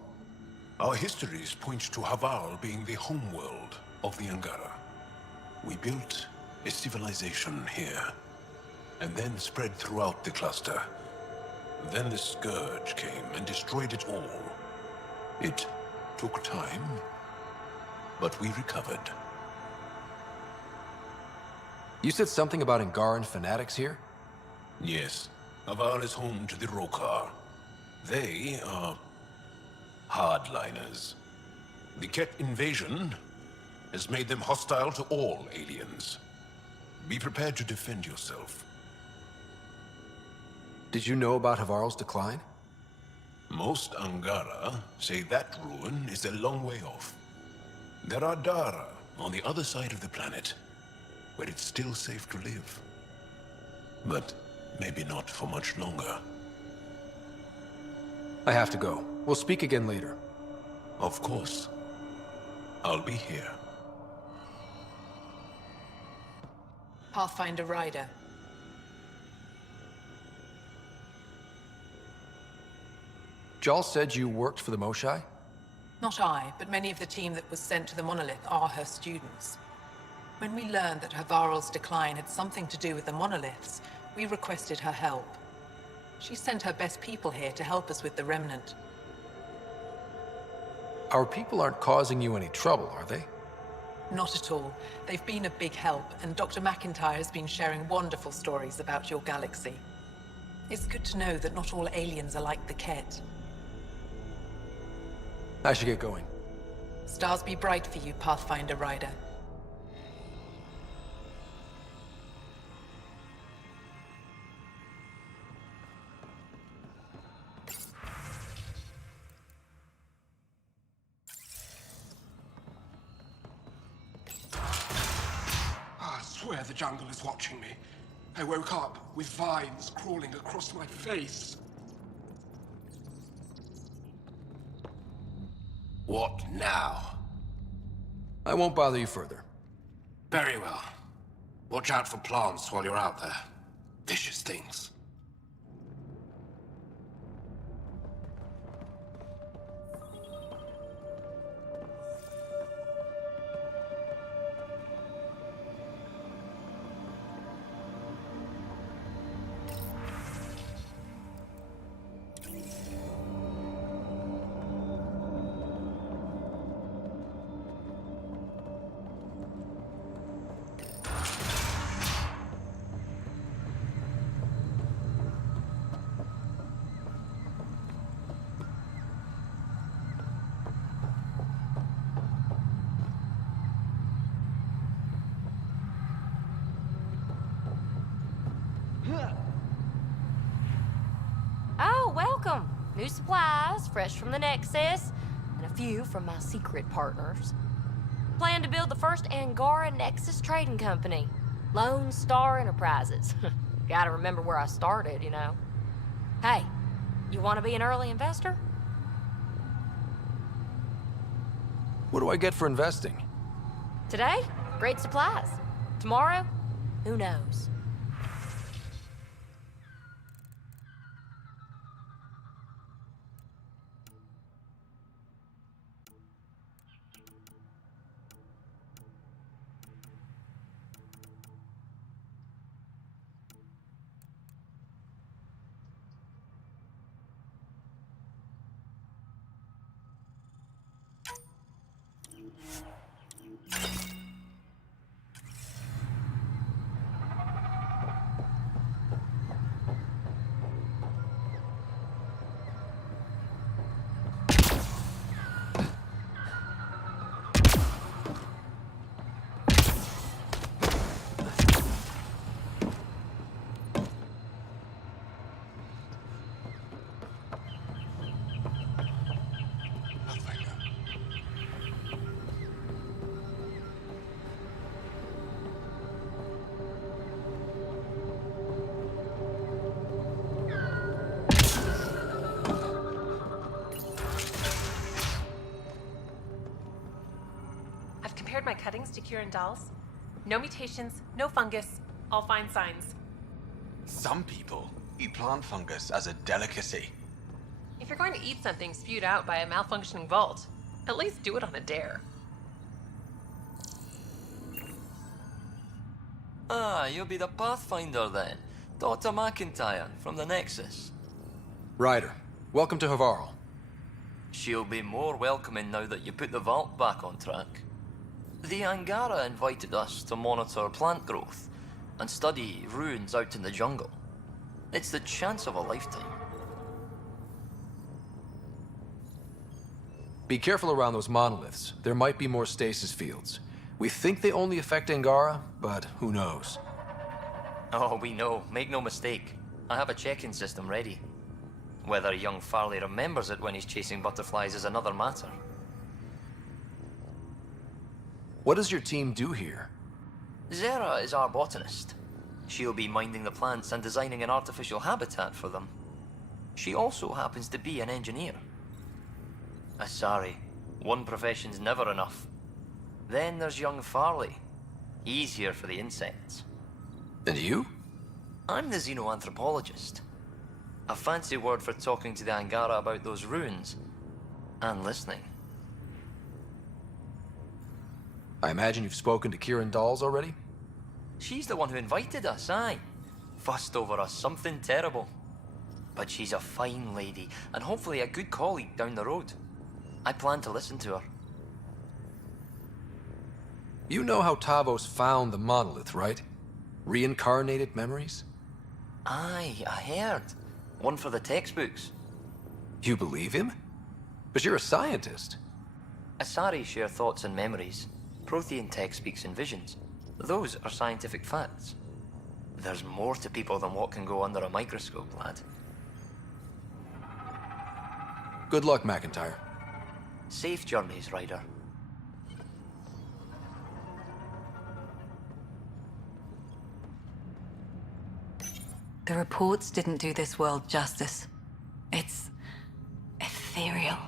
Our histories point to Havarl being the homeworld of the Angara. We built a civilization here, and then spread throughout the cluster. Then the Scourge came and destroyed it all. It took time, but we recovered. You said something about Angaran fanatics here? Yes, Avar is home to the Rokar. They are hardliners. The Ket invasion has made them hostile to all aliens. Be prepared to defend yourself. Did you know about Havarl's decline? Most Angara say that ruin is a long way off. There are Dara on the other side of the planet, where it's still safe to live. But maybe not for much longer. I have to go. We'll speak again later. Of course. I'll be here. Pathfinder Ryder. Jal said you worked for the Moshai? Not I, but many of the team that was sent to the monolith are her students. When we learned that Havarl's decline had something to do with the monoliths, we requested her help. She sent her best people here to help us with the Remnant. Our people aren't causing you any trouble, are they? Not at all. They've been a big help, and Dr. McIntyre has been sharing wonderful stories about your galaxy. It's good to know that not all aliens are like the Ket. I should get going. Stars be bright for you, Pathfinder Ryder. I swear the jungle is watching me. I woke up with vines crawling across my face. What now? I won't bother you further. Very well. Watch out for plants while you're out there. Vicious things. Oh, welcome. New supplies, fresh from the Nexus, and a few from my secret partners. Plan to build the first Angara Nexus trading company. Lone Star Enterprises. Gotta remember where I started, you know. Hey, you want to be an early investor? What do I get for investing? Today, great supplies. Tomorrow, who knows? Compared my cuttings to Kieran Dahl's. No mutations, no fungus, all fine signs. Some people eat plant fungus as a delicacy. If you're going to eat something spewed out by a malfunctioning vault, at least do it on a dare. Ah, you'll be the Pathfinder then. Dr. McIntyre from the Nexus. Ryder, welcome to Havarl. She'll be more welcoming now that you put the vault back on track. The Angara invited us to monitor plant growth and study ruins out in the jungle. It's the chance of a lifetime. Be careful around those monoliths. There might be more stasis fields. We think they only affect Angara, but who knows? Oh, we know. Make no mistake. I have a check-in system ready. Whether young Farley remembers it when he's chasing butterflies is another matter. What does your team do here? Zera is our botanist. She'll be minding the plants and designing an artificial habitat for them. She also happens to be an engineer. Sorry, one profession's never enough. Then there's young Farley. He's here for the insects. And you? I'm the xenoanthropologist. A fancy word for talking to the Angara about those ruins. And listening. I imagine you've spoken to Kieran Dawes already? She's the one who invited us, aye. Fussed over us something terrible. But she's a fine lady, and hopefully a good colleague down the road. I plan to listen to her. You know how Tavos found the monolith, right? Reincarnated memories? Aye, I heard. One for the textbooks. You believe him? But you're a scientist. Asari share thoughts and memories. Prothean tech speaks in visions. Those are scientific facts. There's more to people than what can go under a microscope, lad. Good luck, McIntyre. Safe journeys, Ryder. The reports didn't do this world justice. It's ethereal.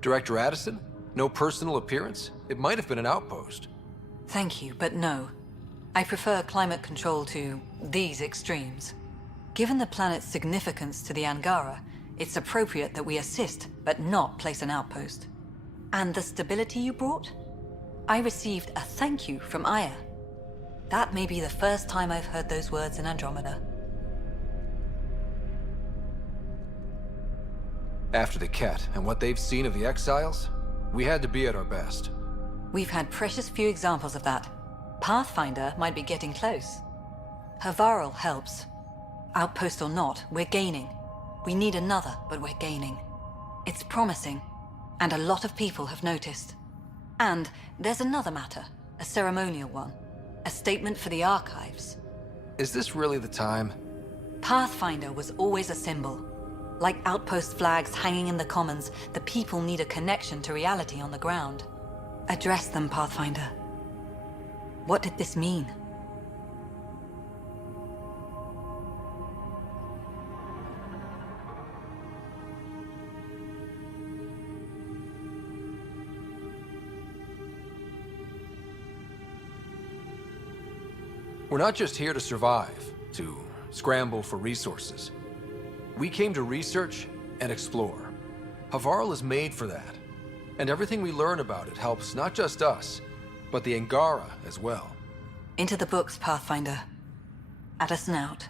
Director Addison? No personal appearance? It might have been an outpost. Thank you, but no. I prefer climate control to these extremes. Given the planet's significance to the Angara, it's appropriate that we assist, but not place an outpost. And the stability you brought? I received a thank you from Aya. That may be the first time I've heard those words in Andromeda. After the Ket and what they've seen of the exiles, we had to be at our best. We've had precious few examples of that. Pathfinder might be getting close. Havarl helps. Outpost or not, we're gaining. We need another, but we're gaining. It's promising, and a lot of people have noticed. And there's another matter, a ceremonial one. A statement for the archives. Is this really the time? Pathfinder was always a symbol. Like outpost flags hanging in the commons, the people need a connection to reality on the ground. Address them, Pathfinder. What did this mean? We're not just here to survive, to scramble for resources. We came to research and explore. Havarl is made for that. And everything we learn about it helps not just us, but the Angara as well. Into the books, Pathfinder. Addison out.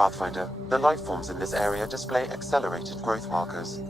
Pathfinder. The life forms in this area display accelerated growth markers.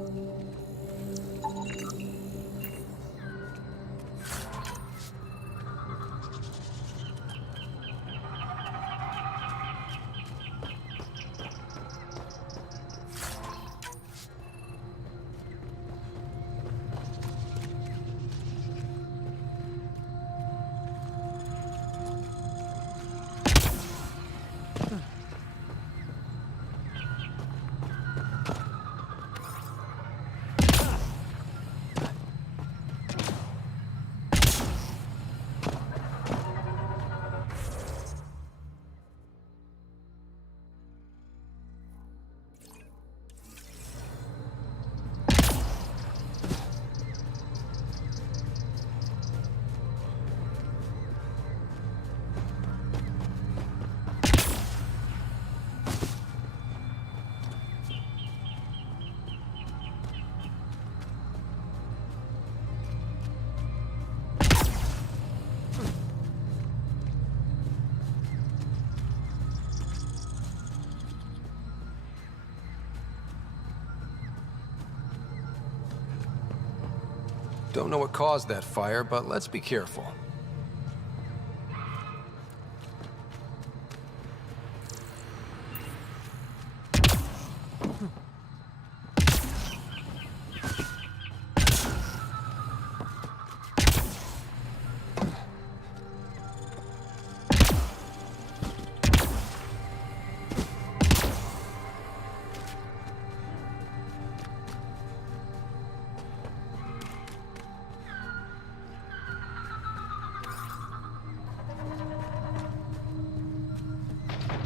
Don't know what caused that fire, but let's be careful.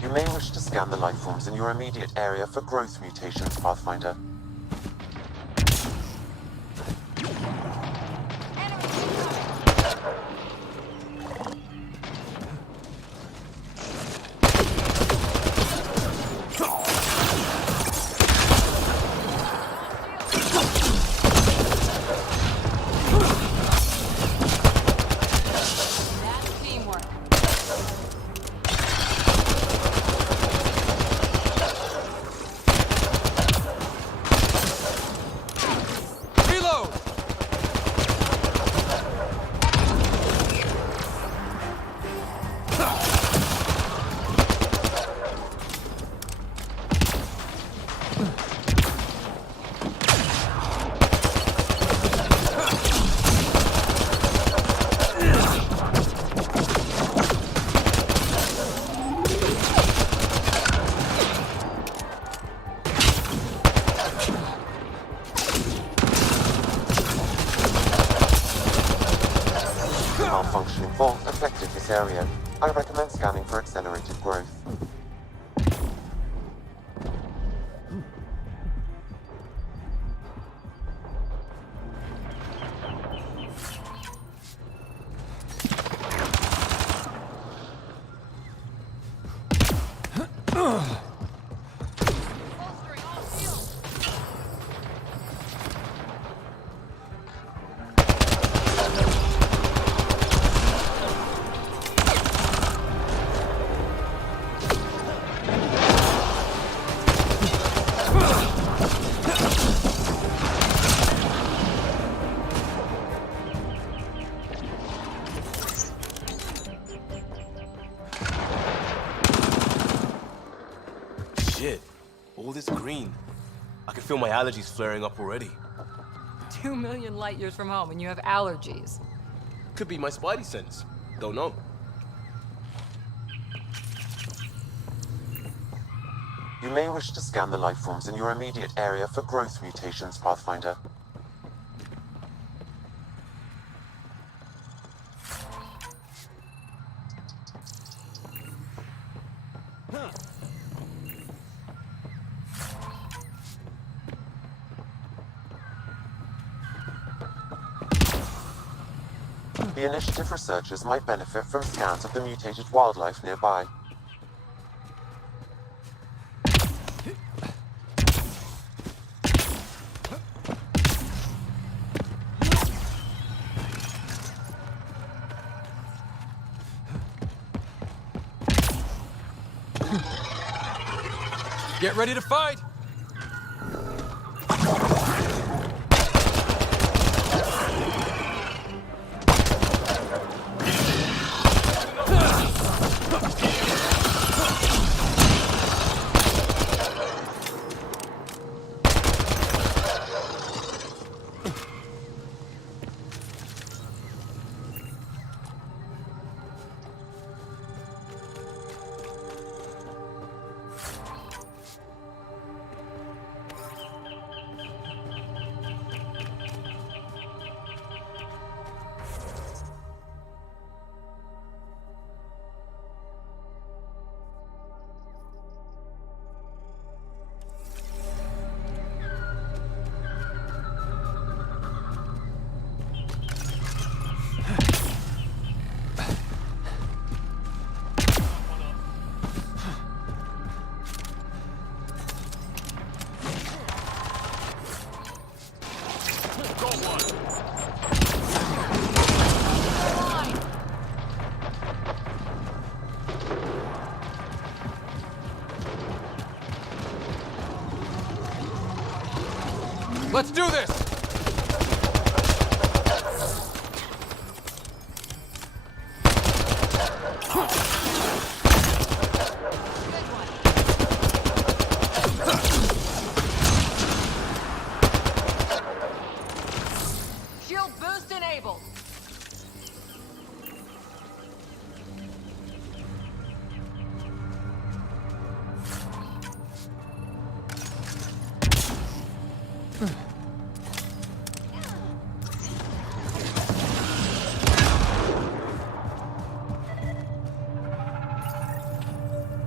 You may wish to scan the life forms in your immediate area for growth mutations, Pathfinder. Malfunctioning vault affected this area. I recommend scanning for accelerated growth. Shit, all this green. I can feel my allergies flaring up already. 2 million light years from home and you have allergies. Could be my spidey sense. Don't know. You may wish to scan the life forms in your immediate area for growth mutations, Pathfinder. The initiative researchers might benefit from scans of the mutated wildlife nearby. Get ready to fight! Let's do this! Shield boost enabled.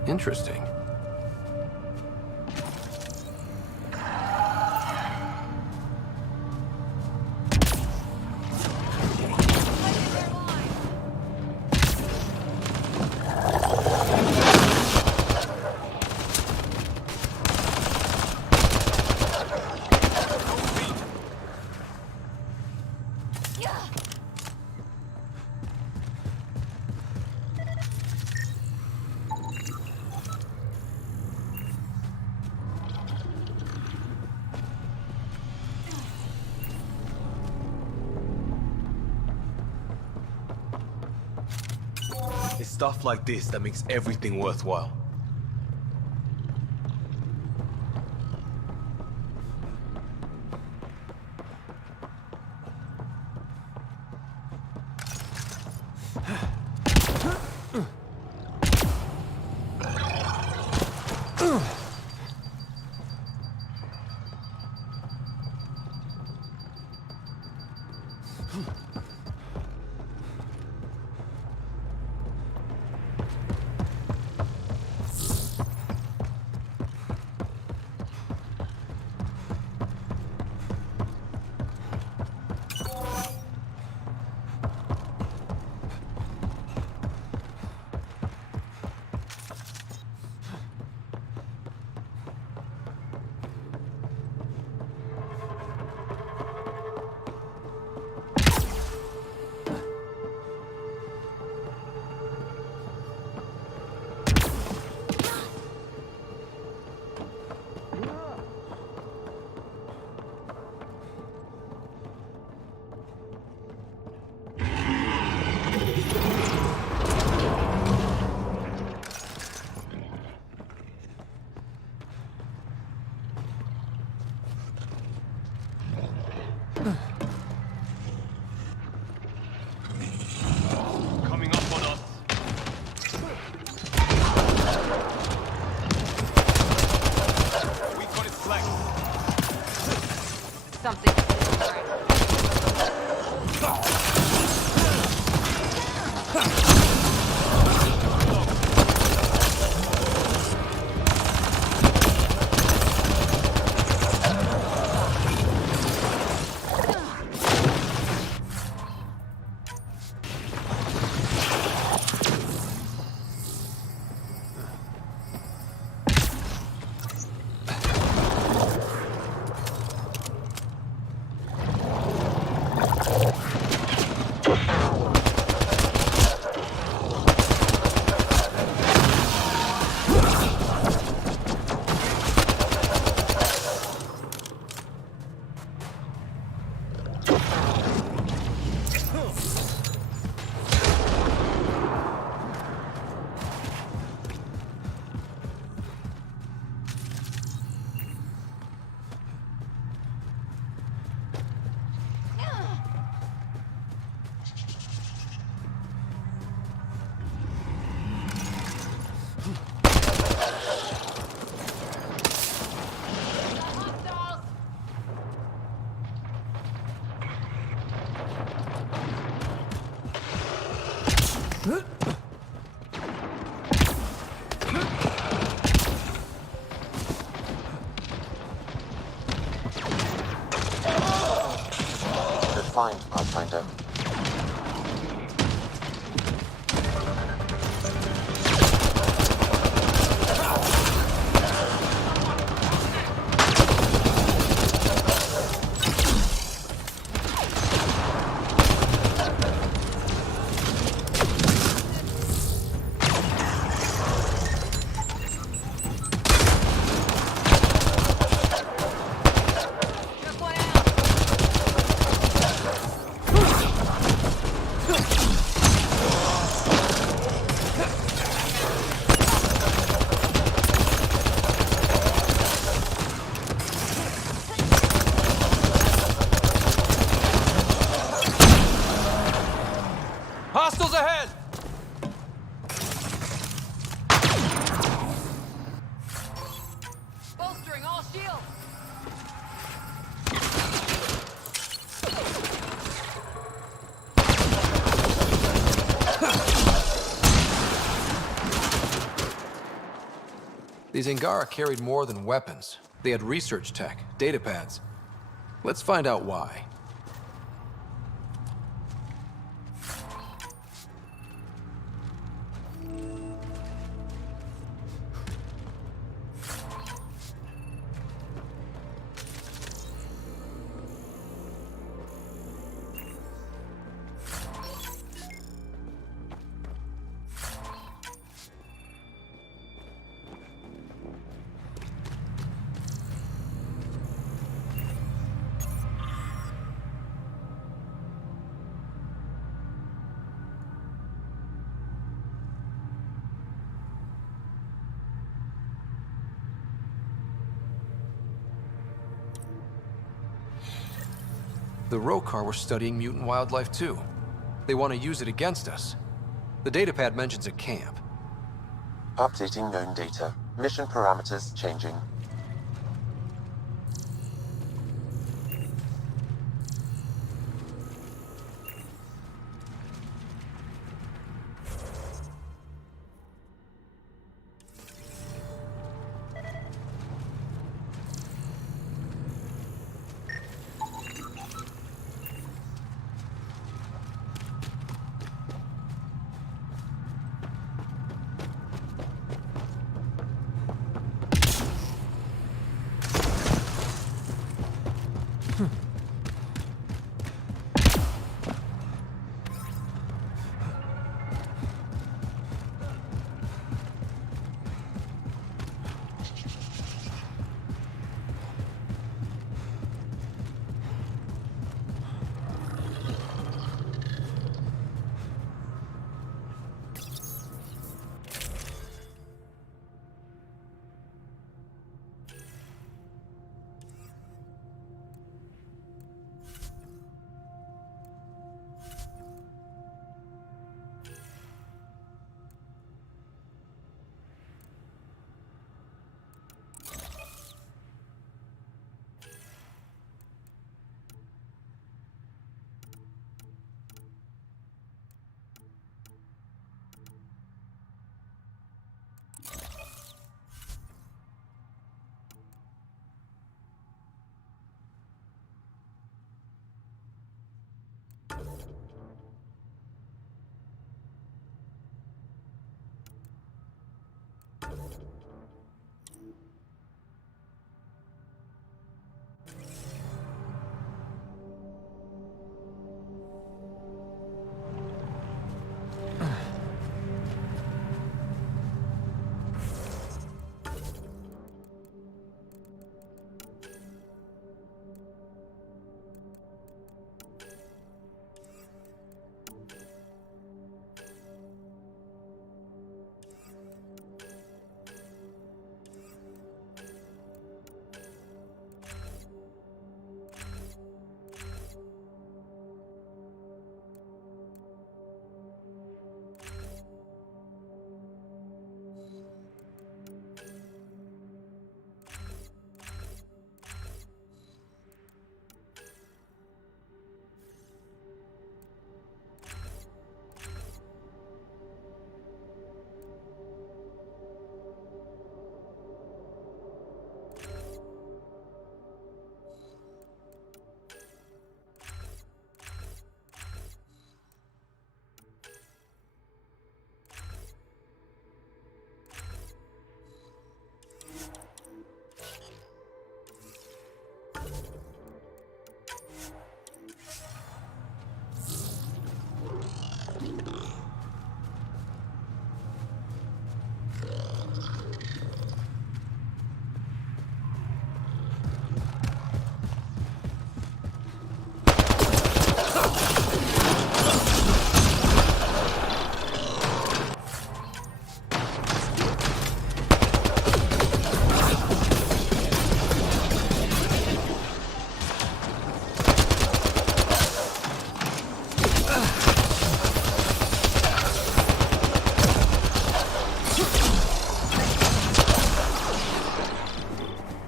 Interesting. It's stuff like this that makes everything worthwhile. Defined, Pathfinder. Hostiles ahead! Bolstering all shields! These Angara carried more than weapons. They had research tech, data pads. Let's find out why. The Rokar were studying mutant wildlife too. They want to use it against us. The datapad mentions a camp. Updating known data. Mission parameters changing.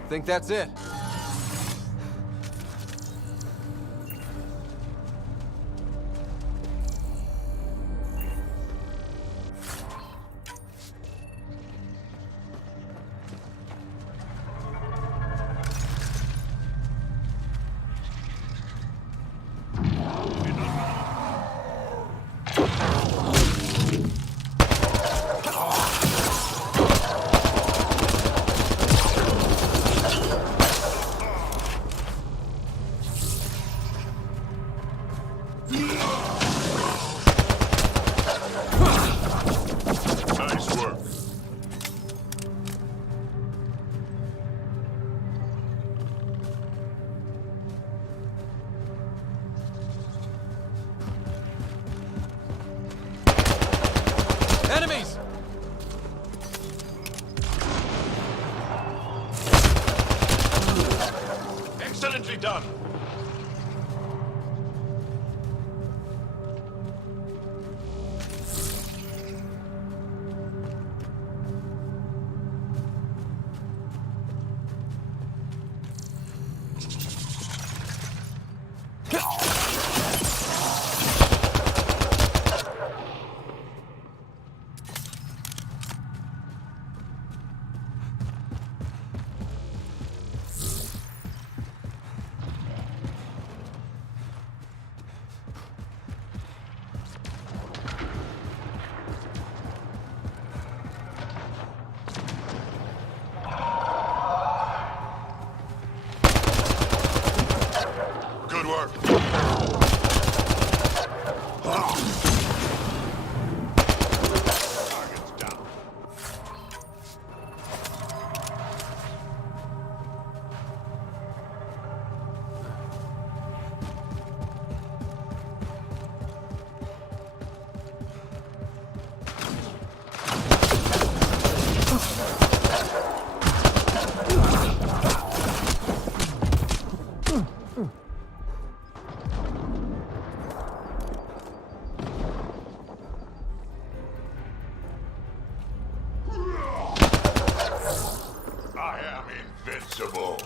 Think that's it? Nice work. Enemies! Excellently done. Good work. Target's down. I am invincible.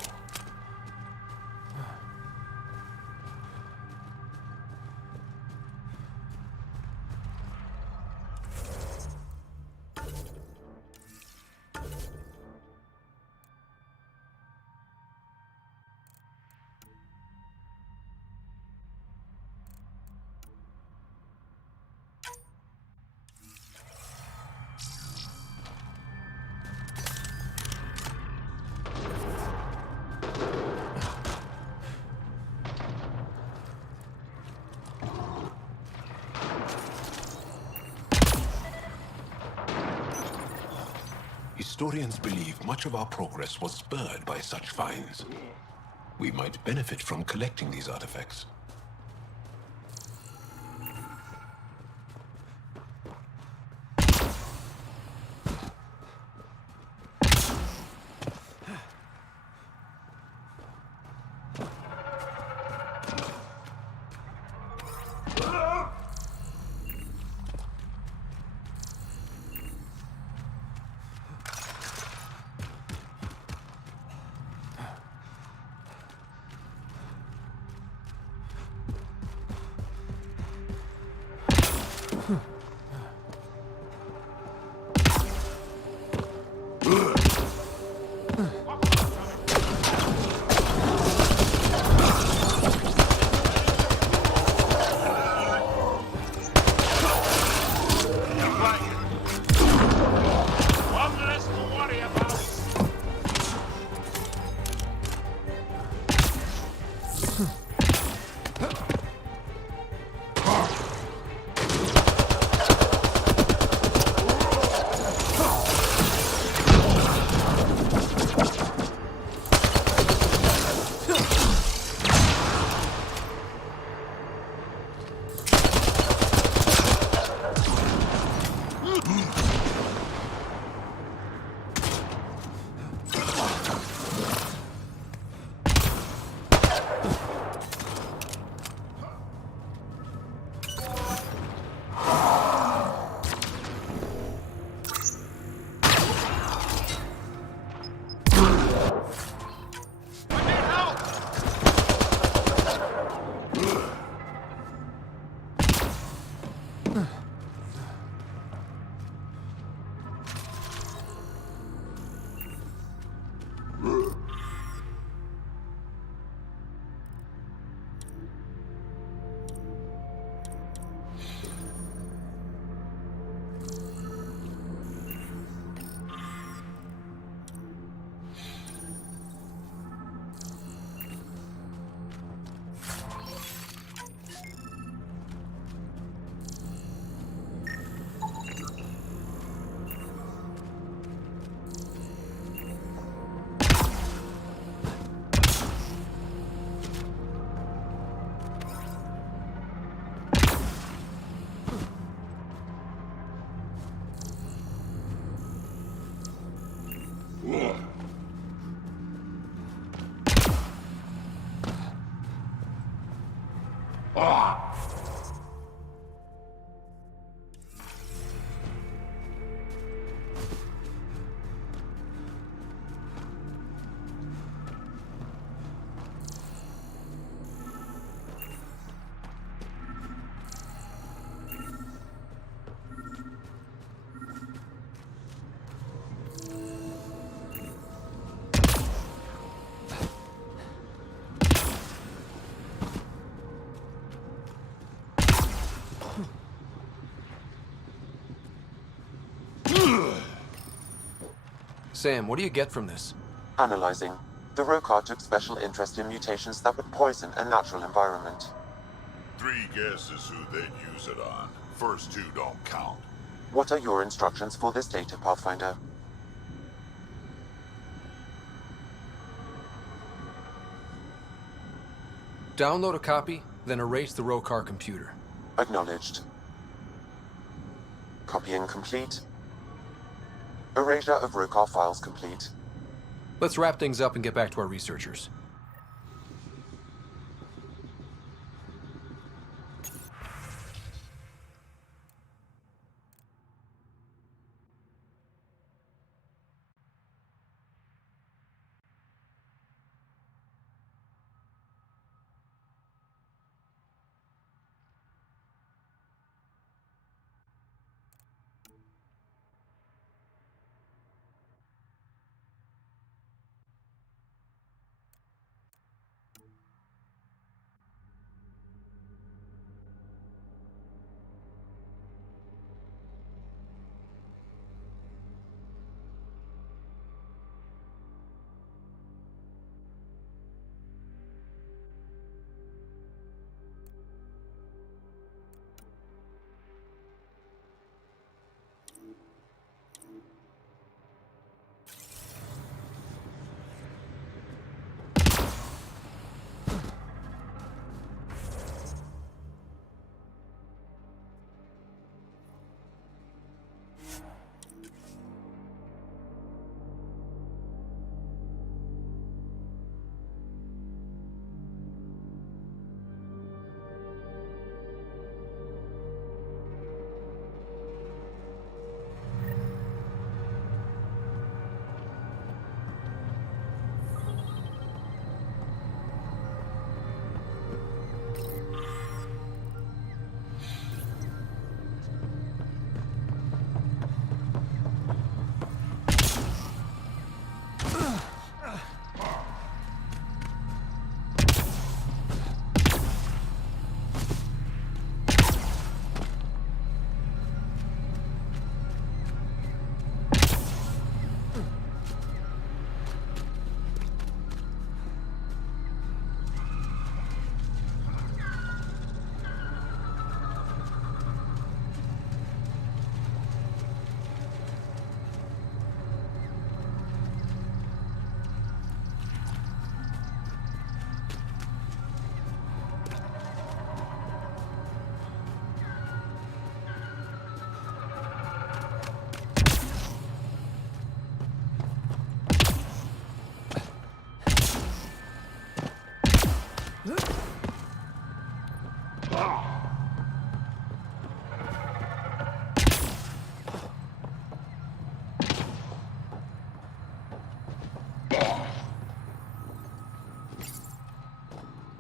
Historians believe much of our progress was spurred by such finds. We might benefit from collecting these artifacts. Sam, what do you get from this? Analyzing. The Rokar took special interest in mutations that would poison a natural environment. 3 guesses who they'd use it on. First 2 don't count. What are your instructions for this data, Pathfinder? Download a copy, then erase the Rokar computer. Acknowledged. Copying complete. Erasure of Rokar files complete. Let's wrap things up and get back to our researchers.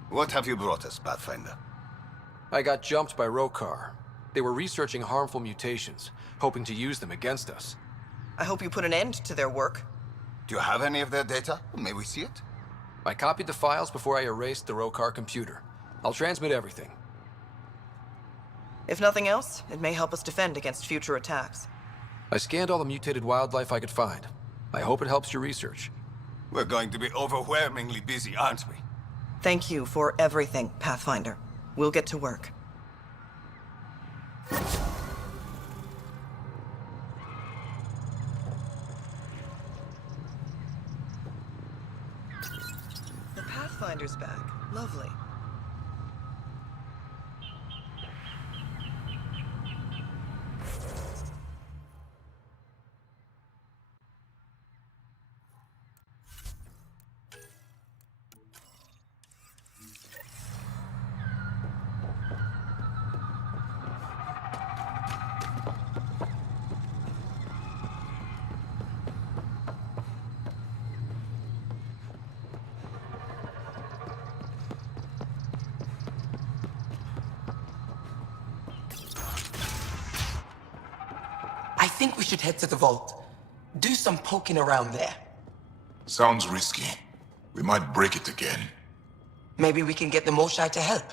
What have you brought us, Pathfinder? I got jumped by Rokar. They were researching harmful mutations, hoping to use them against us. I hope you put an end to their work. Do you have any of their data? May we see it? I copied the files before I erased the Rokar computer. I'll transmit everything. If nothing else, it may help us defend against future attacks. I scanned all the mutated wildlife I could find. I hope it helps your research. We're going to be overwhelmingly busy, aren't we? Thank you for everything, Pathfinder. We'll get to work. The Pathfinder's back. Lovely. I think we should head to the vault. Do some poking around there. Sounds risky. We might break it again. Maybe we can get the Moshai to help.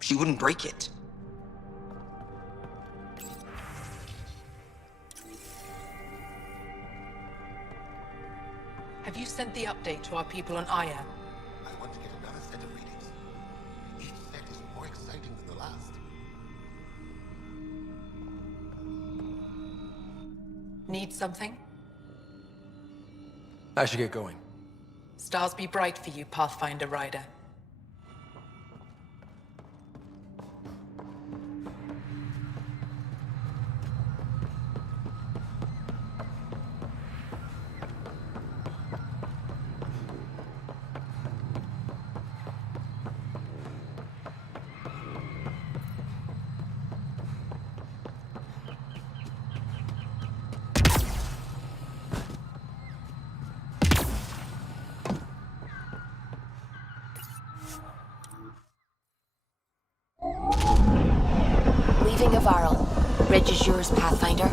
She wouldn't break it. Have you sent the update to our people on Aya? I want to get another set of readings. Each set is more exciting than the last. Need something? I should get going. Stars be bright for you, Pathfinder Rider. Leaving Avarl. Bridge is yours, Pathfinder.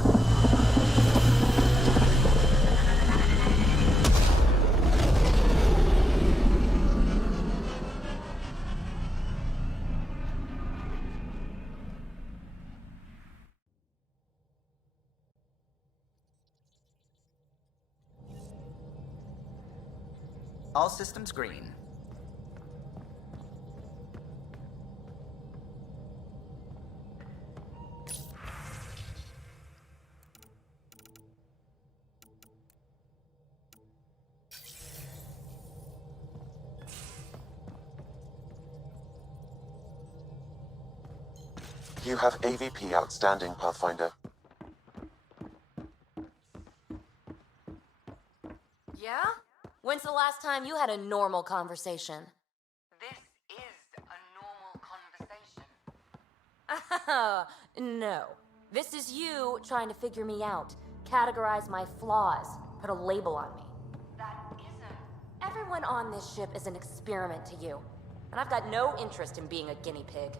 All systems green. You have AVP outstanding, Pathfinder. Yeah? When's the last time you had a normal conversation? This is a normal conversation. No. This is you trying to figure me out, categorize my flaws, put a label on me. That isn't. Everyone on this ship is an experiment to you, and I've got no interest in being a guinea pig.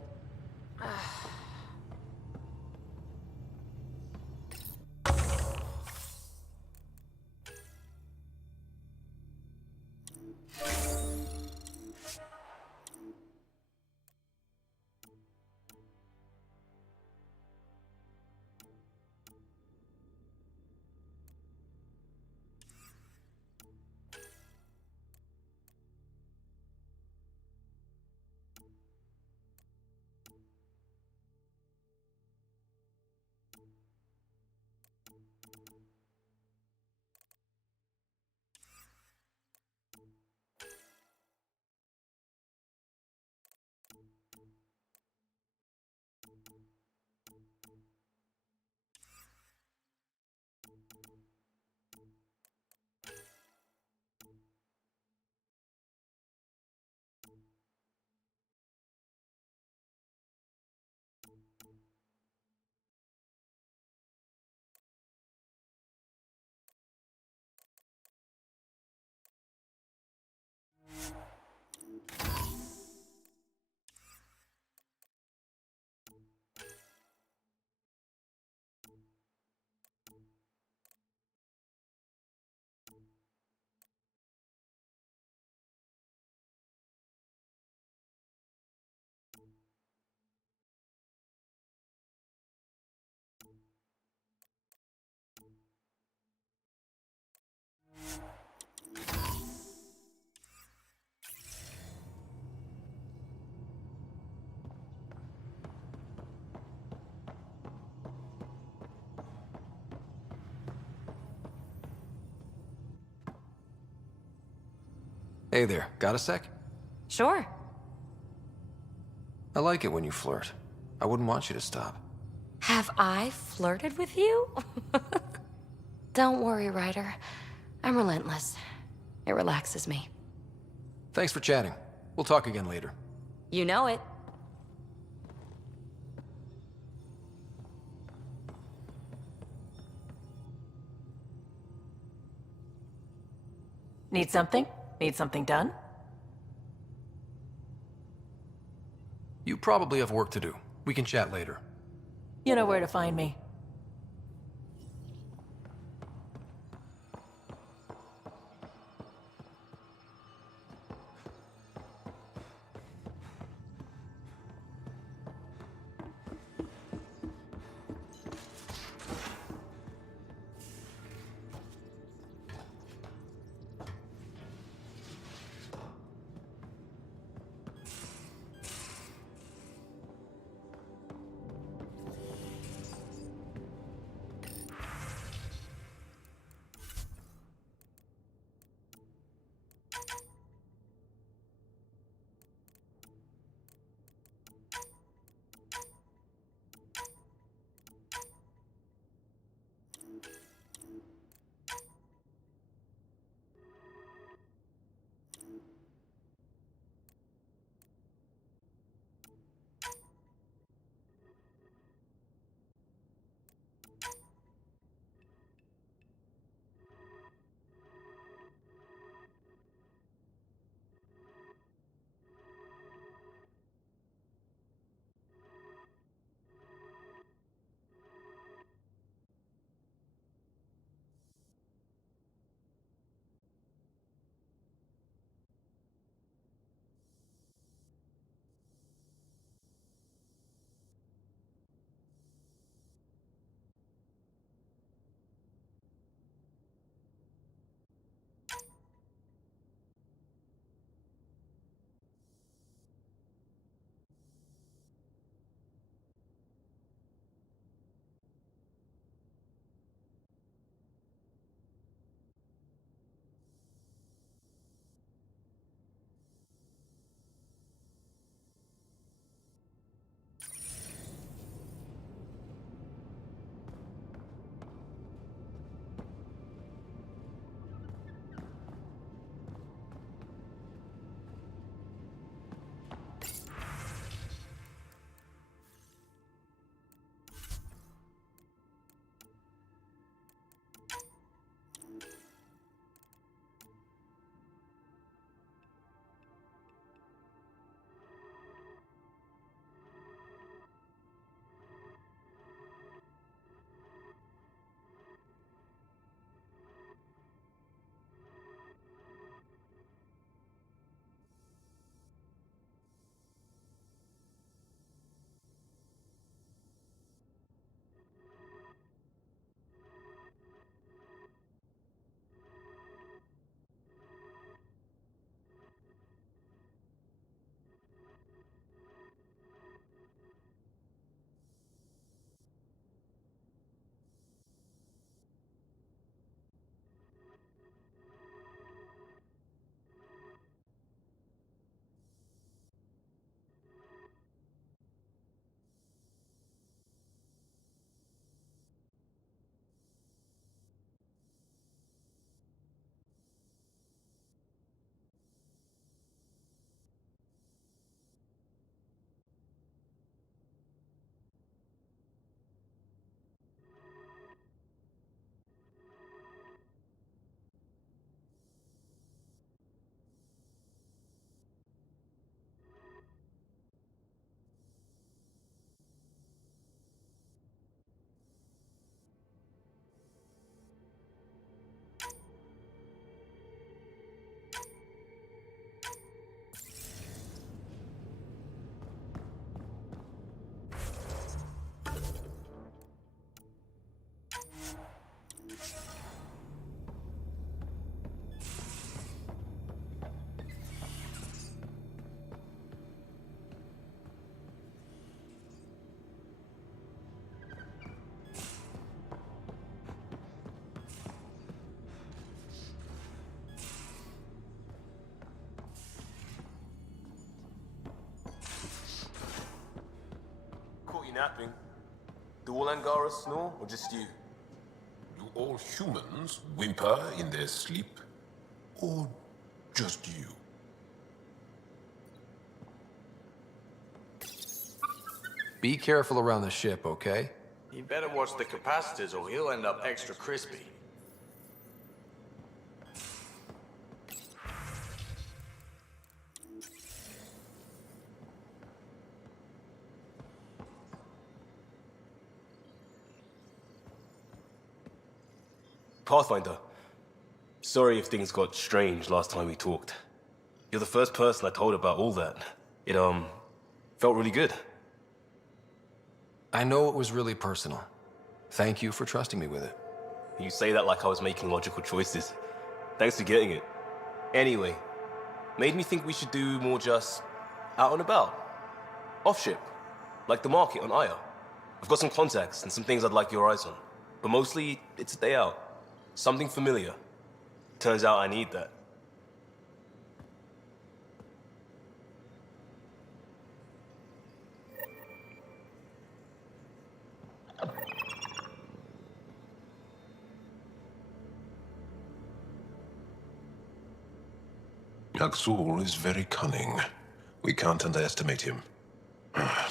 Hey there, got a sec? Sure. I like it when you flirt. I wouldn't want you to stop. Have I flirted with you? Don't worry, Ryder. I'm relentless. It relaxes me. Thanks for chatting. We'll talk again later. You know it. Need something? Need something done? You probably have work to do. We can chat later. You know where to find me. napping. Do all Angara snore, or just you? Do all humans whimper in their sleep? Or just you? Be careful around the ship, okay? You better watch the capacitors or he'll end up extra crispy. Pathfinder. Sorry if things got strange last time we talked. You're the first person I told about all that. It, felt really good. I know it was really personal. Thank you for trusting me with it. You say that like I was making logical choices. Thanks for getting it. Anyway, made me think we should do more just out and about. Off ship. Like the market on Aya. I've got some contacts and some things I'd like your eyes on. But mostly, it's a day out. Something familiar. Turns out I need that. Aksul is very cunning. We can't underestimate him.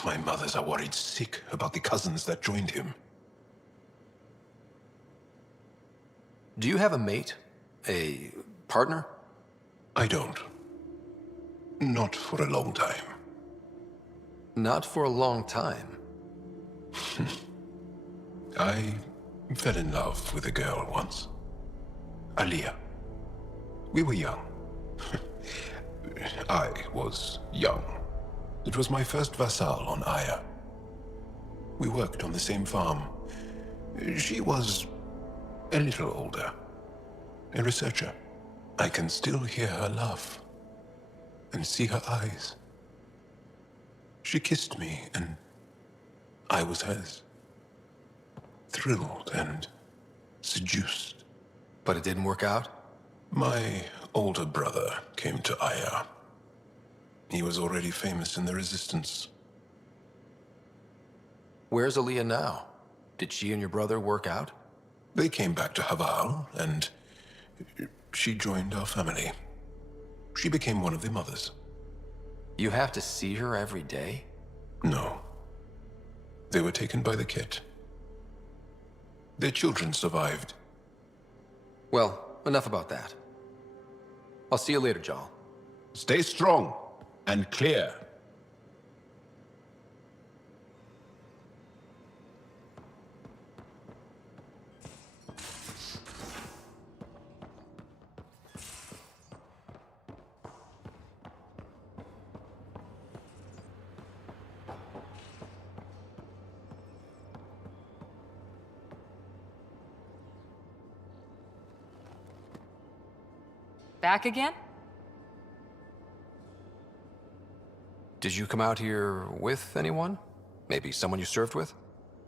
My mothers are worried sick about the cousins that joined him. Do you have a mate? A partner? I don't. Not for a long time. Not for a long time? I fell in love with a girl once. Aliyah. We were young. I was young. It was my first vassal on Aya. We worked on the same farm. She was a little older. A researcher. I can still hear her laugh and see her eyes. She kissed me and I was hers. Thrilled and seduced. But it didn't work out? My older brother came to Aya. He was already famous in the Resistance. Where's Aliyah now? Did she and your brother work out? They came back to Haval, and she joined our family. She became one of the mothers. You have to see her every day? No. They were taken by the Ket. Their children survived. Well, enough about that. I'll see you later, Jal. Stay strong and clear. Back again? Did you come out here with anyone? Maybe someone you served with?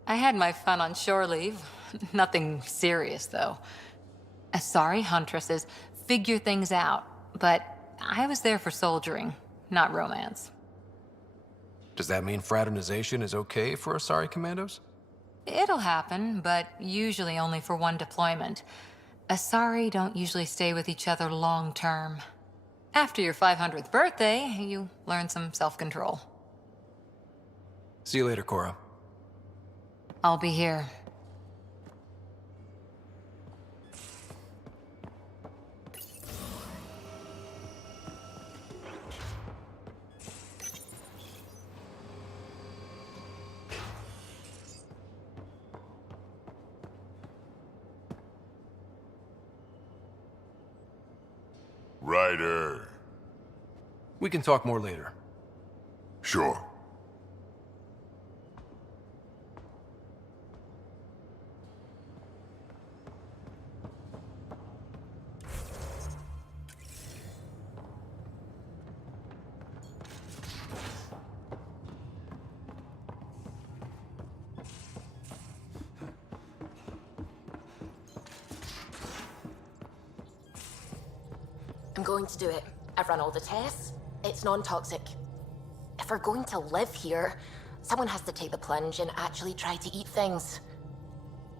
I had my fun on shore leave. Nothing serious, though. Asari huntresses figure things out, but I was there for soldiering, not romance. Does that mean fraternization is okay for Asari commandos? It'll happen, but usually only for one deployment. Asari don't usually stay with each other long term. After your 500th birthday, you learn some self-control. See you later, Cora. I'll be here. Ryder. We can talk more later. Sure. I'm going to do it. I've run all the tests. It's non-toxic. If we're going to live here, Someone has to take the plunge and actually try to eat things.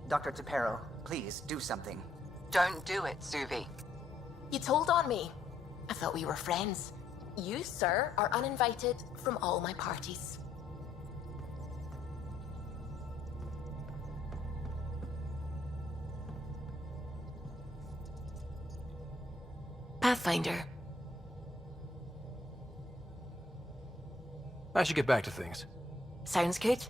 Dr. Tapero, please do something. Don't do it, Suvi. You told on me. I thought we were friends. You, sir, are uninvited from all my parties. Pathfinder. I should get back to things. Sounds good.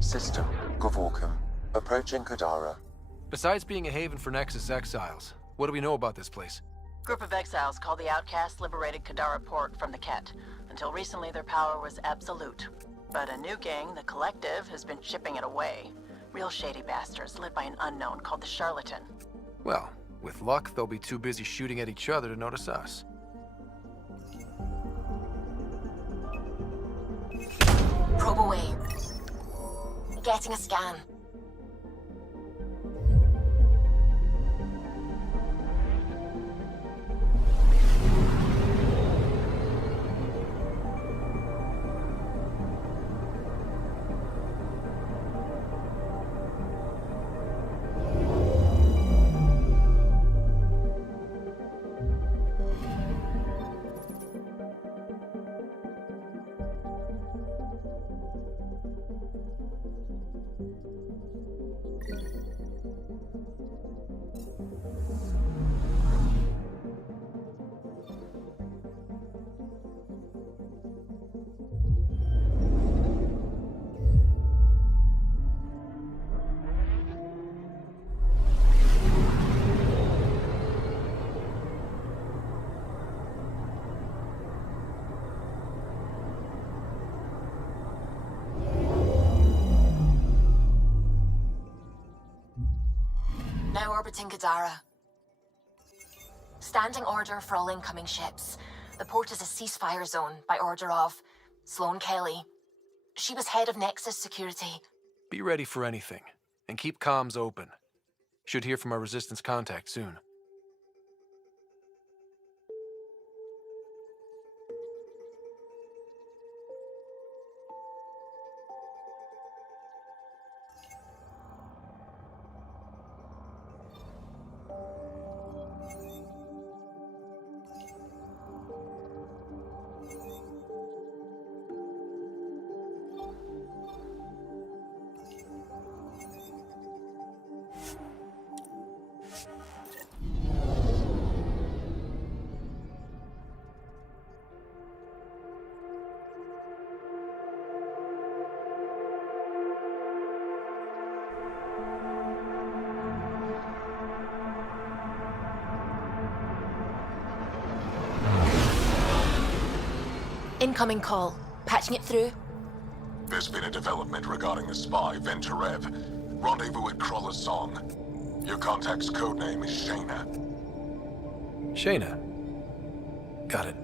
System, Govorkum. Approaching Kadara. Besides being a haven for Nexus exiles, what do we know about this place? Group of exiles called the Outcasts liberated Kadara Port from the Ket. Until recently, their power was absolute. But a new gang, the Collective, has been chipping it away. Real shady bastards, led by an unknown called the Charlatan. Well, with luck, they'll be too busy shooting at each other to notice us. Probe away. Getting a scan. Now orbiting Kadara. Standing order for all incoming ships. The port is a ceasefire zone by order of Sloane Kelly. She was head of Nexus security. Be ready for anything, and keep comms open. Should hear from our Resistance contact soon. Incoming call. Patching it through. There's been a development regarding the spy, Venturev. Rendezvous at Crawler's Song. Your contact's codename is Shayna. Shayna. Got it.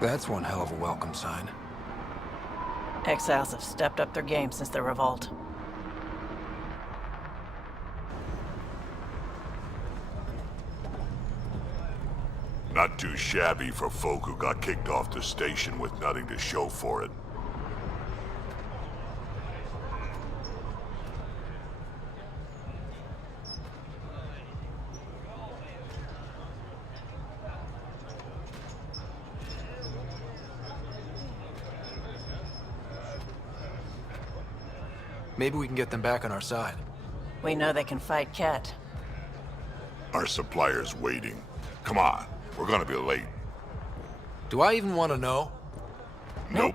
That's one hell of a welcome sign. Exiles have stepped up their game since the revolt. Not too shabby for folk who got kicked off the station with nothing to show for it. Maybe we can get them back on our side. We know they can fight Ket. Our supplier's waiting. Come on, we're gonna be late. Do I even want to know? Nope.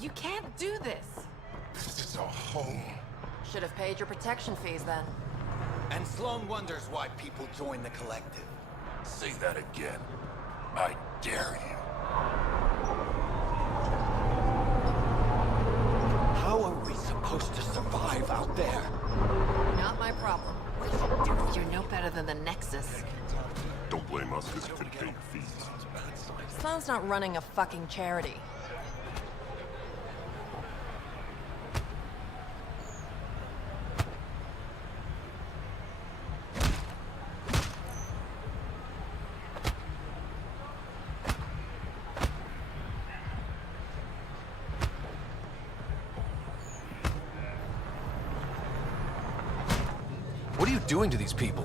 You can't do this. This is our home. Should have paid your protection fees then. And Sloan wonders why people join the collective. Say that again. I dare you. How are we supposed to survive out there? Not my problem. You're no better than the Nexus. Don't blame us because you couldn't pay your fees. Sloan's not running a fucking charity. What are you doing to these people?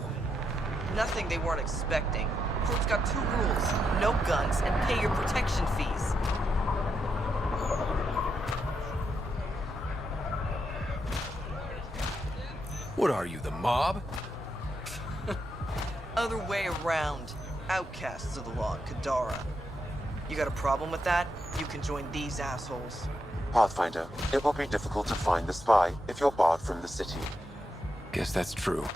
Nothing they weren't expecting. Crew's got 2 rules. No guns and pay your protection fees. What are you, the mob? Other way around. Outcasts of the law, Kadara. You got a problem with that? You can join these assholes. Pathfinder, it will be difficult to find the spy if you're barred from the city. Guess that's true.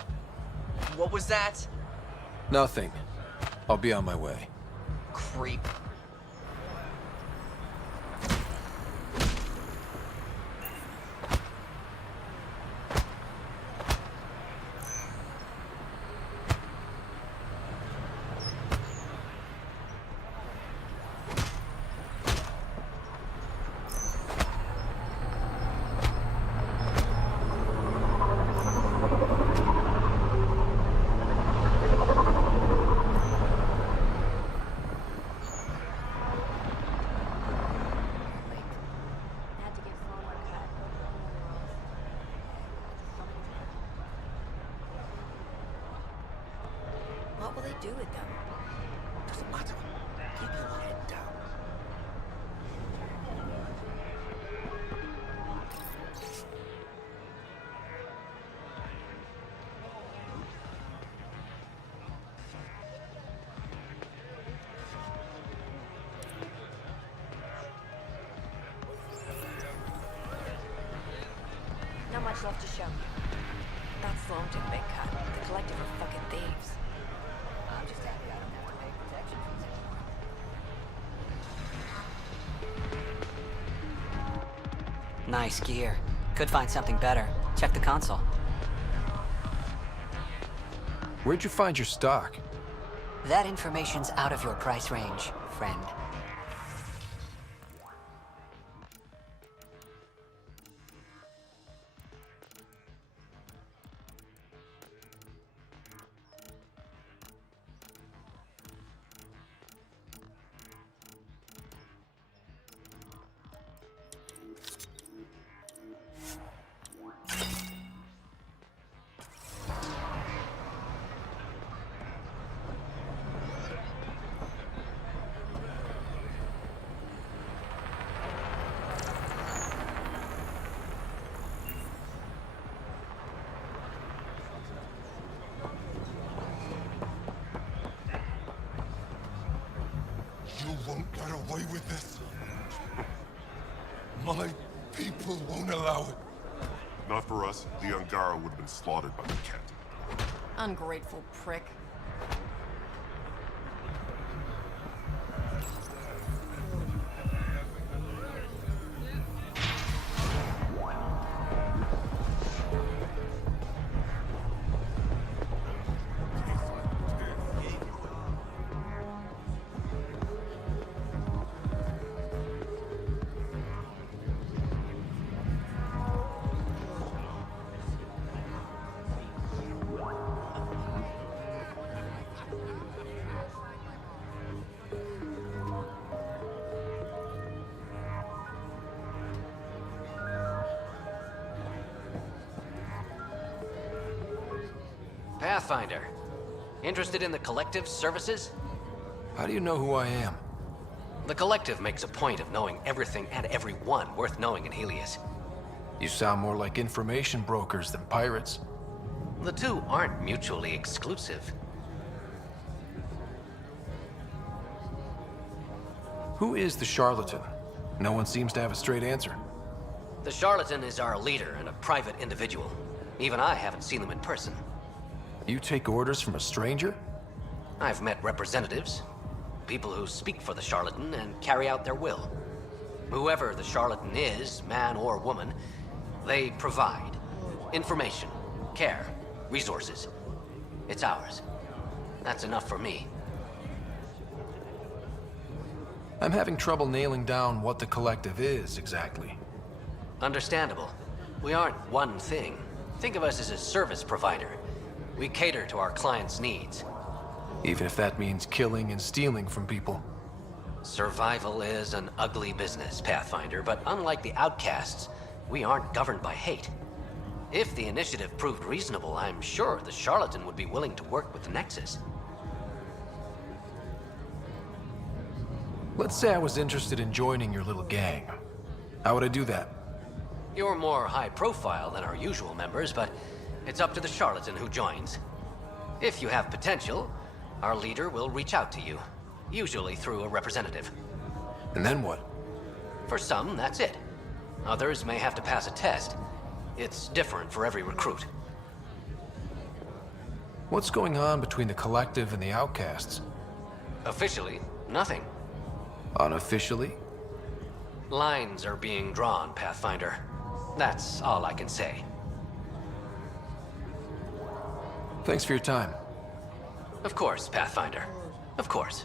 What was that? Nothing. I'll be on my way. Creep. What will they do with them? Doesn't matter. Keep your head down. Not much left to show. That Sloan took a big cut. The collective are fucking thieves. I'm just happy I don't have to pay protection fees anymore. Nice gear. Could find something better. Check the console. Where'd you find your stock? That information's out of your price range, friend. away with this. My people won't allow it. Not for us. The Angara would have been slaughtered by the Ket. Ungrateful prick. Pathfinder. Interested in the Collective's services? How do you know who I am? The Collective makes a point of knowing everything and everyone worth knowing in Helios. You sound more like information brokers than pirates. The two aren't mutually exclusive. Who is the charlatan? No one seems to have a straight answer. The charlatan is our leader and a private individual. Even I haven't seen them in person. You take orders from a stranger? I've met representatives, people who speak for the charlatan and carry out their will. Whoever the charlatan is, man or woman, they provide information, care, resources. It's ours. That's enough for me. I'm having trouble nailing down what the Collective is, exactly. Understandable. We aren't one thing. Think of us as a service provider. We cater to our clients' needs. Even if that means killing and stealing from people. Survival is an ugly business, Pathfinder, but unlike the outcasts, we aren't governed by hate. If the initiative proved reasonable, I'm sure the charlatan would be willing to work with the Nexus. Let's say I was interested in joining your little gang. How would I do that? You're more high profile than our usual members, but it's up to the charlatan who joins. If you have potential, our leader will reach out to you, usually through a representative. And then what? For some, that's it. Others may have to pass a test. It's different for every recruit. What's going on between the Collective and the outcasts? Officially, nothing. Unofficially? Lines are being drawn, Pathfinder. That's all I can say. Thanks for your time. Of course, Pathfinder. Of course.